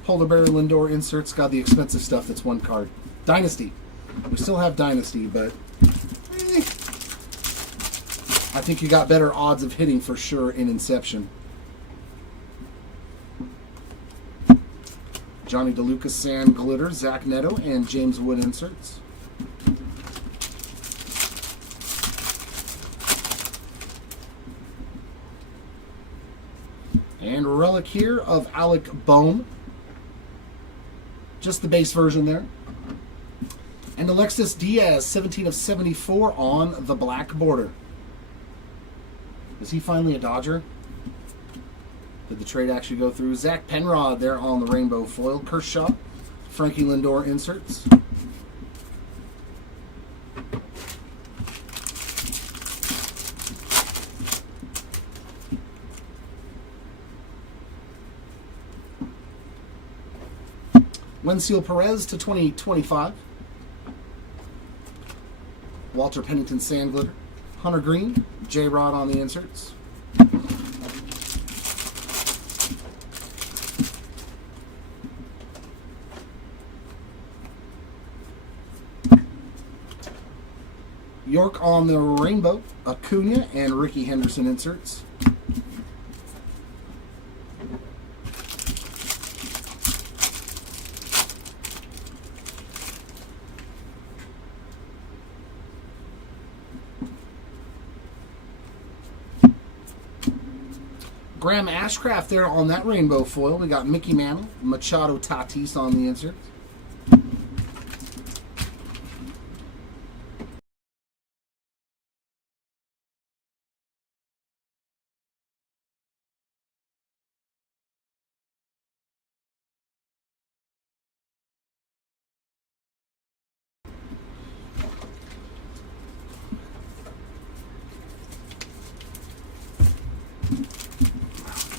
Polar Bear, Lindor inserts. Got the expensive stuff that's one card. Dynasty. We still have Dynasty, but I think you got better odds of hitting for sure in Inception. Johnny DeLuca Sand Glitter, Zach Neto, and James Wood inserts. And a relic here of Alec Bohm. Just the base version there. And Alexis Diaz, 17 of 74 on the black border. Is he finally a Dodger? Did the trade actually go through? Zach Penrod there on the rainbow foil. Kershaw, Frankie Lindor inserts. Wensiel Perez to 2025. Walter Pennington Sand Glitter. Hunter Green, J-Rod on the inserts. York on the rainbow, Acuna and Ricky Henderson inserts. Graham Ashcraft there on that rainbow foil. We got Mickey Mantle, Machado Tatis on the insert.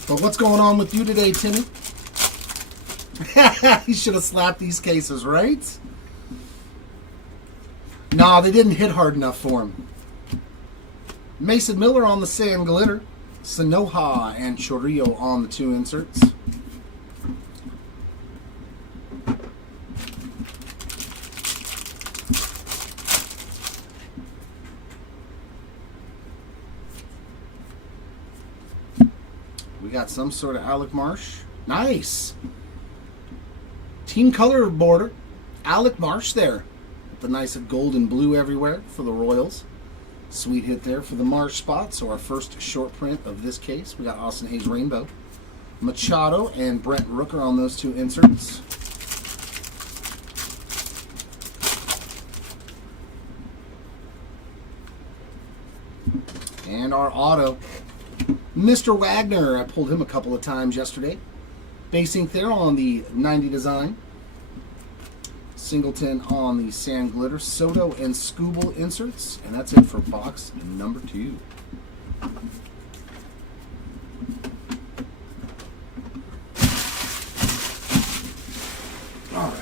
But what's going on with you today, Timmy? He should have slapped these cases, right? Nah, they didn't hit hard enough for him. Mason Miller on the Sand Glitter. Sanoja and Chorillo on the two inserts. We got some sort of Alec Marsh. Nice. Team color border. Alec Marsh there. With the nice gold and blue everywhere for the Royals. Sweet hit there for the Marsh spot. So our first short print of this case. We got Austin Hayes Rainbow. Machado and Brent Rooker on those two inserts. And our auto. Mr. Wagner, I pulled him a couple of times yesterday. Base ink there on the 90 design. Singleton on the sand glitter. Soto and Scooble inserts. And that's it for box number 2. All right.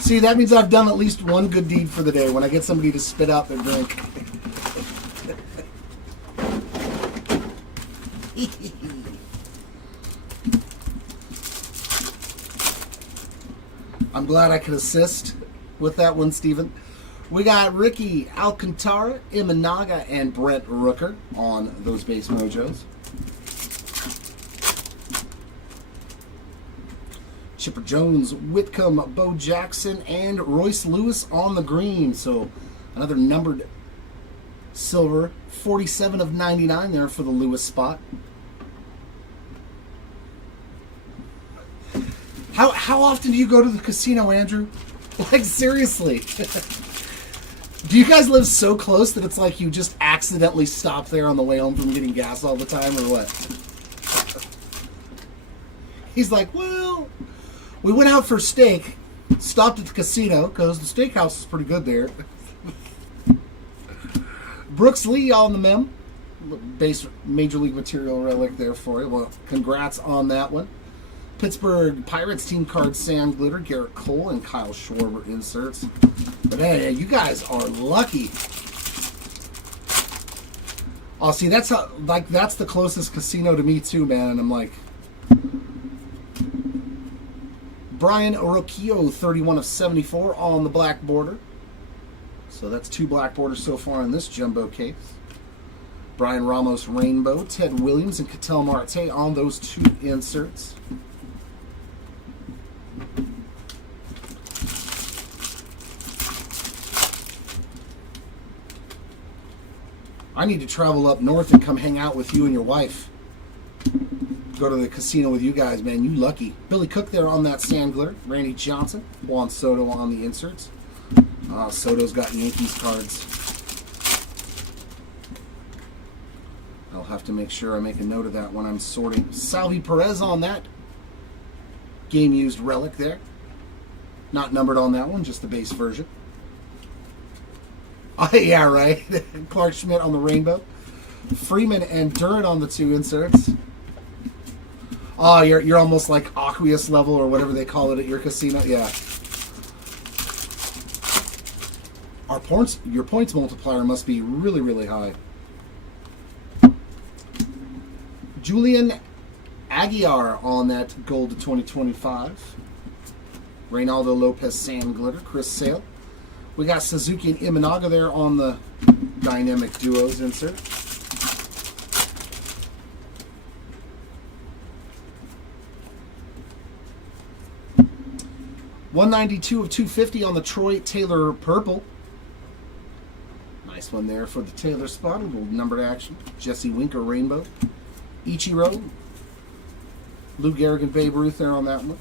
See, that means I've done at least one good deed for the day when I get somebody to spit out their drink. I'm glad I could assist with that one, Steven. We got Ricky Alcantara, Imanaga, and Brent Rooker on those base mojos. Chipper Jones, Whitcomb, Bo Jackson, and Royce Lewis on the green. So another numbered silver. 47 of 99 there for the Lewis spot. How often do you go to the casino, Andrew? Like, seriously. Do you guys live so close that it's like you just accidentally stop there on the way home from getting gas all the time, or what? He's like, well, we went out for steak, stopped at the casino, because the steakhouse is pretty good there. Brooks Lee on the mem. Base Major League Material relic there for you. Well, congrats on that one. Pittsburgh Pirates team card sand glitter, Garrett Cole and Kyle Schwarber inserts. But hey, you guys are lucky. Oh, see, that's how, like, that's the closest casino to me too, man. And I'm like, Brian Oroquio, 31 of 74 on the black border. So that's 2 black borders so far in this jumbo case. Brian Ramos Rainbow, Ted Williams, and Ketel Marte on those 2 inserts. I need to travel up north and come hang out with you and your wife. Go to the casino with you guys, man. You lucky. Billy Cook there on that sand glitter. Randy Johnson. Juan Soto on the inserts. Soto's got Yankees cards. I'll have to make sure I make a note of that when I'm sorting. Salvi Perez on that game-used relic there. Not numbered on that one, just the base version. Oh, yeah, right. Clark Schmidt on the rainbow. Freeman and Durant on the 2 inserts. Oh, you're almost like aqueous level or whatever they call it at your casino. Yeah. Your points multiplier must be really, really high. Julian Aguiar on that gold to 2025. Reynaldo Lopez sand glitter. Chris Sale. We got Suzuki and Imanaga there on the dynamic duos insert. $192 of 250 on the Troy Taylor purple. Nice one there for the Taylor spot. A little numbered action. Jesse Winker rainbow. Ichiro. Lou Gehrig and Babe Ruth there on that one.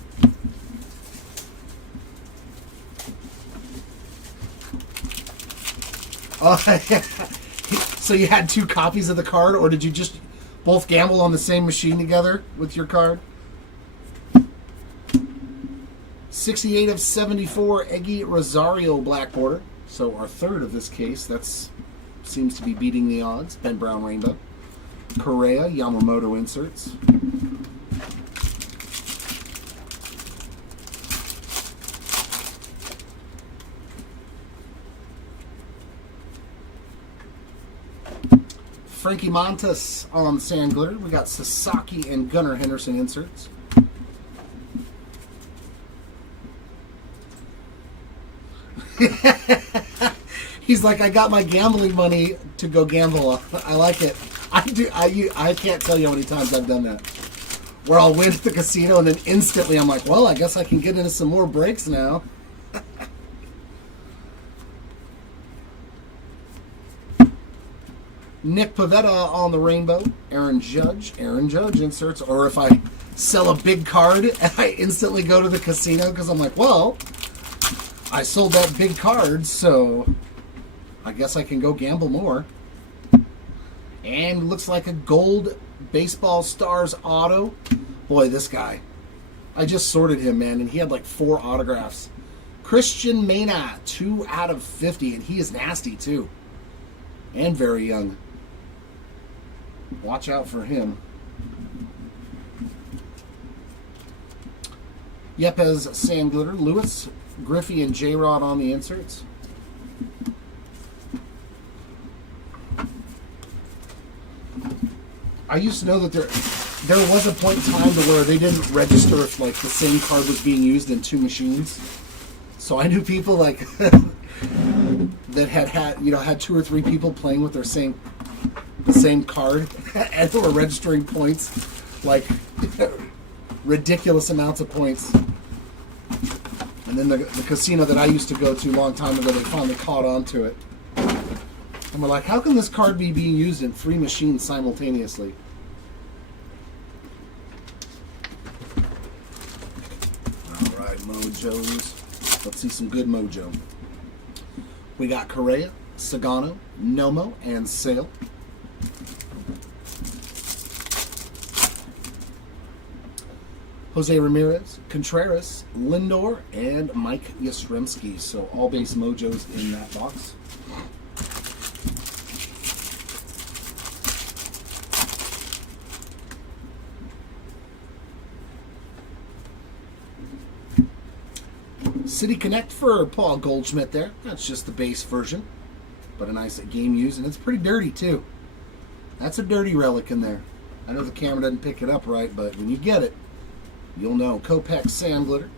Oh, so you had 2 copies of the card, or did you just both gamble on the same machine together with your card? 68 of 74, Eggy Rosario black border. So our third of this case, that's seems to be beating the odds. Ben Brown rainbow. Correa, Yamamoto inserts. Frankie Montas on sand glitter. We got Sasaki and Gunnar Henderson inserts. He's like, I got my gambling money to go gamble. I like it. I can't tell you how many times I've done that. Where I'll win at the casino and then instantly I'm like, well, I guess I can get into some more breaks now. Nick Pivetta on the rainbow. Aaron Judge inserts. Or if I sell a big card, and I instantly go to the casino because I'm like, well, I sold that big card, so I guess I can go gamble more. And looks like a gold baseball stars auto. Boy, this guy. I just sorted him, man, and he had like 4 autographs. Christian Mena, 2 out of 50, and he is nasty too. And very young. Watch out for him. Yepes Sandglitter, Lewis, Griffey, and J-Rod on the inserts. I used to know that there was a point in time to where they didn't register if like the same card was being used in 2 machines. So I knew people like that had 2 or 3 people playing with the same card, and they were registering points like ridiculous amounts of points. And then the casino that I used to go to a long time ago, they finally caught on to it. And we're like, how can this card be being used in 3 machines simultaneously? All right, Mojos. Let's see some good Mojo. We got Correa, Sagano, Nomo, and Sale. Jose Ramirez, Contreras, Lindor, and Mike Yastrzemski. So all base Mojos in that box. City Connect for Paul Goldschmidt there. That's just the base version, but a nice game used, and it's pretty dirty too. That's a dirty relic in there. I know the camera doesn't pick it up right, but when you get it, you'll know. Kopech Sandglitter,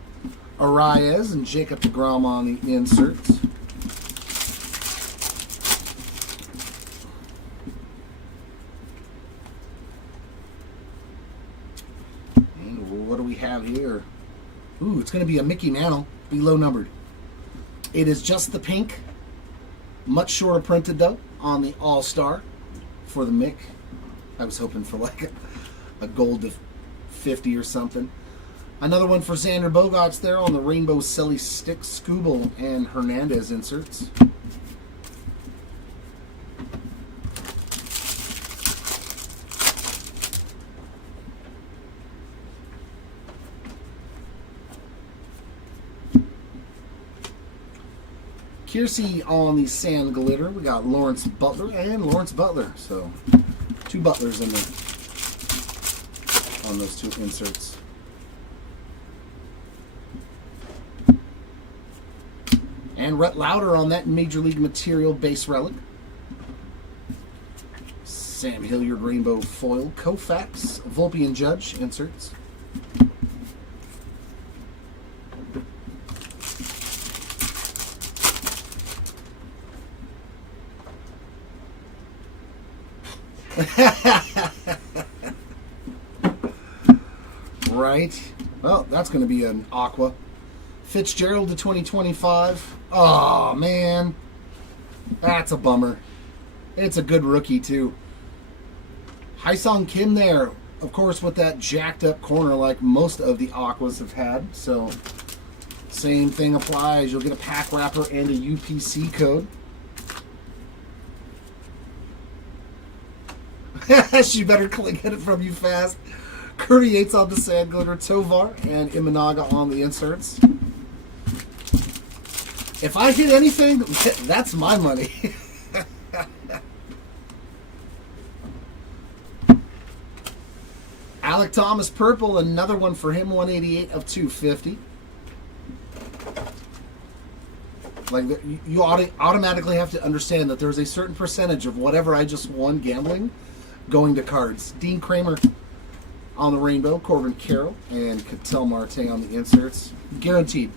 Arias, and Jacob deGrom on the inserts. And what do we have here? Ooh, it's going to be a Mickey Mantle. Be low numbered. It is just the pink. Much shorter printed, though, on the All-Star for the Mick. I was hoping for like a gold to 50 or something. Another one for Xander Bogaerts there on the Rainbow Selly Stick, Scooble, and Hernandez inserts. Kiersey on the Sand Glitter. We got Lawrence Butler and Lawrence Butler. So 2 Butlers in there on those 2 inserts. And Rhett Lauder on that Major League Material base relic. Sam Hilliard Rainbow Foil. Koufax, Volpe and Judge inserts. Right. Well, that's going to be an Aqua. Fitzgerald to 2025. Oh, man. That's a bummer. It's a good rookie, too. Hyesung Kim there, of course, with that jacked up corner like most of the Aquas have had. So, same thing applies. You'll get a pack wrapper and a UPC code. She better get it from you fast. Kirby Yates on the Sand Glitter, Tovar, and Imanaga on the inserts. If I hit anything, that's my money. Alec Thomas Purple, another one for him, 188 of 250. Like, you automatically have to understand that there's a certain percentage of whatever I just won gambling going to cards. Dean Kramer on the Rainbow, Corbin Carroll, and Ketel Marte on the inserts. Guaranteed.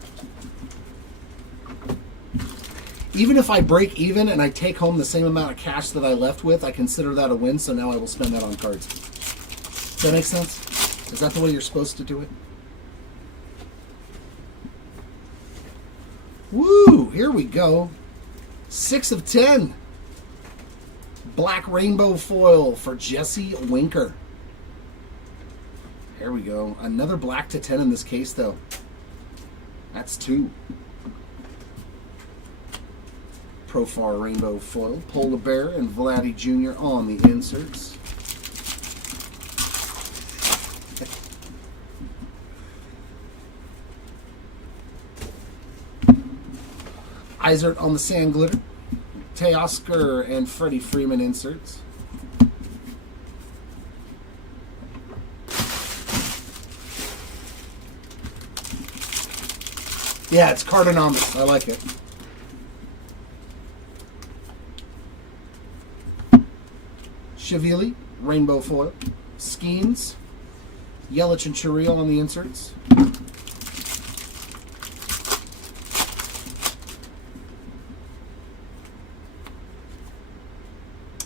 Even if I break even and I take home the same amount of cash that I left with, I consider that a win, so now I will spend that on cards. Does that make sense? Is that the way you're supposed to do it? Woo! Here we go. 6 of 10. Black Rainbow Foil for Jesse Winker. There we go. Another black to 10 in this case, though. That's 2. Profar Rainbow Foil. Polar Bear and Vladdy Jr. on the inserts. Eisert on the Sand Glitter. Teoscar and Freddie Freeman inserts. Yeah, it's Cardonomics. I like it. Shavili, Rainbow Foil. Skeens. Yelich and Chiriel on the inserts.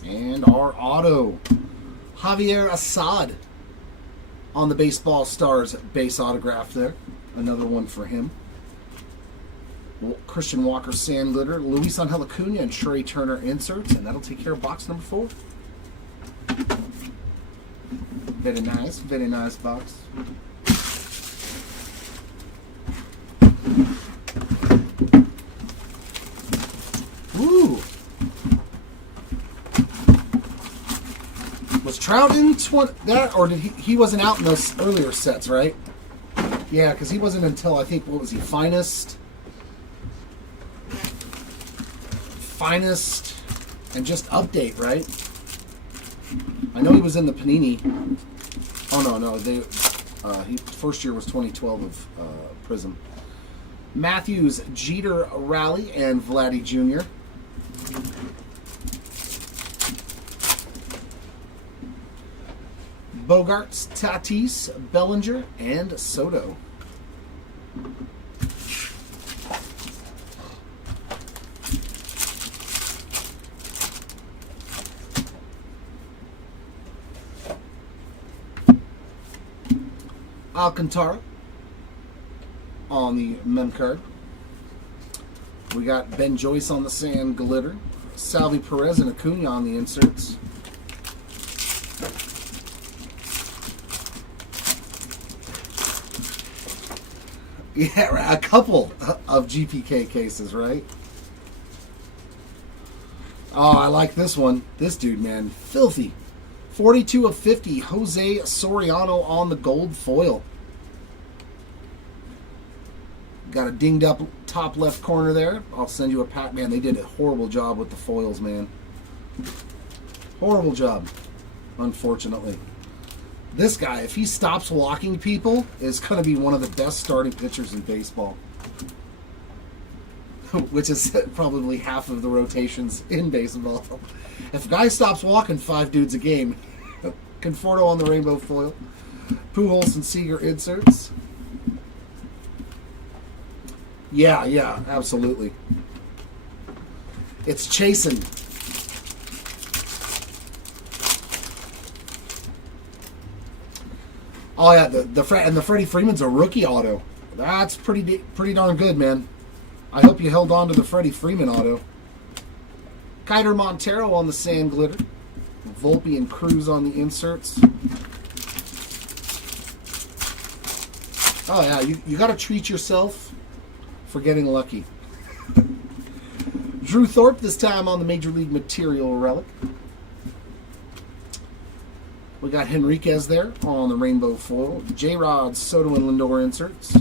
And our auto. Javier Assad on the Baseball Stars base autograph there. Another one for him. Christian Walker Sand Glitter, Luis Angel Acuna and Trey Turner inserts, and that'll take care of box number 4. Very nice box. Ooh. Was Trout in that, or did he wasn't out in those earlier sets, right? Yeah, because he wasn't until, I think, what was he, Finest, and just Update, right? I know he was in the Panini. Oh no, he first year was 2012 of Prism. Matthews, Jeter, Raleigh, and Vladdy Jr. Bogarts, Tatis, Bellinger, and Soto. Alcantara on the mem card. We got Ben Joyce on the Sand Glitter. Salvi Perez and Acuna on the inserts. Yeah, a couple of GPK cases, right? Oh, I like this one. This dude, man. Filthy. 42 of 50. Jose Soriano on the gold foil. Got a dinged up top left corner there. I'll send you a pack. Man, they did a horrible job with the foils, man. Horrible job, unfortunately. This guy, if he stops walking people, is going to be one of the best starting pitchers in baseball. Which is probably half of the rotations in baseball. If a guy stops walking 5 dudes a game, Conforto on the rainbow foil. Pujols and Seager inserts. Yeah, absolutely. It's chasing. Oh yeah, the Freddie Freeman's a rookie auto. That's pretty darn good, man. I hope you held on to the Freddie Freeman auto. Kiter Montero on the Sand Glitter. Volpe and Cruz on the inserts. Oh yeah, you got to treat yourself for getting lucky. Drew Thorpe this time on the Major League Material relic. We got Henriquez there on the rainbow foil. J-Rod, Soto, and Lindor inserts.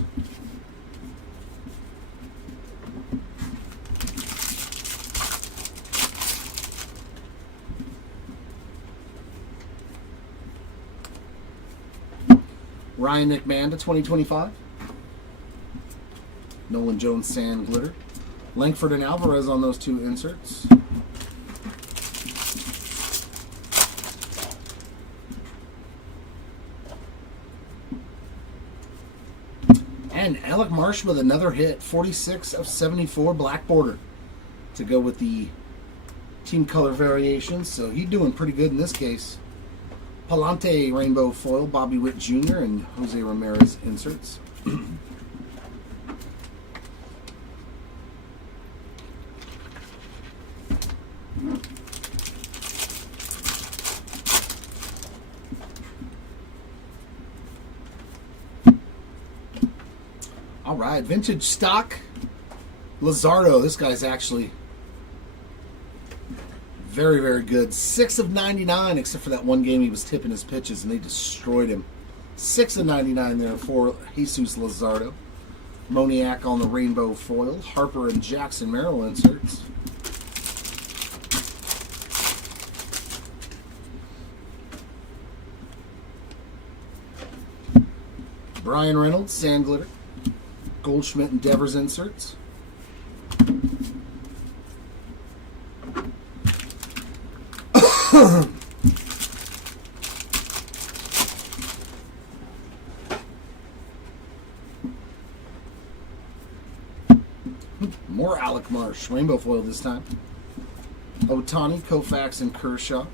Ryan McMahon to 2025. Nolan Jones Sand Glitter. Langford and Alvarez on those 2 inserts. And Alec Marsh with another hit. 46 of 74 black border to go with the team color variations. So he's doing pretty good in this case. Palante rainbow foil, Bobby Witt Jr. and Jose Ramirez inserts. All right, vintage stock. Luzardo, this guy's actually very, very good. 6 of 99, except for that one game he was tipping his pitches and they destroyed him. 6 of 99 there for Jesus Luzardo. Moniak on the rainbow foil. Harper and Jackson Merrill inserts. Brian Reynolds, Sand Glitter. Goldschmidt and Devers inserts. More Alec Marsh, rainbow foil this time. Otani, Koufax, and Kershaw.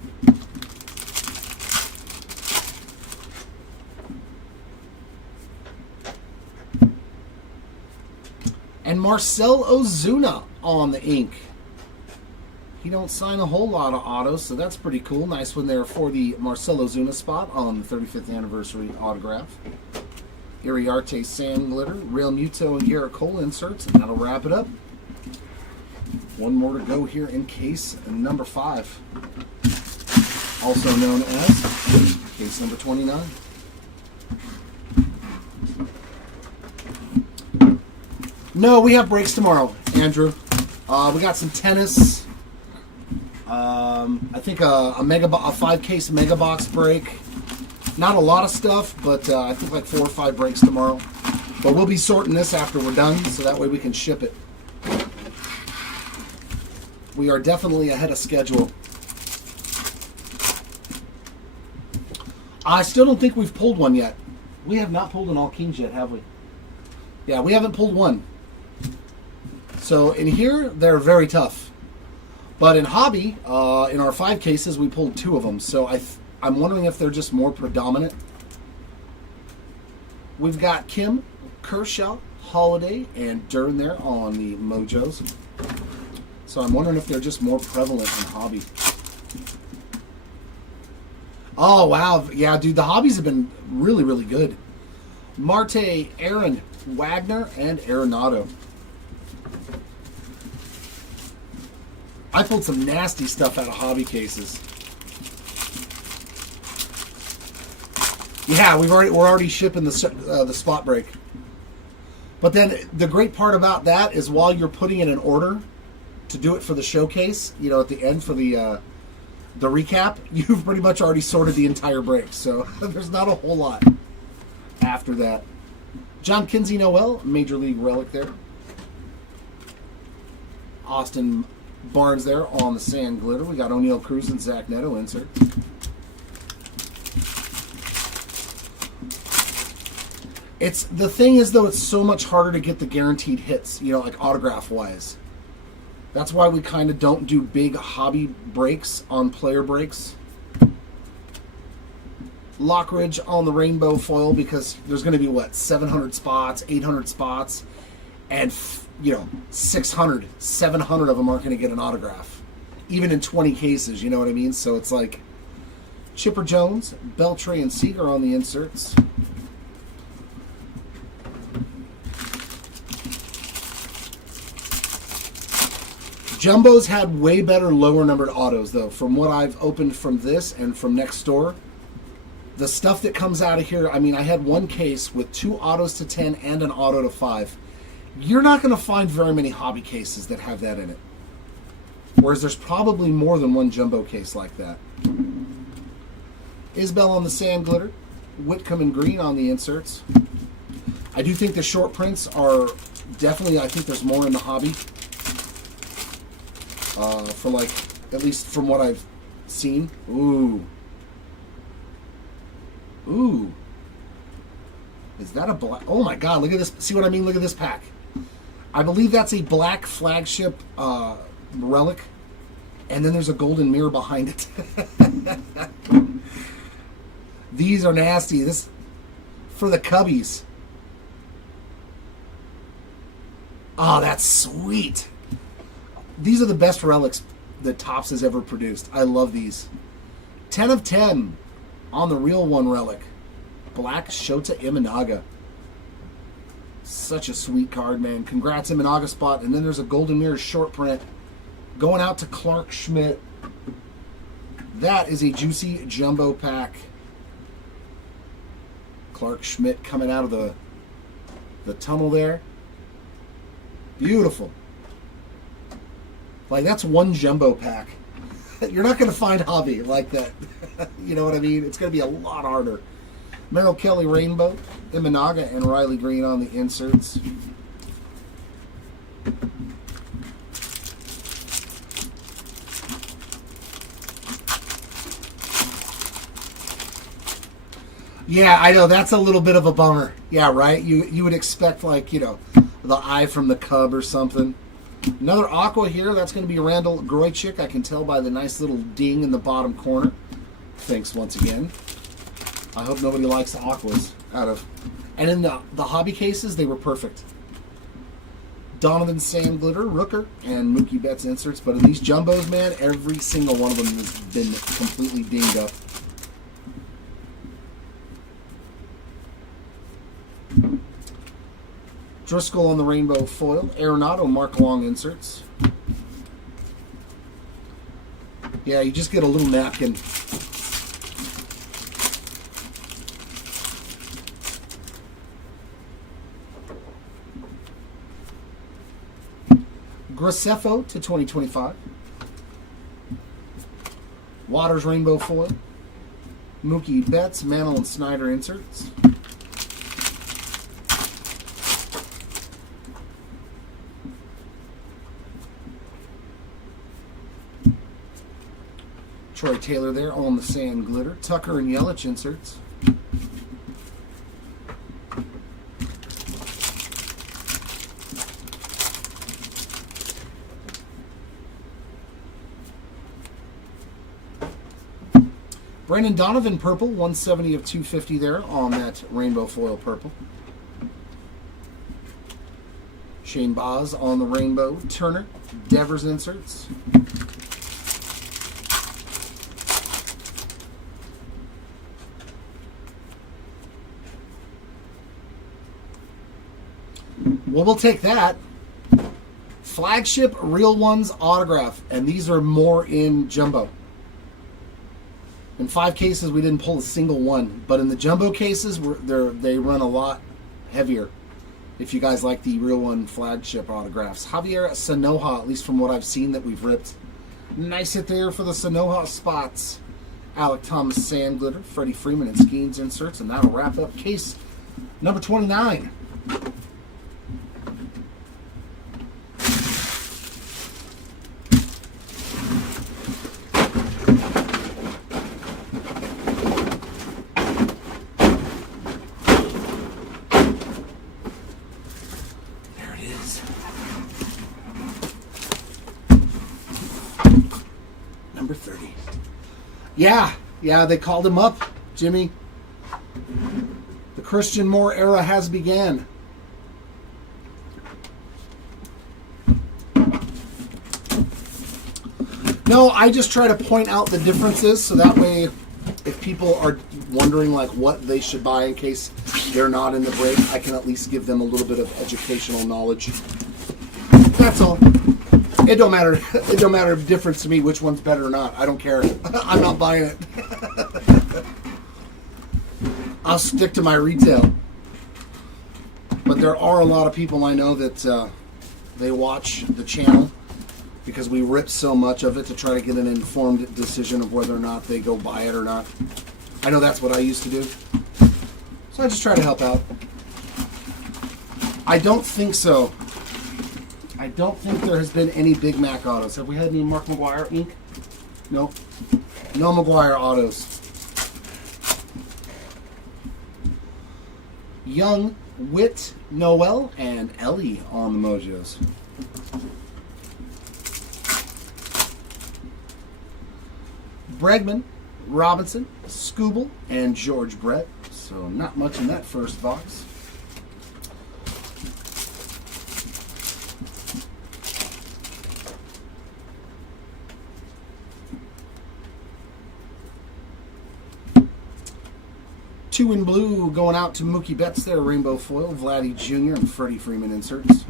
And Marcell Ozuna on the ink. He don't sign a whole lot of autos, so that's pretty cool. Nice one there for the Marcell Ozuna spot on the 35th anniversary autograph. Iriarte Sand Glitter, Real Muto and Garrett Cole inserts, and that'll wrap it up. One more to go here in case number 5. Also known as case number 29. No, we have breaks tomorrow, Andrew. We got some tennis. I think a 5-case mega box break. Not a lot of stuff, but I think like 4 or 5 breaks tomorrow. But we'll be sorting this after we're done, so that way we can ship it. We are definitely ahead of schedule. I still don't think we've pulled one yet. We have not pulled an All Kings yet, have we? Yeah, we haven't pulled one. So in here, they're very tough. But in hobby, in our 5 cases, we pulled 2 of them. So I'm wondering if they're just more predominant. We've got Kim, Kershaw, Holiday, and Dern there on the Mojos. So I'm wondering if they're just more prevalent in hobby. Oh, wow. Yeah, dude, the hobbies have been really, really good. Marte, Aaron, Wagner, and Arenado. I pulled some nasty stuff out of hobby cases. Yeah, we're already shipping the spot break. But then the great part about that is while you're putting in an order to do it for the showcase, you know, at the end for the recap, you've pretty much already sorted the entire break. So there's not a whole lot after that. John Kinsey Noel, Major League Relic there. Austin Barnes there on the Sand Glitter. We got O'Neal Cruz and Zach Neto insert. The thing is, though, it's so much harder to get the guaranteed hits, you know, like autograph-wise. That's why we kind of don't do big hobby breaks on player breaks. Lockridge on the rainbow foil because there's going to be, 700 spots, 800 spots, and, 600, 700 of them aren't going to get an autograph. Even in 20 cases, you know what I mean? So it's like Chipper Jones, Beltray, and Seager on the inserts. Jumbo's had way better lower numbered autos, though, from what I've opened from this and from next door. The stuff that comes out of here, I mean, I had one case with 2 autos to 10 and an auto to 5. You're not going to find very many hobby cases that have that in it. Whereas there's probably more than one jumbo case like that. Isbell on the Sand Glitter. Whitcomb and Green on the inserts. I do think the short prints are definitely, I think there's more in the hobby. For at least from what I've seen. Ooh. Ooh. Is that a black? Oh my God, look at this. See what I mean? Look at this pack. I believe that's a black flagship relic. And then there's a golden mirror behind it. These are nasty. This for the Cubbies. Oh, that's sweet. These are the best relics that Topps has ever produced. I love these. 10 of 10 on the real one relic. Black Shota Imanaga. Such a sweet card, man. Congrats, Imanaga spot. And then there's a Golden Mirror short print going out to Clark Schmidt. That is a juicy jumbo pack. Clark Schmidt coming out of the tunnel there. Beautiful. Like, that's one jumbo pack. You're not going to find hobby like that. You know what I mean? It's going to be a lot harder. Merrill Kelly Rainbow, Imanaga, and Riley Green on the inserts. Yeah, I know. That's a little bit of a bummer. Yeah, right? You would expect, like, you know, the eye from the Cub or something. Another Aqua here. That's going to be Randall Groychik. I can tell by the nice little ding in the bottom corner. Thanks once again. I hope nobody likes the Aquas out of... And in the hobby cases, they were perfect. Donovan Sand Glitter, Rooker, and Mookie Betts inserts. But in these jumbos, man, every single one of them has been completely dinged up. Driscoll on the rainbow foil. Arenado Mark Long inserts. Yeah, you just get a little napkin. Graceffo to 2025. Waters rainbow foil. Mookie Betts, Mantle and Snyder inserts. Troy Taylor there on the Sand Glitter. Tucker and Yelich inserts. Brandon Donovan purple, 170 of 250 there on that rainbow foil purple. Shane Baz on the rainbow. Turner, Devers inserts. Well, we'll take that. Flagship Real Ones autograph, and these are more in jumbo. In 5 cases, we didn't pull a single one, but in the jumbo cases, they run a lot heavier. If you guys like the Real One flagship autographs, Javier Sanoja, at least from what I've seen that we've ripped, nice hit there for the Sanoja spots. Alec Thomas Sand Glitter, Freddie Freeman and Skeens inserts, and that'll wrap up case number 29. Number 30. Yeah, they called him up, Jimmy. The Christian Moore era has began. No, I just try to point out the differences so that way if people are wondering like what they should buy in case they're not in the break, I can at least give them a little bit of educational knowledge. That's all. It don't matter. It don't matter difference to me which one's better or not. I don't care. I'm not buying it. I'll stick to my retail. But there are a lot of people I know that they watch the channel because we rip so much of it to try to get an informed decision of whether or not they go buy it or not. I know that's what I used to do. So I just try to help out. I don't think so. I don't think there has been any Big Mac autos. Have we had any Mark McGwire ink? Nope. No McGwire autos. Young, Witt, Noel, and Ellie on the Mojos. Bregman, Robinson, Scooble, and George Brett. So not much in that first box. 2 in blue going out to Mookie Betts there, rainbow foil, Vladdy Jr. and Freddie Freeman inserts.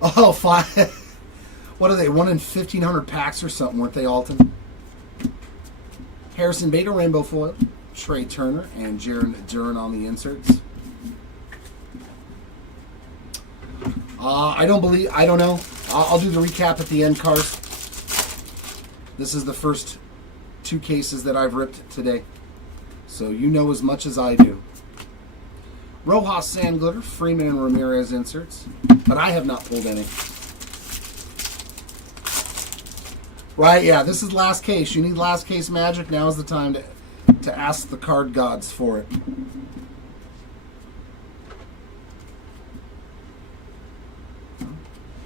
Oh, 5. What are they, 1 in 1,500 packs or something, weren't they, Alton? Harrison Bader, rainbow foil, Trey Turner, and Jaron Duran on the inserts. I don't know. I'll do the recap at the end, Cars. This is the first 2 cases that I've ripped today. So you know as much as I do. Rojas Sand Glitter, Freeman and Ramirez inserts. But I have not pulled any. Right, yeah, this is last case. You need last case magic. Now is the time to ask the card gods for it.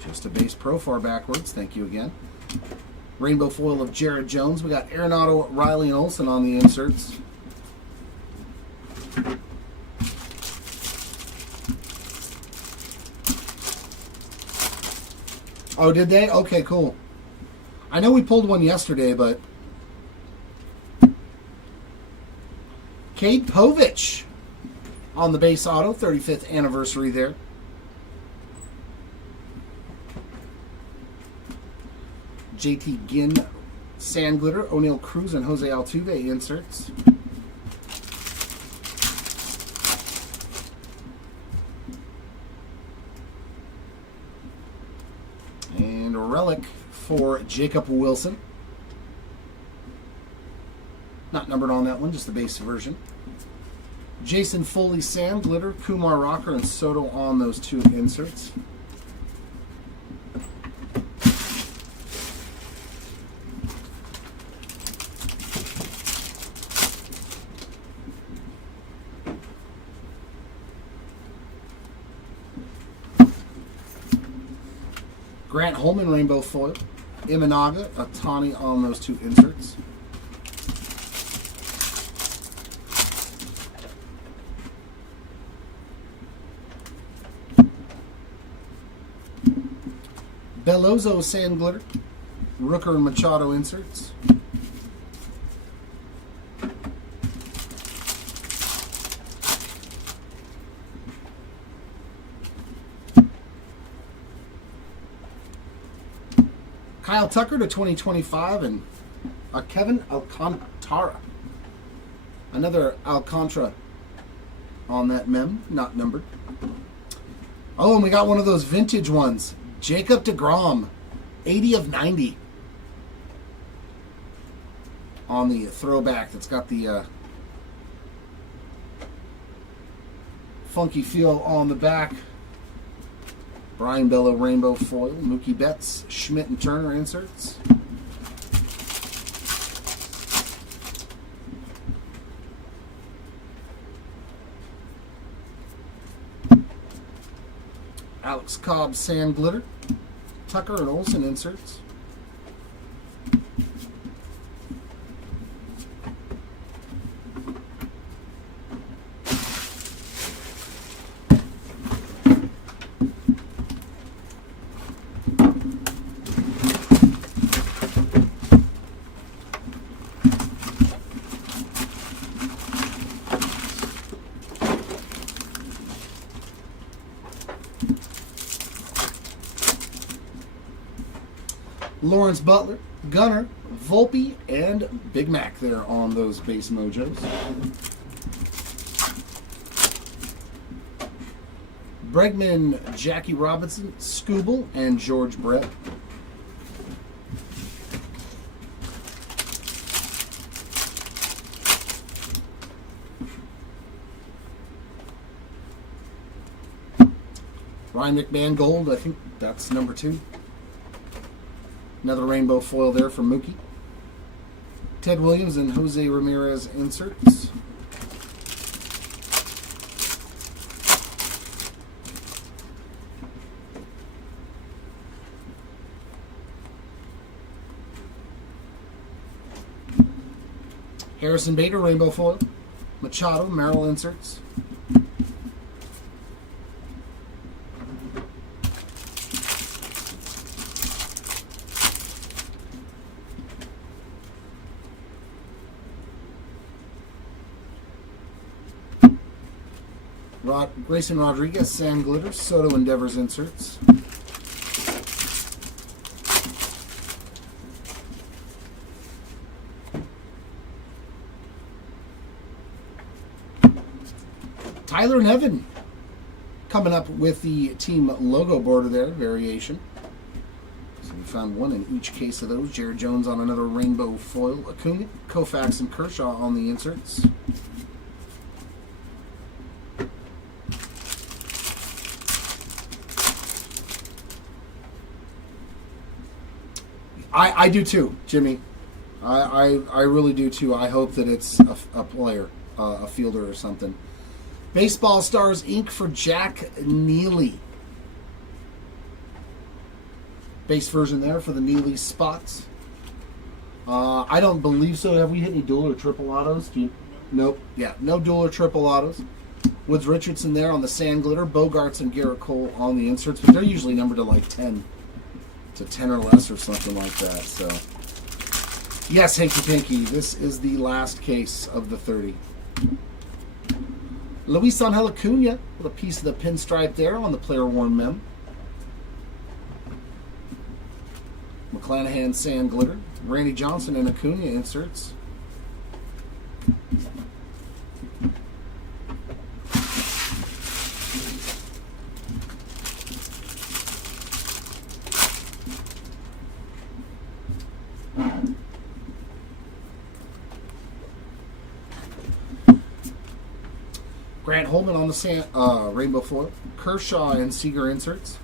Just a base profile backwards. Thank you again. Rainbow foil of Jared Jones. We got Arenado, Riley, and Olsen on the inserts. Oh, did they? Okay, cool. I know we pulled one yesterday, but... Cade Povich on the base auto. 35th anniversary there. JT Ginn, Sand Glitter, O'Neal Cruz, and Jose Altuve inserts. And a relic for Jacob Wilson. Not numbered on that one, just the base version. Jason Foley, Sand Glitter, Kumar Rocker, and Soto on those 2 inserts. Grant Holman, rainbow foil. Imanaga, Atani on those 2 inserts. Belozo, Sand Glitter. Rooker and Machado inserts. Kyle Tucker to 2025 and Kevin Alcantara. Another Alcantara on that mem, not numbered. Oh, and we got one of those vintage ones. Jacob deGrom, 80 of 90. On the throwback that's got the funky feel on the back. Brian Bello, rainbow foil. Mookie Betts, Schmidt, and Turner inserts. Alex Cobb, Sand Glitter. Tucker and Olsen inserts. Lawrence Butler, Gunner, Volpe, and Big Mac there on those base mojos. Bregman, Jackie Robinson, Scooble, and George Brett. Ryan McMahon Gold, I think that's number 2. Another rainbow foil there for Mookie. Ted Williams and Jose Ramirez inserts. Harrison Bader, rainbow foil. Machado, Merrill inserts. Grayson Rodriguez, Sand Glitter, Soto Endeavors inserts. Tyler Nevin coming up with the team logo border there, variation. So we found one in each case of those. Jared Jones on another rainbow foil. Acuna, Koufax, and Kershaw on the inserts. I do too, Jimmy. I really do too. I hope that it's a player, a fielder or something. Baseball Stars Inc. for Jack Neely. Base version there for the Neely spots. I don't believe so. Have we hit any dual or triple autos? Nope. Yeah, no dual or triple autos. Woods Richardson there on the Sand Glitter. Bogarts and Garrett Cole on the inserts, but they're usually numbered to like 10. To 10 or less or something like that. So, yes, Hanky Panky, this is the last case of the 30. Luis Angel Acuna with a piece of the pinstripe there on the player worn mem. McClanahan Sand Glitter. Randy Johnson and Acuna inserts. Grant Holman on the rainbow foil. Kershaw and Seager inserts.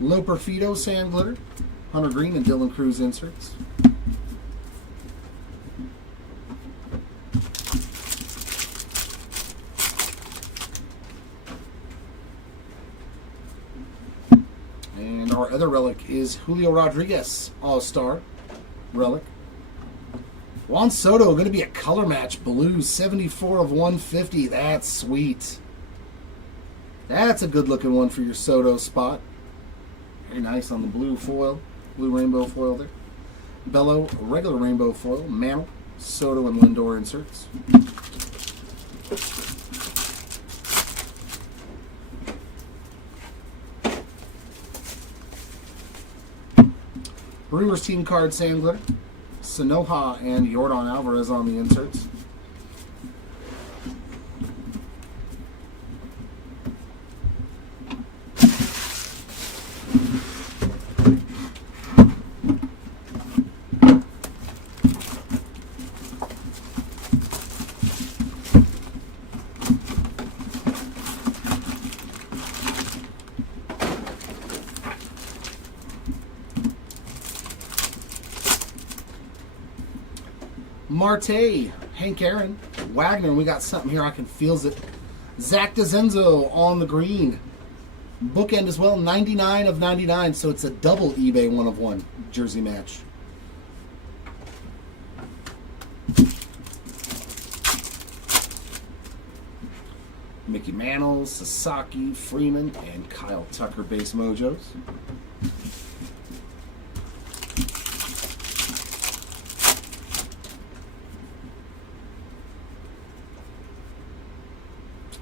Loper Fido Sand Glitter. Hunter Green and Dylan Cruz inserts. Our other relic is Julio Rodriguez, All-Star relic. Juan Soto going to be a color match, Blues, 74 of 150. That's sweet. That's a good looking one for your Soto spot. Very nice on the blue foil, blue rainbow foil there. Bello, regular rainbow foil. Mantle, Soto and Lindor inserts. Brewers team card Sand Glitter. Sanoja and Yordan Alvarez on the inserts. Marte, Hank Aaron, Wagner, and we got something here. I can feels it. Zach DeZenzo on the green. Bookend as well, 99 of 99, so it's a double eBay 1 of 1 jersey match. Mickey Mantle, Sasaki, Freeman, and Kyle Tucker base mojos.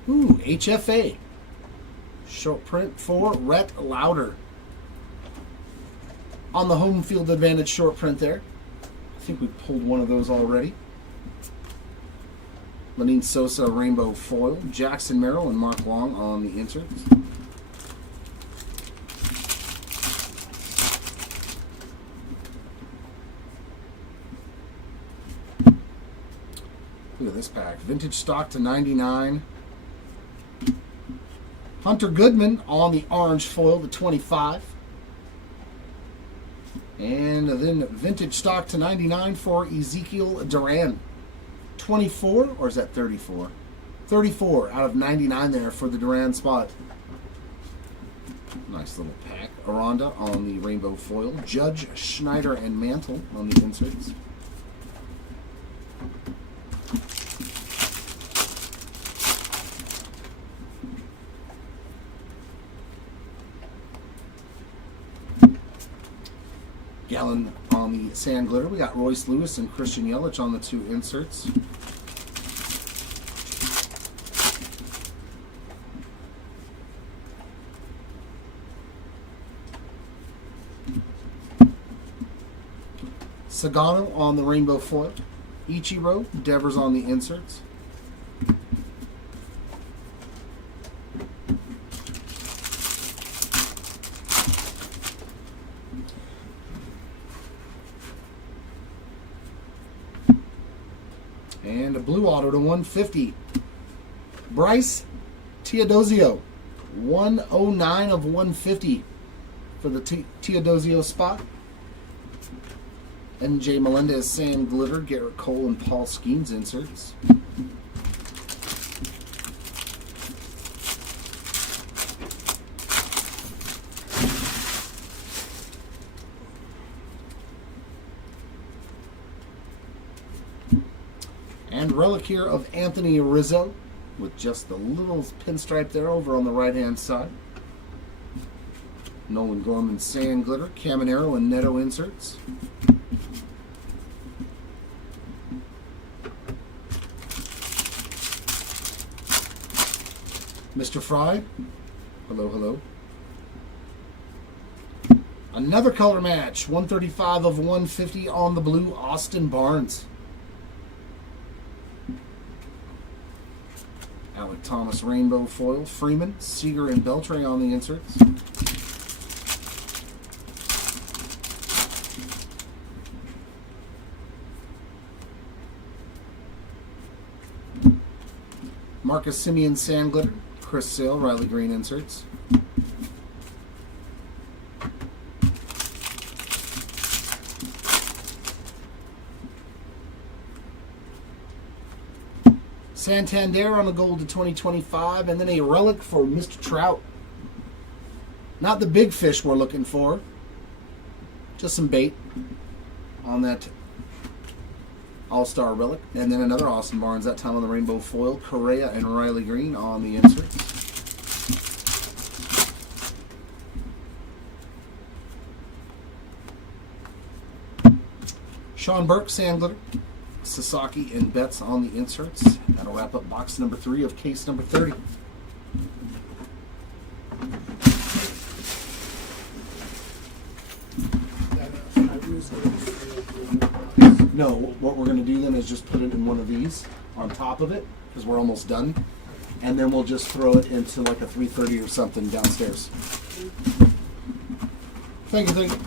Ooh, HFA. Short print for Rhett Lauder. On the home field advantage short print there. I think we pulled one of those already. Lenine Sosa rainbow foil. Jackson Merrill and Mark Long on the inserts. Look at this pack. Vintage stock to 99. Hunter Goodman on the orange foil to 25. And then vintage stock to 99 for Ezekiel Duran. 24, or is that 34? 34 out of 99 there for the Duran spot. Nice little pack. Aranda on the rainbow foil. Judge, Schneider, and Mantle on the inserts. Allen on the sand glitter. We got Royce Lewis and Christian Yelich on the 2 inserts. Sagano on the rainbow foil. Ichiro, Devers on the inserts. And a blue auto to 150. Bryce Teodosio, 109 of 150 for the Teodosio spot. NJ Melendez, Sam Glitter, Garrett Cole, and Paul Skeens inserts. And relic here of Anthony Rizzo with just the little pinstripe there over on the right-hand side. Nolan Gorman, Sand Glitter, Caminero, and Neto inserts. Mr. Fry, hello, hello. Another color match, 135 of 150 on the blue, Austin Barnes. Alec Thomas rainbow foil, Freeman, Seager, and Beltray on the inserts. Marcus Simeon Sand Glitter, Chris Sale, Riley Green inserts. Santander on the gold to 2025, and then a relic for Mr. Trout. Not the big fish we're looking for, just some bait on that All-Star relic. And then another Austin Barnes, that time on the rainbow foil, Correa and Riley Green on the inserts. Sean Burke, Sand Glitter, Sasaki and Betts on the inserts. That'll wrap up box number 3 of case number 30. No, what we're going to do then is just put it in one of these on top of it, because we're almost done. And then we'll just throw it into like a 330 or something downstairs. Thank you, thank you.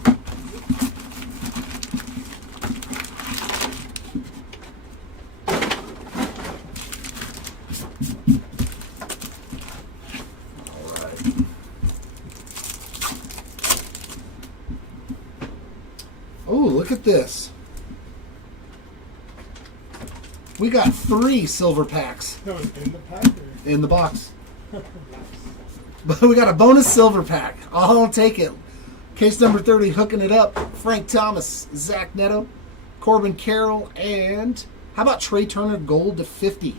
Oh, look at this. We got 3 silver packs. That was in the pack? Or? In the box. But we got a bonus silver pack. I'll take it. Case number 30, hooking it up. Frank Thomas, Zach Neto, Corbin Carroll, and how about Trey Turner gold to 50?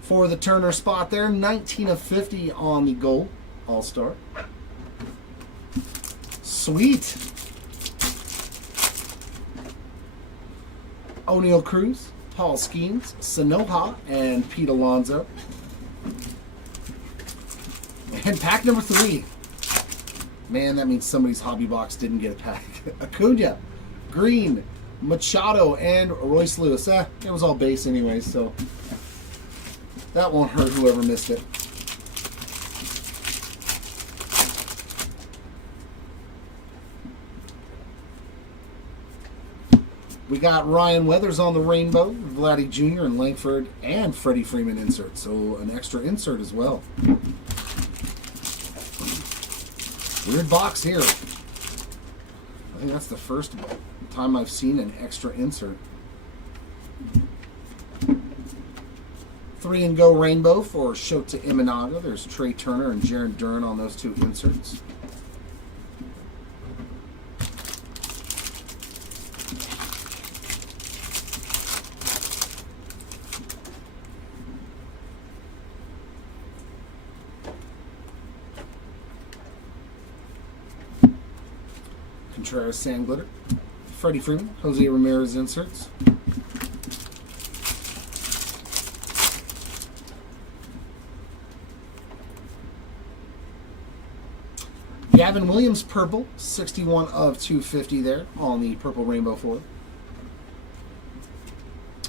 For the Turner spot there, 19 of 50 on the gold All-Star. Sweet. O'Neal Cruz, Paul Skeens, Sanoha, and Pete Alonso. And pack number 3. Man, that means somebody's hobby box didn't get a pack. Acuna, Green, Machado, and Royce Lewis. It was all base anyway, so that won't hurt whoever missed it. We got Ryan Weathers on the rainbow, Vladdy Jr. and Langford, and Freddie Freeman insert. So an extra insert as well. Weird box here. I think that's the first time I've seen an extra insert. 3 and go rainbow for Shota Imanaga. There's Trey Turner and Jaron Dern on those 2 inserts. Contreras sand glitter. Freddie Freeman, Jose Ramirez inserts. Gavin Williams purple, 61 of 250 there on the purple rainbow foil.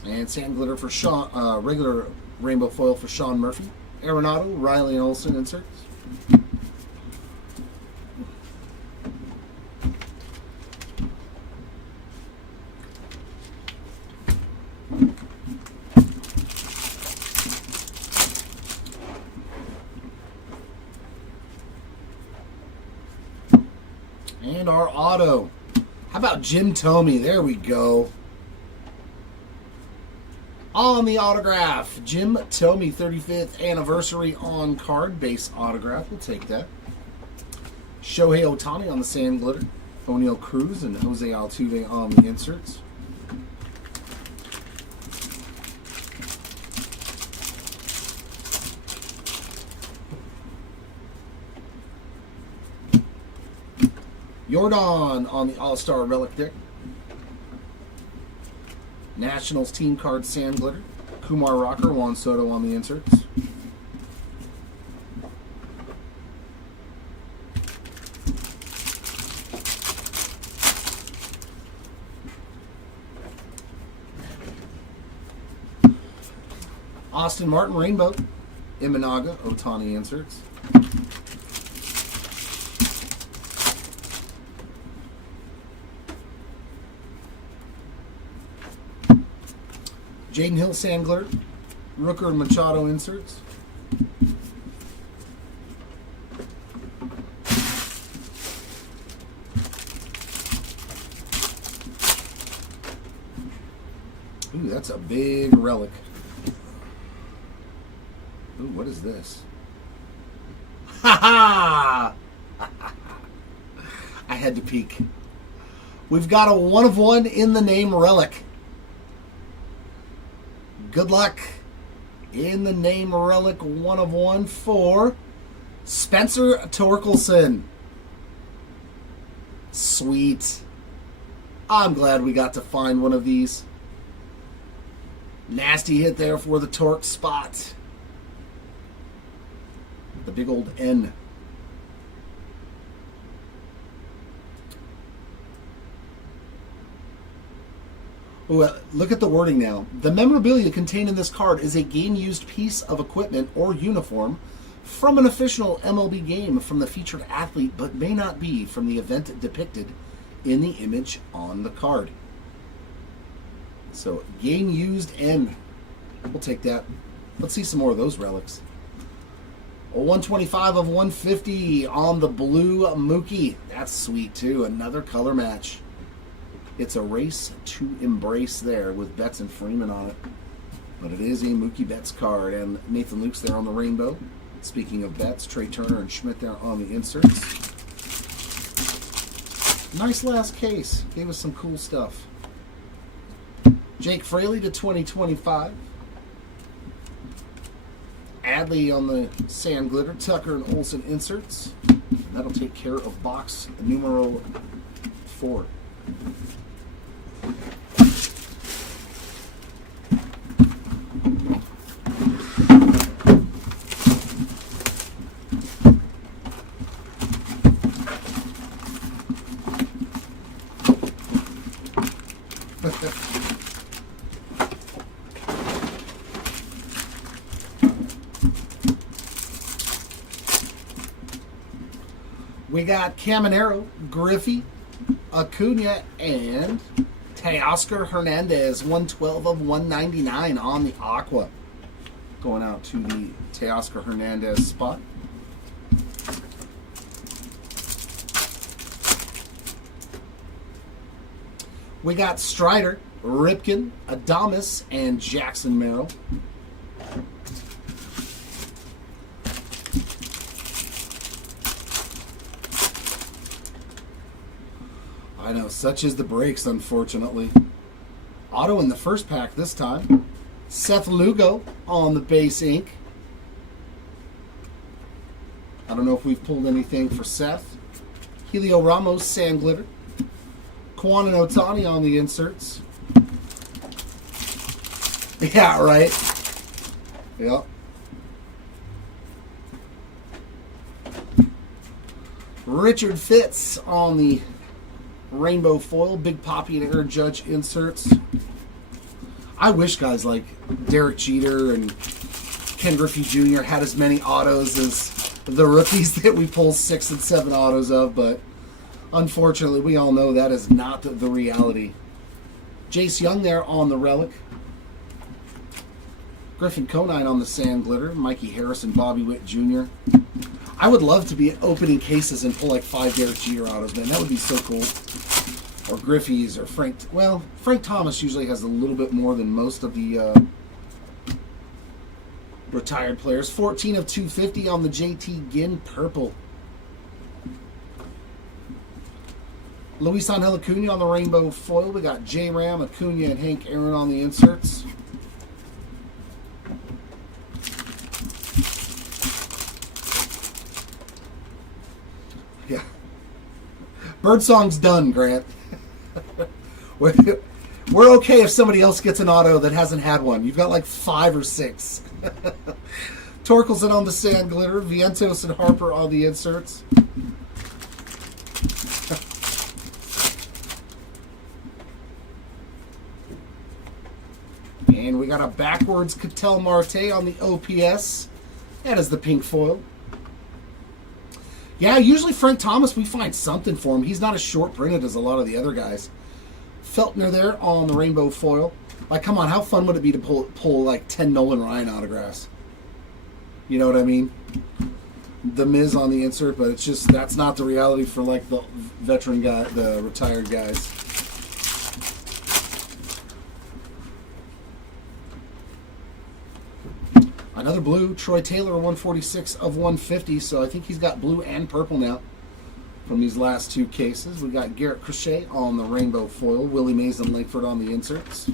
And sand glitter for Sean, regular rainbow foil for Sean Murphy. Arenado, Riley and Olsen inserts. And our auto. How about Jim Thome? There we go. On the autograph, Jim Thome, 35th anniversary on card, base autograph. We'll take that. Shohei Ohtani on the sand glitter. O'Neal Cruz and Jose Altuve on the inserts. Jordan on the All-Star Relic deck. Nationals team card sand glitter. Kumar Rocker, Juan Soto on the inserts. Austin Martin Rainbow. Imanaga, Ohtani inserts. Jaden Hill sand glitter. Rooker and Machado inserts. Ooh, that's a big relic. Ooh, what is this? Ha ha! I had to peek. We've got a 1/1 in the name relic. Good luck. In the name relic, 1/1 for Spencer Torkelson. Sweet. I'm glad we got to find one of these. Nasty hit there for the torque spot. The big old N. Ooh, look at the wording now. The memorabilia contained in this card is a game-used piece of equipment or uniform from an official MLB game from the featured athlete, but may not be from the event depicted in the image on the card. So, game-used N. We'll take that. Let's see some more of those relics. A 125 of 150 on the blue Mookie. That's sweet, too. Another color match. It's a race to embrace there with Betts and Freeman on it. But it is a Mookie Betts card. And Nathan Luke's there on the rainbow. Speaking of Betts, Trey Turner and Schmidt there on the inserts. Nice last case. Gave us some cool stuff. Jake Fraley to 2025. Adley on the sand glitter. Tucker and Olsen inserts. And that'll take care of box numero 4. We got Caminero, Griffey, Acuna, and Teoscar Hernandez, 112 of 199 on the Aqua. Going out to the Teoscar Hernandez spot. We got Strider, Ripken, Adames, and Jackson Merrill. I know, such is the breaks, unfortunately. Auto in the first pack this time. Seth Lugo on the base ink. I don't know if we've pulled anything for Seth. Helio Ramos, sand glitter. Kwan and Otani on the inserts. Yeah, right. Yep. Richard Fitz on the rainbow foil. Big Poppy and Aaron Judge inserts. I wish guys like Derek Jeter and Ken Griffey Jr. had as many autos as the rookies that we pull 6 and 7 autos of, but unfortunately we all know that is not the reality. Jace Young there on the relic. Griffin Conine on the sand glitter. Mikey Harris and Bobby Witt Jr. I would love to be opening cases and pull like 5 Derek Jeter autos, man. That would be so cool. Or Griffey's or Frank. Well, Frank Thomas usually has a little bit more than most of the retired players. 14 of 250 on the JT Ginn purple. Luis Angel Acuna on the rainbow foil. We got J Ram, Acuna, and Hank Aaron on the inserts. Yeah. Birdsong's done, Grant. We're okay if somebody else gets an auto that hasn't had one. You've got like 5 or 6. Torkelson on the sand glitter. Vientos and Harper on the inserts. And we got a backwards Ketel Marte on the OPS. That is the pink foil. Yeah, usually Frank Thomas, we find something for him. He's not as short printed as a lot of the other guys. Feltner there on the rainbow foil. Like, come on, how fun would it be to pull like 10 Nolan Ryan autographs? You know what I mean? The Miz on the insert, but it's just, that's not the reality for like the veteran guy, the retired guys. Another blue, Troy Taylor, 146 of 150, so I think he's got blue and purple now from these last 2 cases. We got Garrett Crochet on the rainbow foil, Willie Mays and Langford on the inserts.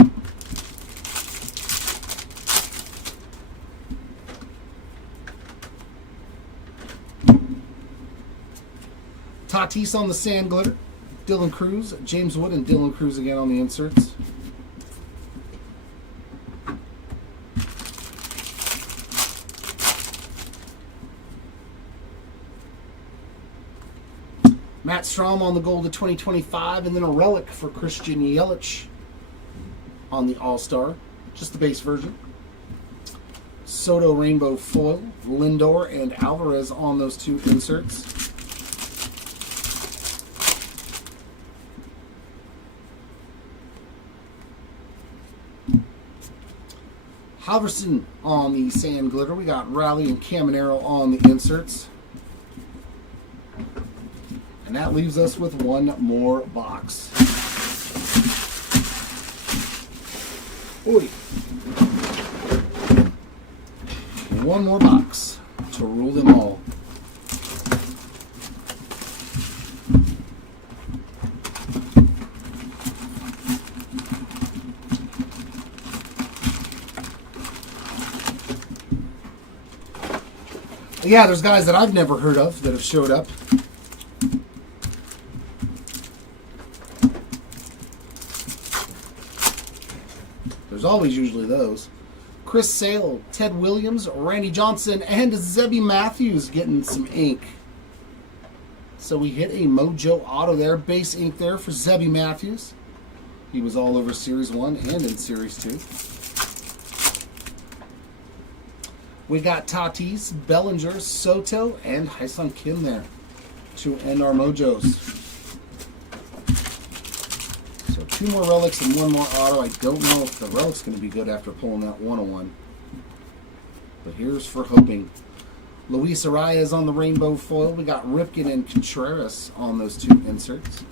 Tatis on the sand glitter, Dylan Cruz, James Wood and Dylan Cruz again on the inserts. Matt Strom on the gold of 2025, and then a relic for Christian Yelich on the All-Star, just the base version. Soto rainbow foil, Lindor and Alvarez on those 2 inserts. Halverson on the sand glitter. We got Raleigh and Caminero on the inserts. And that leaves us with 1 more box. Oy. 1 more box to rule them all. Yeah, there's guys that I've never heard of that have showed up. There's always usually those. Chris Sale, Ted Williams, Randy Johnson, and Zebby Matthews getting some ink. So we hit a Mojo Auto there. Base ink there for Zebby Matthews. He was all over Series 1 and in Series 2. We got Tatis, Bellinger, Soto, and Hyun-Sung Kim there to end our Mojos. So 2 more relics and 1 more auto. I don't know if the relic's going to be good after pulling that 101. But here's for hoping. Luis Arias on the rainbow foil. We got Ripken and Contreras on those 2 inserts.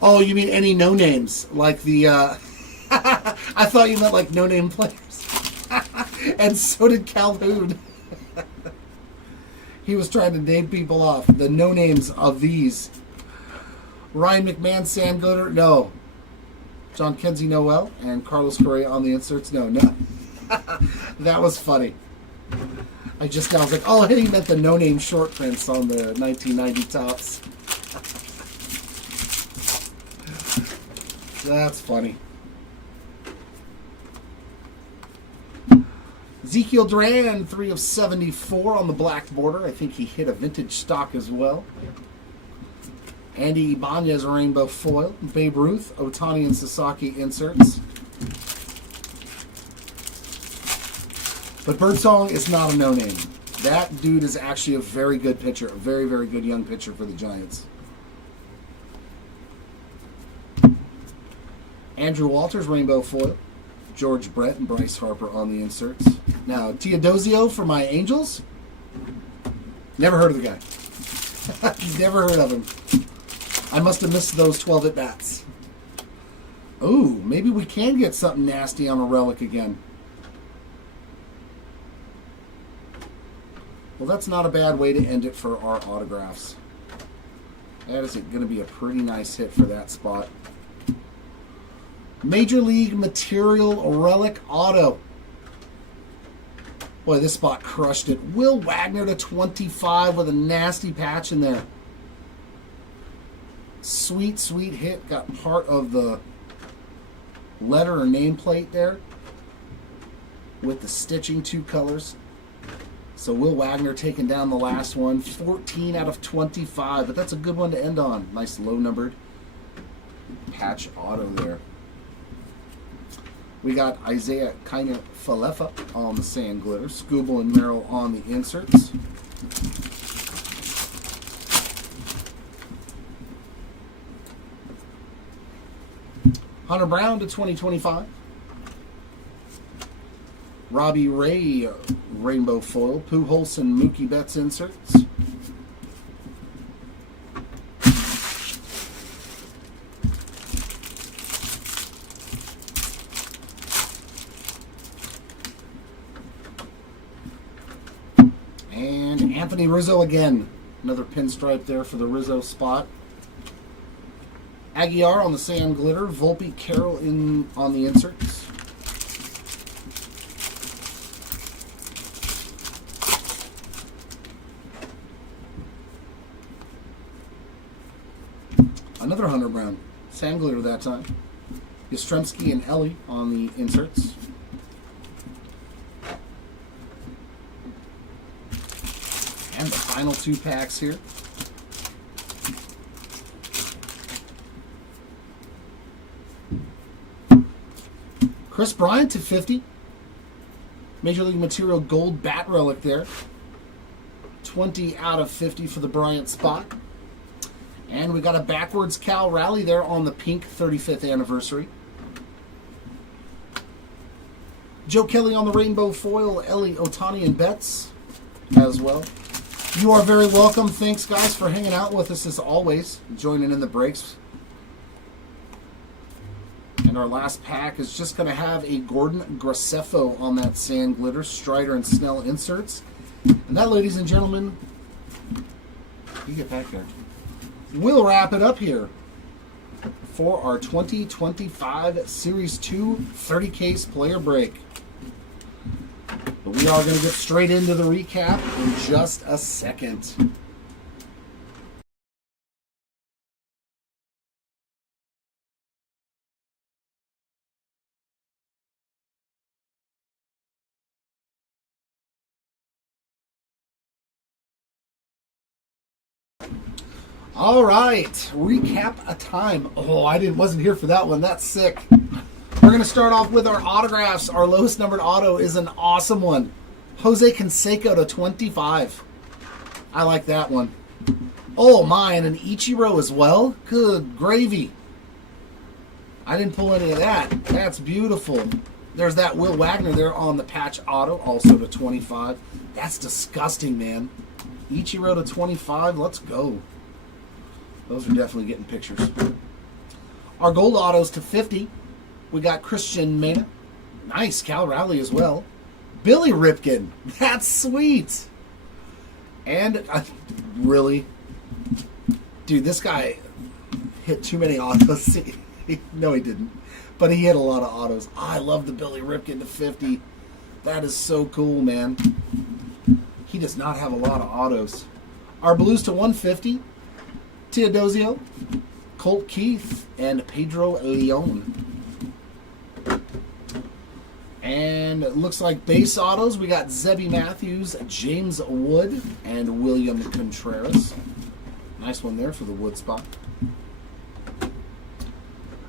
Oh, you mean any no-names? Like the, I thought you meant like no-name players. And so did Calhoun. He was trying to name people off. The no-names of these. Ryan McMahon, Sam Gooder, no. John Kenzie Noel and Carlos Correa on the inserts, no. That was funny. I was like, oh, he meant the no-name short prints on the 1990 tops. That's funny. Ezekiel Duran, 3 of 74 on the black border. I think he hit a vintage stock as well. Andy Ibanez rainbow foil. Babe Ruth, Otani and Sasaki inserts. But Birdsong is not a no-name. That dude is actually a very good pitcher. A very, very good young pitcher for the Giants. Andrew Walters rainbow foil. George Brett and Bryce Harper on the inserts. Now, Teodosio for my Angels. Never heard of the guy. Never heard of him. I must have missed those 12 at-bats. Ooh, maybe we can get something nasty on a relic again. Well, that's not a bad way to end it for our autographs. That is going to be a pretty nice hit for that spot. Major League Material Relic Auto. Boy, this spot crushed it. Will Wagner to 25 with a nasty patch in there. Sweet, sweet hit. Got part of the letter or nameplate there with the stitching, 2 colors. So Will Wagner taking down the last one. 14 out of 25, but that's a good one to end on. Nice low-numbered patch auto there. We got Isaiah Kiner-Falefa on the sand glitter. Scooble and Merrill on the inserts. Hunter Brown to 2025. Robbie Ray rainbow foil. Pujols and Mookie Betts inserts. And Anthony Rizzo again. Another pinstripe there for the Rizzo spot. Aguiar on the sand glitter. Volpe Carroll on the inserts. Another Hunter Brown. Sand glitter that time. Yastrzemski and Ellie on the inserts. And the final 2 packs here. Chris Bryant to 50. Major League Material gold bat relic there. 20 out of 50 for the Bryant spot. And we got a backwards Cal Rally there on the pink 35th anniversary. Joe Kelly on the rainbow foil. Ellie, Otani, and Betts as well. You are very welcome. Thanks, guys, for hanging out with us as always. Joining in the breaks. And our last pack is just going to have a Gordon Graceffo on that sand glitter. Strider and Snell inserts. And that, ladies and gentlemen, you get back there. We'll wrap it up here for our 2025 Series 2 30-case player break. But we are going to get straight into the recap in just a second. All right, recap a time. Oh, wasn't here for that one. That's sick. We're going to start off with our autographs. Our lowest numbered auto is an awesome one. Jose Canseco to 25. I like that one. Oh my, and an Ichiro as well? Good gravy. I didn't pull any of that. That's beautiful. There's that Will Wagner there on the patch auto, also to 25. That's disgusting, man. Ichiro to 25. Let's go. Those are definitely getting pictures. Our gold autos to 50. We got Christian Mena. Nice Cal Rally as well. Billy Ripken. That's sweet. And really, dude, this guy hit too many autos. No, he didn't. But he hit a lot of autos. I love the Billy Ripken to 50. That is so cool, man. He does not have a lot of autos. Our blues to 150, Teodosio, Colt Keith, and Pedro Leon. And it looks like base autos. We got Zebby Matthews, James Wood, and William Contreras. Nice one there for the Wood spot.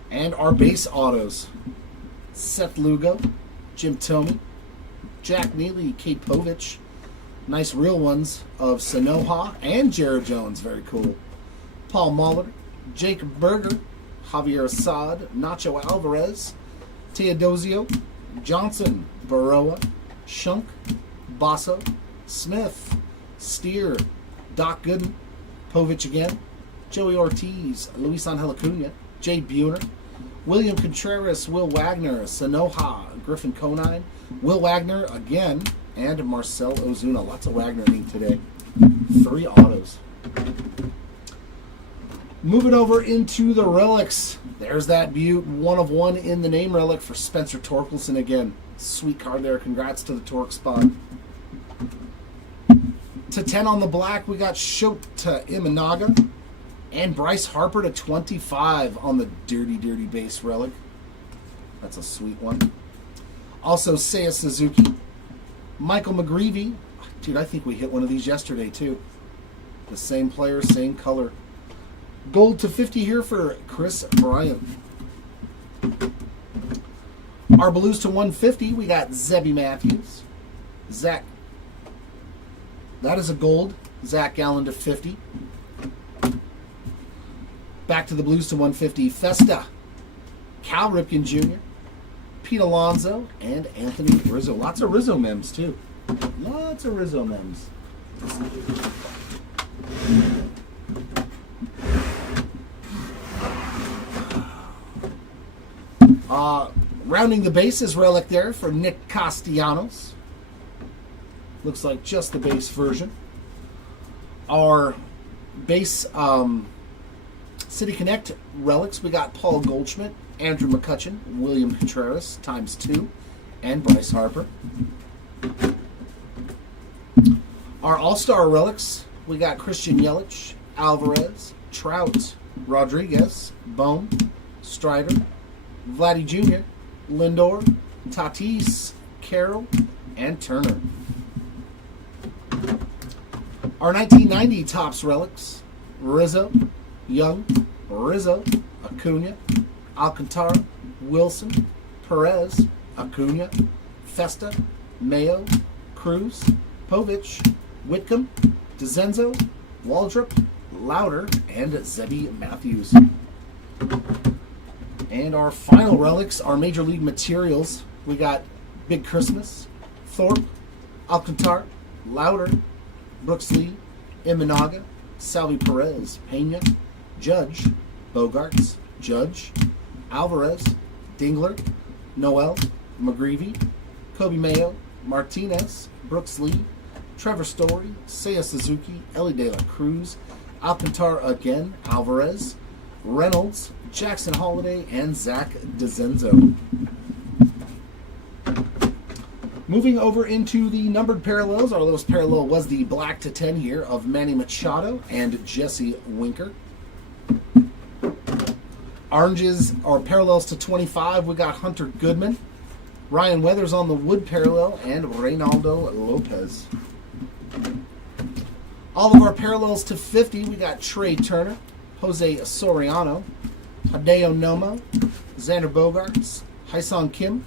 And our base autos. Seth Lugo, Jim Thome, Jack Neely, Kate Povich. Nice real ones of Sanoha and Jared Jones. Very cool. Paul Mahler, Jake Berger, Javier Assad, Nacho Alvarez, Teodosio, Johnson, Baroa, Shunk, Basso, Smith, Steer, Doc Gooden, Povich again, Joey Ortiz, Luis Angel Acuna, Jay Buhner, William Contreras, Will Wagner, Sanoha, Griffin Conine, Will Wagner again, and Marcel Ozuna. Lots of Wagner ink today. 3 autos. Moving over into the relics. There's that Butte 1 of 1 in the name relic for Spencer Torkelson again. Sweet card there. Congrats to the Torque spot. To 10 on the black, we got Shota Imanaga and Bryce Harper to 25 on the dirty base relic. That's a sweet one. Also, Seiya Suzuki, Michael McGreevy. Dude, I think we hit one of these yesterday too. The same player, same color. Gold to 50 here for Chris Bryant. Our blues to 150, we got Zebby Matthews. Zach. That is a gold. Zach Gallen to 50. Back to the blues to 150, Festa. Cal Ripken Jr., Pete Alonso, and Anthony Rizzo. Lots of Rizzo mems, too. Lots of Rizzo mems. Rounding the bases relic there for Nick Castellanos. Looks like just the base version. Our base City Connect relics, we got Paul Goldschmidt, Andrew McCutcheon, William Contreras ×2, and Bryce Harper. Our All-Star relics, we got Christian Yelich, Alvarez, Trout, Rodriguez, Bone, Strider, Vladdy Jr., Lindor, Tatis, Carroll, and Turner. Our 1990 Topps relics, Rizzo, Young, Rizzo, Acuna, Alcantara, Wilson, Perez, Acuna, Festa, Mayo, Cruz, Povich, Whitcomb, DeZenzo, Waldrop, Lauder, and Zebby Matthews. And our final relics, our Major League materials, we got Big Christmas, Thorpe, Alcantara, Lauder, Brooks Lee, Imanaga, Salvi Perez, Pena, Judge, Bogarts, Judge, Alvarez, Dingler, Noel, McGreevy, Kobe Mayo, Martinez, Brooks Lee, Trevor Story, Seiya Suzuki, Ellie De La Cruz, Alcantara again, Alvarez, Reynolds, Jackson Holiday, and Zach DeZenzo. Moving over into the numbered parallels, our lowest parallel was the black to 10 here of Manny Machado and Jesse Winker. Oranges are parallels to 25. We got Hunter Goodman, Ryan Weathers on the wood parallel, and Reynaldo Lopez. All of our parallels to 50, we got Trey Turner, Jose Soriano, Hideo Nomo, Xander Bogaerts, Hyun-Sung Kim,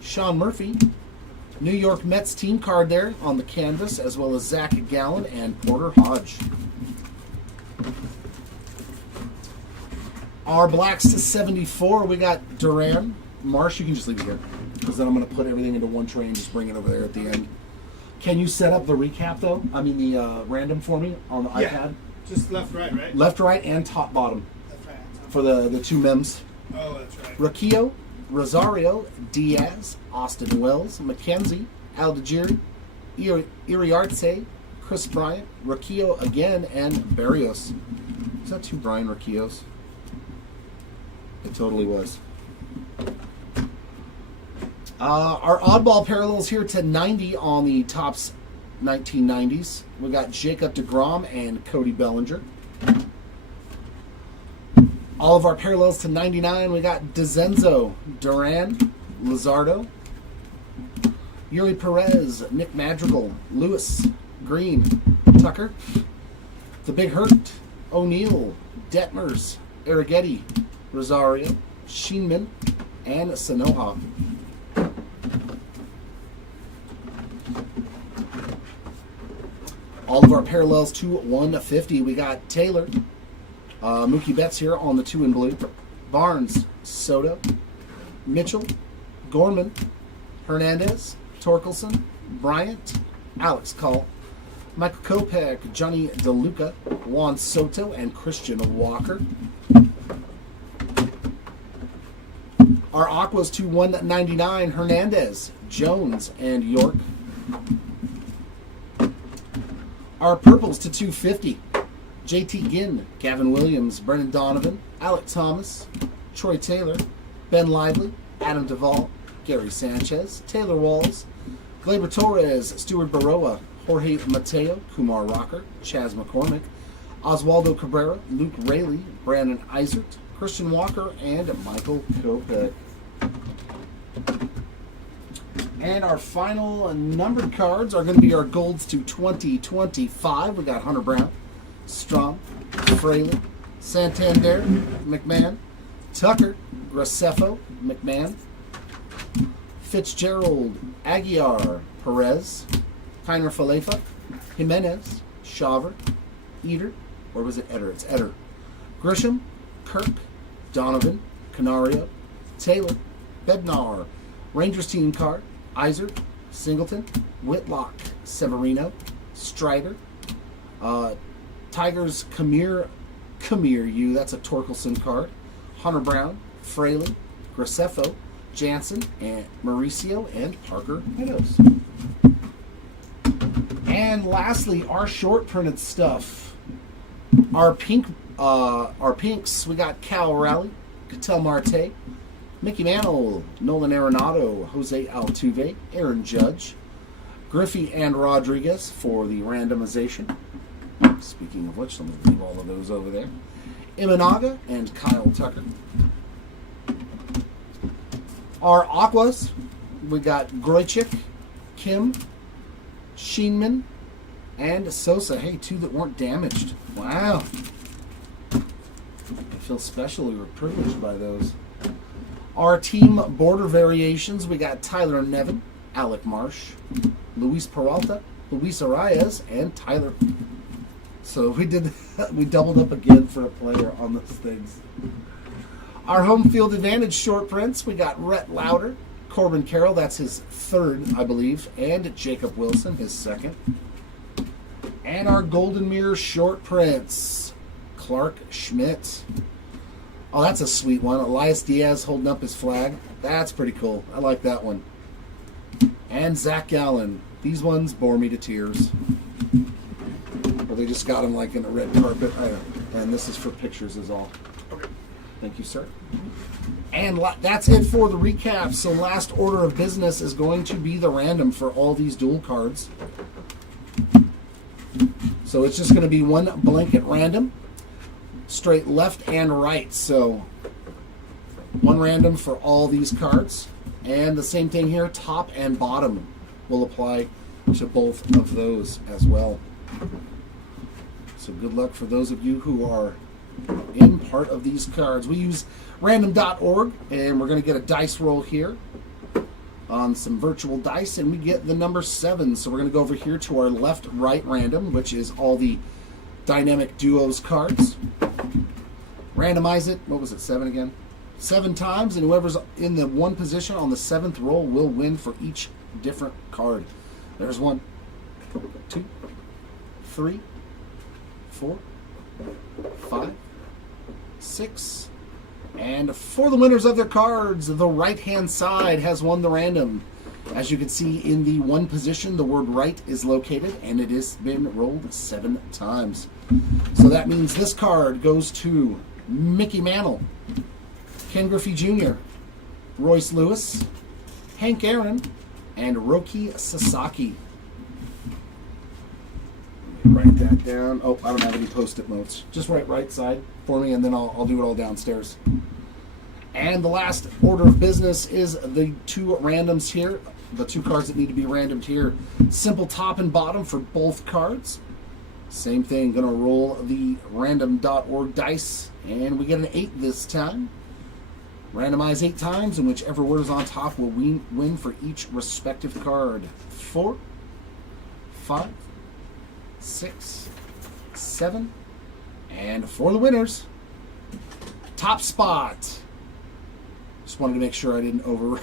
Sean Murphy, New York Mets team card there on the canvas, as well as Zach Gallen and Porter Hodge. Our blacks to 74, we got Duran. Marsh, you can just leave it here, because then I'm going to put everything into one tray and just bring it over there at the end. Can you set up the recap, though? I mean, the random for me on the iPad? Just left, right? Left, right, and top, bottom. Left, right, top. For the two mems. Oh, that's right. Rocchio, Rosario, Diaz, Austin Wells, McKenzie, Aldegiri, Iriarte, Chris Bryant, Rocchio again, and Barrios. Is that 2 Brian Rocchios? It totally was. Our oddball parallels here to 90 on the Topps 1990s. We got Jacob deGrom and Cody Bellinger. All of our parallels to 99, we got DeZenzo, Duran, Luzardo, Yuri Perez, Nick Madrigal, Lewis, Green, Tucker, The Big Hurt, O'Neill, Detmers, Arrighetti, Rosario, Sheenman, and Sanoha. All of our parallels to 150, we got Taylor, Mookie Betts here on the 2 in blue, Barnes, Soto, Mitchell, Gorman, Hernandez, Torkelson, Bryant, Alex Call, Michael Kopech, Johnny DeLuca, Juan Soto, and Christian Walker. Our Aquas to 199, Hernandez, Jones, and York. Our Purples to 250, JT Ginn, Gavin Williams, Brendan Donovan, Alec Thomas, Troy Taylor, Ben Lively, Adam Duvall, Gary Sanchez, Taylor Walls, Gleyber Torres, Stuart Baroa, Jorge Mateo, Kumar Rocker, Chaz McCormick, Oswaldo Cabrera, Luke Raley, Brandon Eisert, Christian Walker, and Michael Kopech. And our final numbered cards are going to be our golds to 2025. We got Hunter Brown, Strong, Fraley, Santander, McMahon, Tucker, Graceffo, McMahon, Fitzgerald, Aguiar, Perez, Kiner Falefa, Jimenez, Shaver, Eder, or was it Eder? It's Eder. Grisham, Kirk, Donovan, Canario, Taylor, Bednar, Rangers team card, Iser, Singleton, Whitlock, Severino, Strider, Tigers, Kamir U, that's a Torkelson card, Hunter Brown, Fraley, Graceffo, Jansen, and Mauricio, and Parker Meadows. And lastly, our short printed stuff. Our pinks, we got Cal Raleigh, Cattell Marte, Mickey Mantle, Nolan Arenado, Jose Altuve, Aaron Judge, Griffey and Rodriguez for the randomization. Speaking of which, let me leave all of those over there. Imanaga and Kyle Tucker. Our Aquas, we got Groychik, Kim, Sheenman, and Sosa. Hey, 2 that weren't damaged. Wow. I feel specially privileged by those. Our team border variations, we got Tyler Nevin, Alec Marsh, Luis Peralta, Luis Arias, and Tyler. So we doubled up again for a player on those things. Our home field advantage short prints, we got Rhett Lauder, Corbin Carroll, that's his 3rd, I believe, and Jacob Wilson, his 2nd. And our Golden Mirror short prints, Clark Schmidt. Oh, that's a sweet one. Elias Diaz holding up his flag. That's pretty cool. I like that one. And Zach Gallen. These ones bore me to tears. Or they just got him like in a red carpet. And this is for pictures is all. Okay. Thank you, sir. And that's it for the recap. So last order of business is going to be the random for all these dual cards. So it's just going to be one blanket random. Straight left and right, so one random for all these cards, and the same thing here, top and bottom will apply to both of those as well. So good luck for those of you who are in part of these cards. We use random.org, and we're going to get a dice roll here on some virtual dice, and we get the number 7. So we're going to go over here to our left-right random, which is all the Dynamic Duos cards. Randomize it. What was it? 7 again? 7 times, and whoever's in the one position on the 7th roll will win for each different card. There's 1, 2, 3, 4, 5, 6, and for the winners of their cards, the right-hand side has won the random. As you can see in the one position, the word right is located, and it has been rolled 7 times. So that means this card goes to Mickey Mantle, Ken Griffey Jr., Royce Lewis, Hank Aaron, and Roki Sasaki. down. Oh, I don't have any post-it notes. Just write right side for me, and then I'll do it all downstairs. And the last order of business is the 2 randoms here. The 2 cards that need to be randomed here. Simple top and bottom for both cards. Same thing, gonna roll the random.org dice, and we get an 8 this time. Randomize 8 times, and whichever word is on top will win for each respective card. 4, 5, 6, 7, and for the winners, top spot. Just wanted to make sure I didn't over.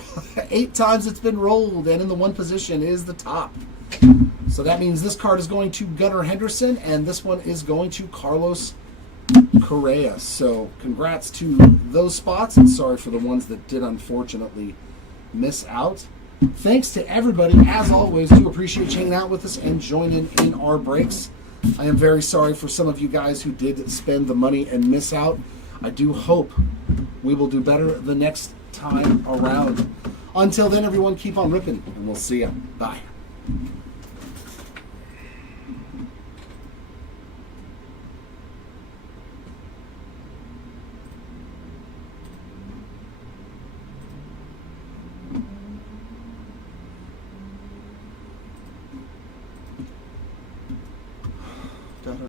8 times it's been rolled, and in the 1 position is the top. So that means this card is going to Gunnar Henderson, and this one is going to Carlos Correa. So congrats to those spots, and sorry for the ones that did unfortunately miss out. Thanks to everybody, as always. Do appreciate you hanging out with us and joining in our breaks. I am very sorry for some of you guys who did spend the money and miss out. I do hope we will do better the next time around. Until then, everyone, keep on ripping, and we'll see you. Bye.